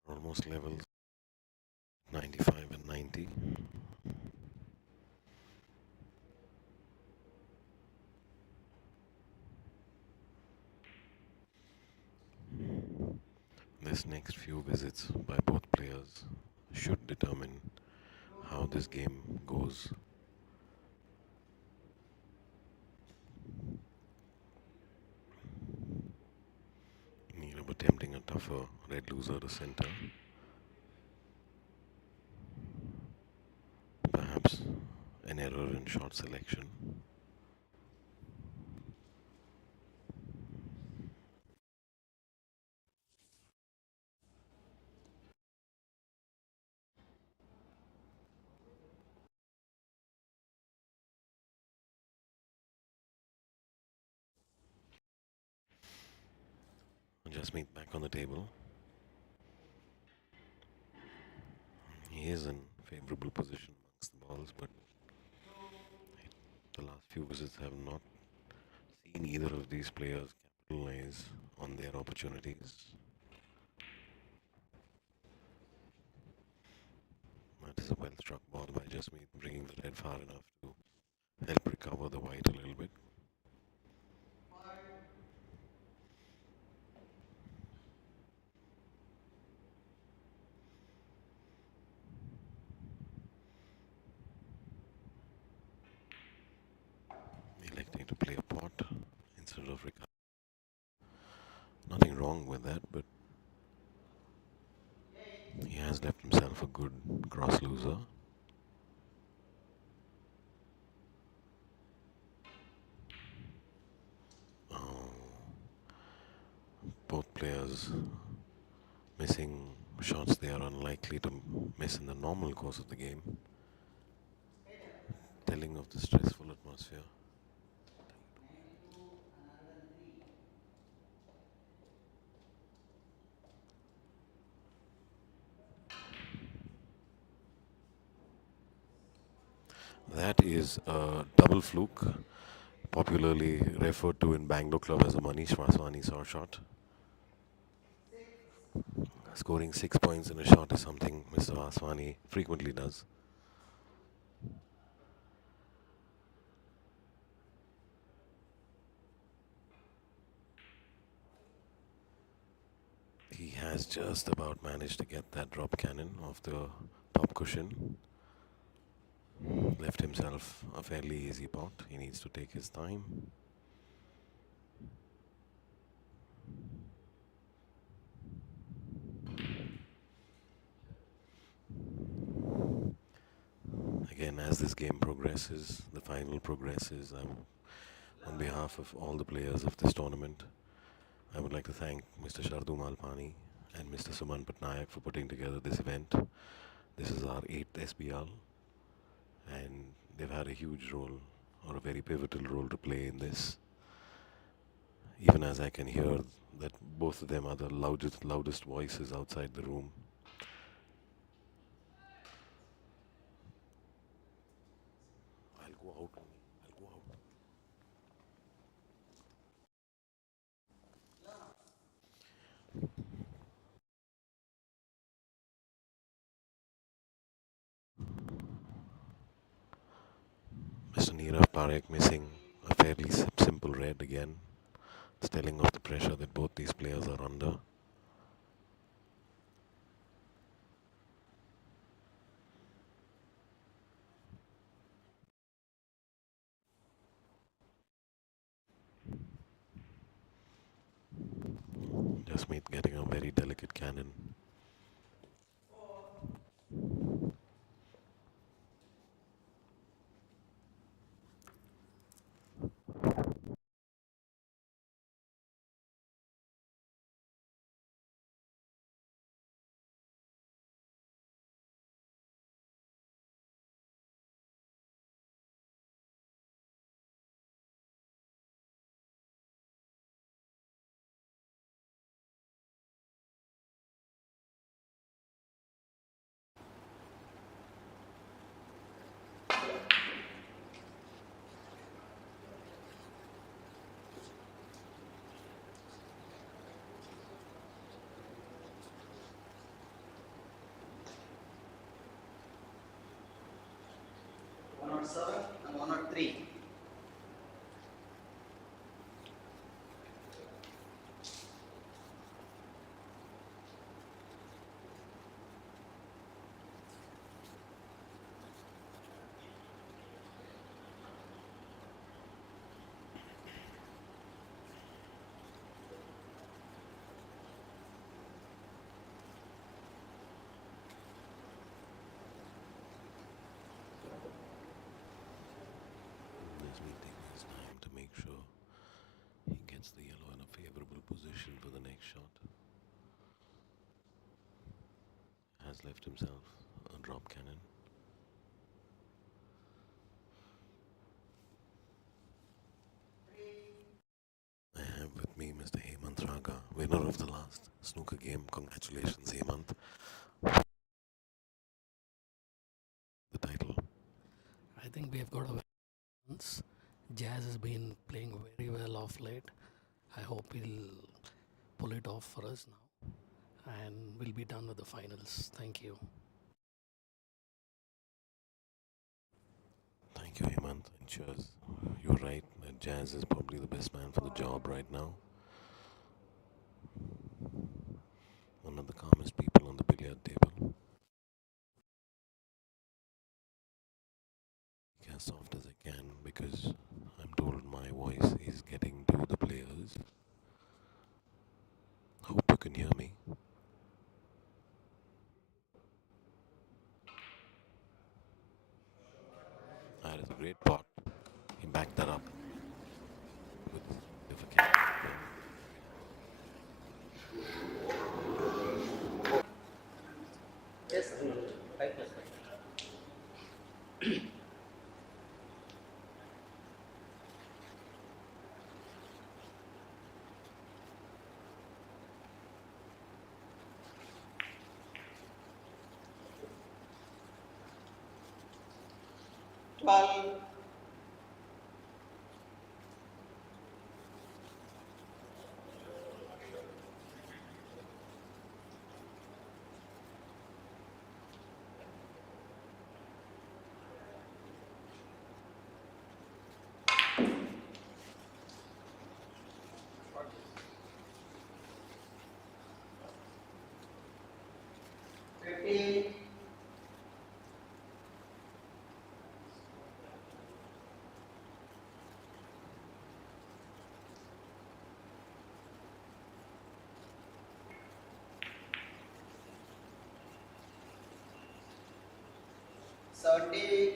Almost levels 95 and 90. This next few visits by both players should determine how this game goes. Neerav attempting a tougher red loser to center. Perhaps an error in shot selection. Jasmeet back on the table. He is in favorable position amongst the balls, but the last few visits have not seen either of these players capitalize on their opportunities. That is a well struck ball by Jasmeet, bringing the red far enough to help recover the white a little bit. that, but he has left himself a good cross loser. Both players missing shots they are unlikely to miss in the normal course of the game, telling of the stressful atmosphere. That is a double fluke, popularly referred to in Bangalore club as a Manish Vaswani saw shot. Scoring 6 points in a shot is something Mr. Vaswani frequently does. He has just about managed to get that drop cannon off the top cushion. Left himself a fairly easy pot. He needs to take his time. Again, as this game progresses, the final progresses, on behalf of all the players of this tournament, I would like to thank Mr. Shardu Malpani and Mr. Suman Patnaik for putting together this event. This is our 8th SBL, and they've had a huge role, or a very pivotal role to play in this. Even as I can hear that both of them are the loudest voices outside the room. I'll go out. I'll go out. Mr. Neerav Parekh missing a fairly simple red again. It's telling of the pressure that both these players are under. Jasmeet getting a very delicate cannon. One or 7 and 1 or 3. Jasmeet taking his time to make sure he gets the yellow in a favorable position for the next shot. Has left himself a drop cannon. I have with me Mr. Hemant Raga, winner of the last snooker game. Congratulations, Hemant. The title. I think we have got a chance. Jazz has been playing very well of late. I hope he'll pull it off for us now. And we'll be done with the finals. Thank you. Thank you, Hemant. And cheers. You're right that Jazz is probably the best man for the job right now. One of the calmest people on the billiard table. As soft as I can because I'm told my voice is getting to the players. Hope you is a great pot. He backed that up with if a cat. Yes, sir. 5 plus 5. Twelve. Fifteen. 17.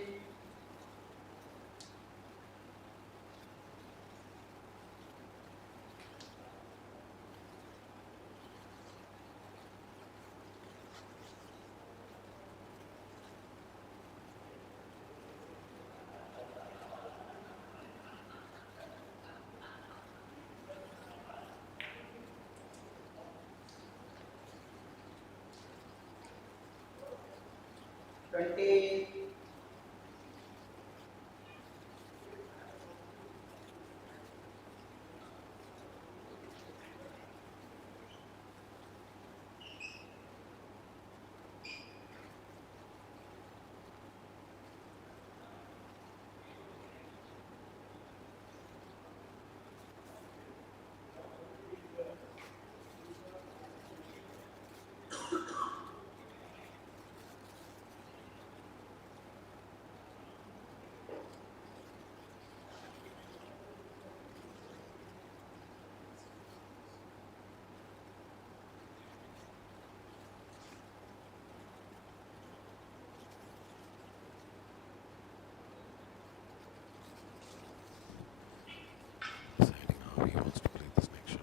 20. Deciding how he wants to play this next shot.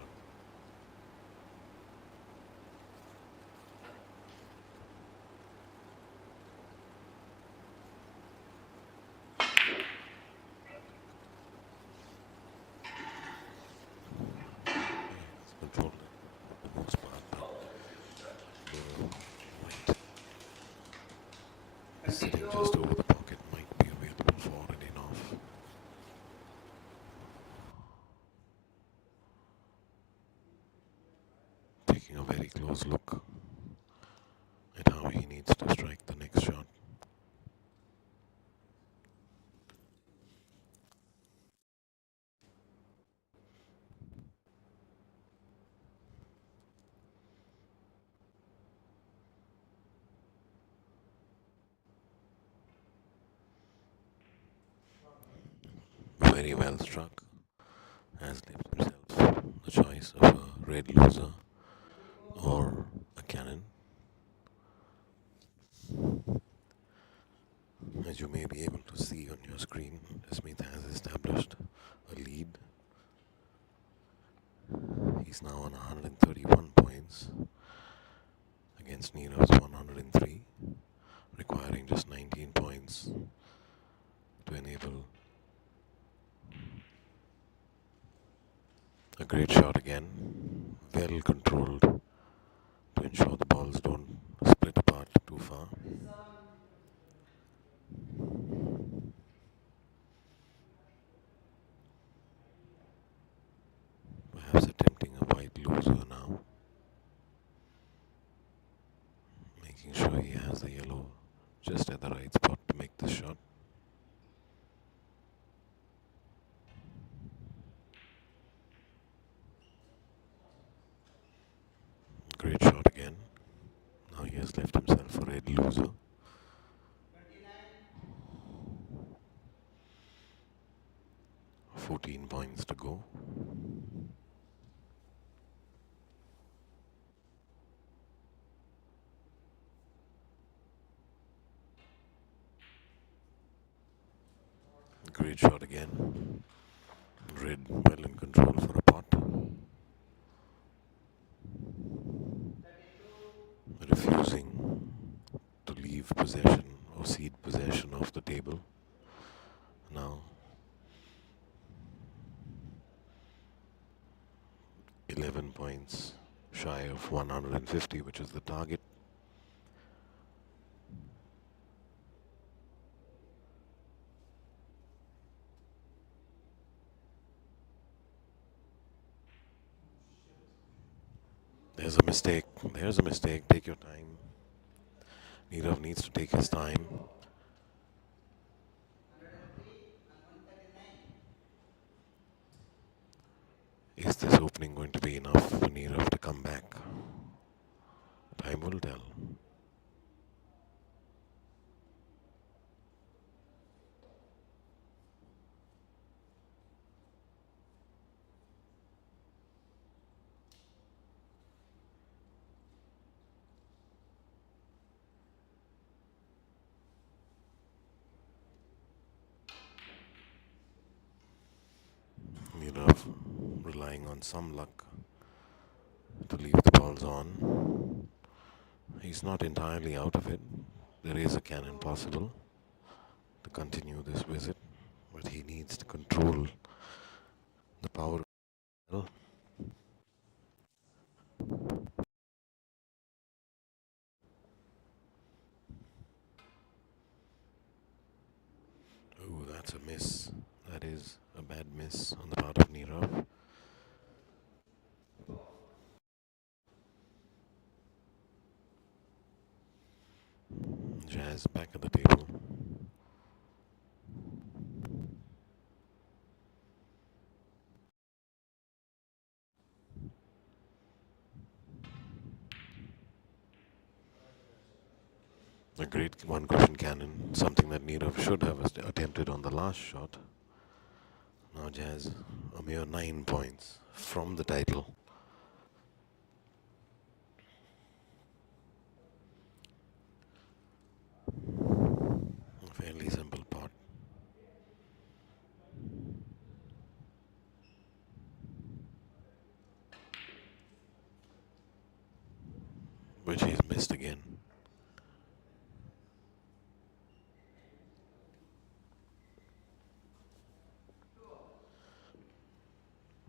He's controlled it for the most part, but the white sitting just over the pocket might be available for an in-off. Taking a very close look at how he needs to strike the next shot. Very well struck. Has left himself the choice of a red loser or a cannon. As you may be able to see on your screen, Smith has established a lead. He's now on 131 points against Neerav's 103, requiring just 19 points to enable a great shot again, well controlled to ensure the balls don't split apart too far. Perhaps attempting a white loser now, making sure he has the yellow just at the right spot to make the shot. Great shot again. Now he has left himself a red loser. 14 points to go. Great shot again. Red well in control for a pot. Refusing to leave possession or cede possession of the table. Now 11 points shy of 150, which is the target. There's a mistake. There's a mistake. Take your time. Nirav needs to take his time. Is this opening going to be enough for Nirav to come back? Time will tell. Nirav relying on some luck to leave the balls on. He's not entirely out of it. There is a cannon possible to continue this visit, but he needs to control the power. Oh, that's a miss. That is a bad miss on the part of Nirav. Jazz back at the table. A great one cushion cannon, something that Nirav should have attempted on the last shot. Now Jazz, a mere 9 points from the title. A fairly simple pot. Which he's missed again.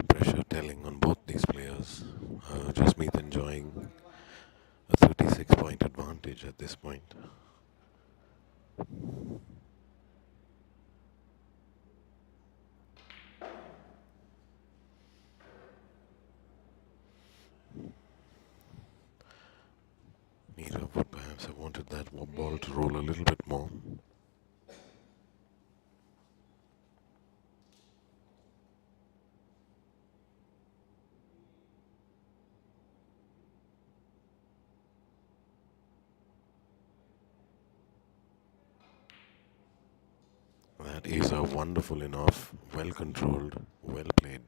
Pressure telling on both these players. Jasmeet enjoying a 36-point advantage at this point. Nirav would perhaps have wanted that ball to roll a little bit more. That is a wonderful enough, well controlled, well played.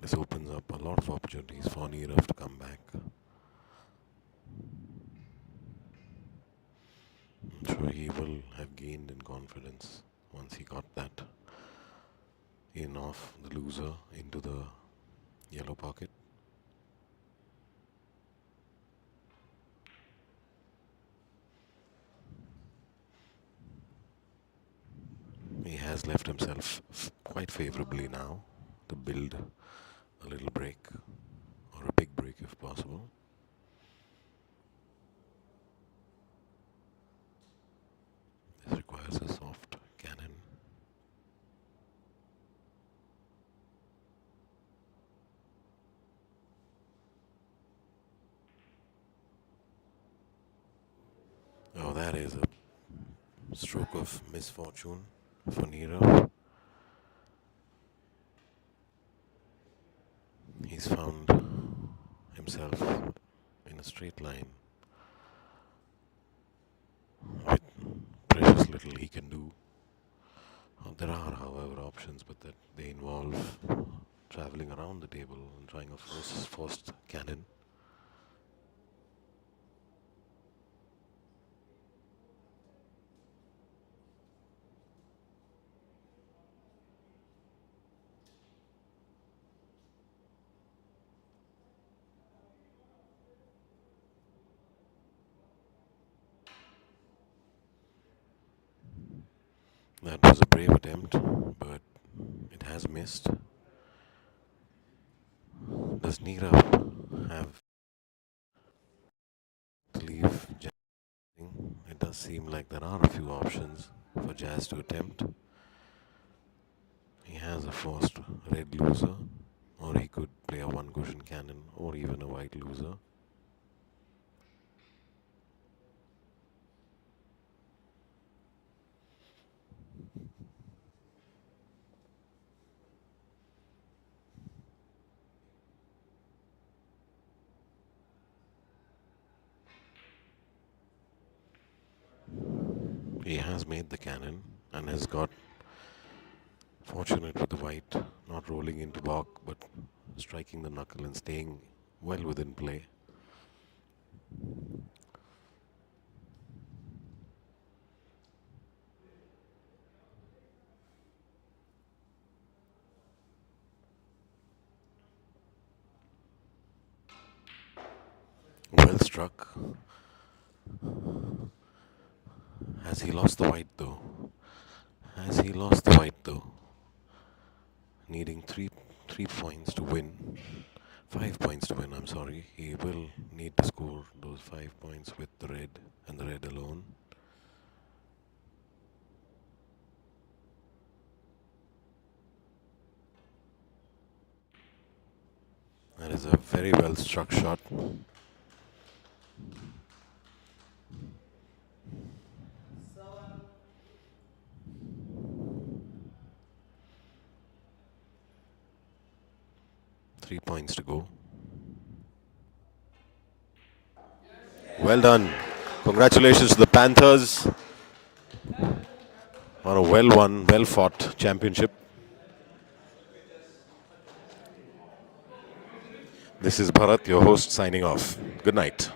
This opens up a lot of opportunities for Nirav to come back. I'm sure he will have gained in confidence once he got that in off the loser into the yellow pocket. He has left himself quite favorably now to build a little break or a big break if possible. This requires a soft cannon. Oh, that is a stroke of misfortune for Nirav. He's found himself in a straight line with precious little he can do. There are, however, options, but that they involve traveling around the table and trying a forced cannon. That was a brave attempt, but it has missed. Does Neera have to leave Jazz? It does seem like there are a few options for Jazz to attempt. He has a forced red loser, or he could play a one cushion cannon, or even a white loser. He has made the cannon and has got fortunate with the white, not rolling into block but striking the knuckle and staying well within play. Well struck. Has he lost the white though? Has he lost the white though? Needing three points to win. 5 points to win, I'm sorry. He will need to score those 5 points with the red and the red alone. That is a very well struck shot. seven, 3 points to go. Well done. Congratulations to the Panthers on a well won, well fought championship. This is Bharat, your host, signing off. Good night.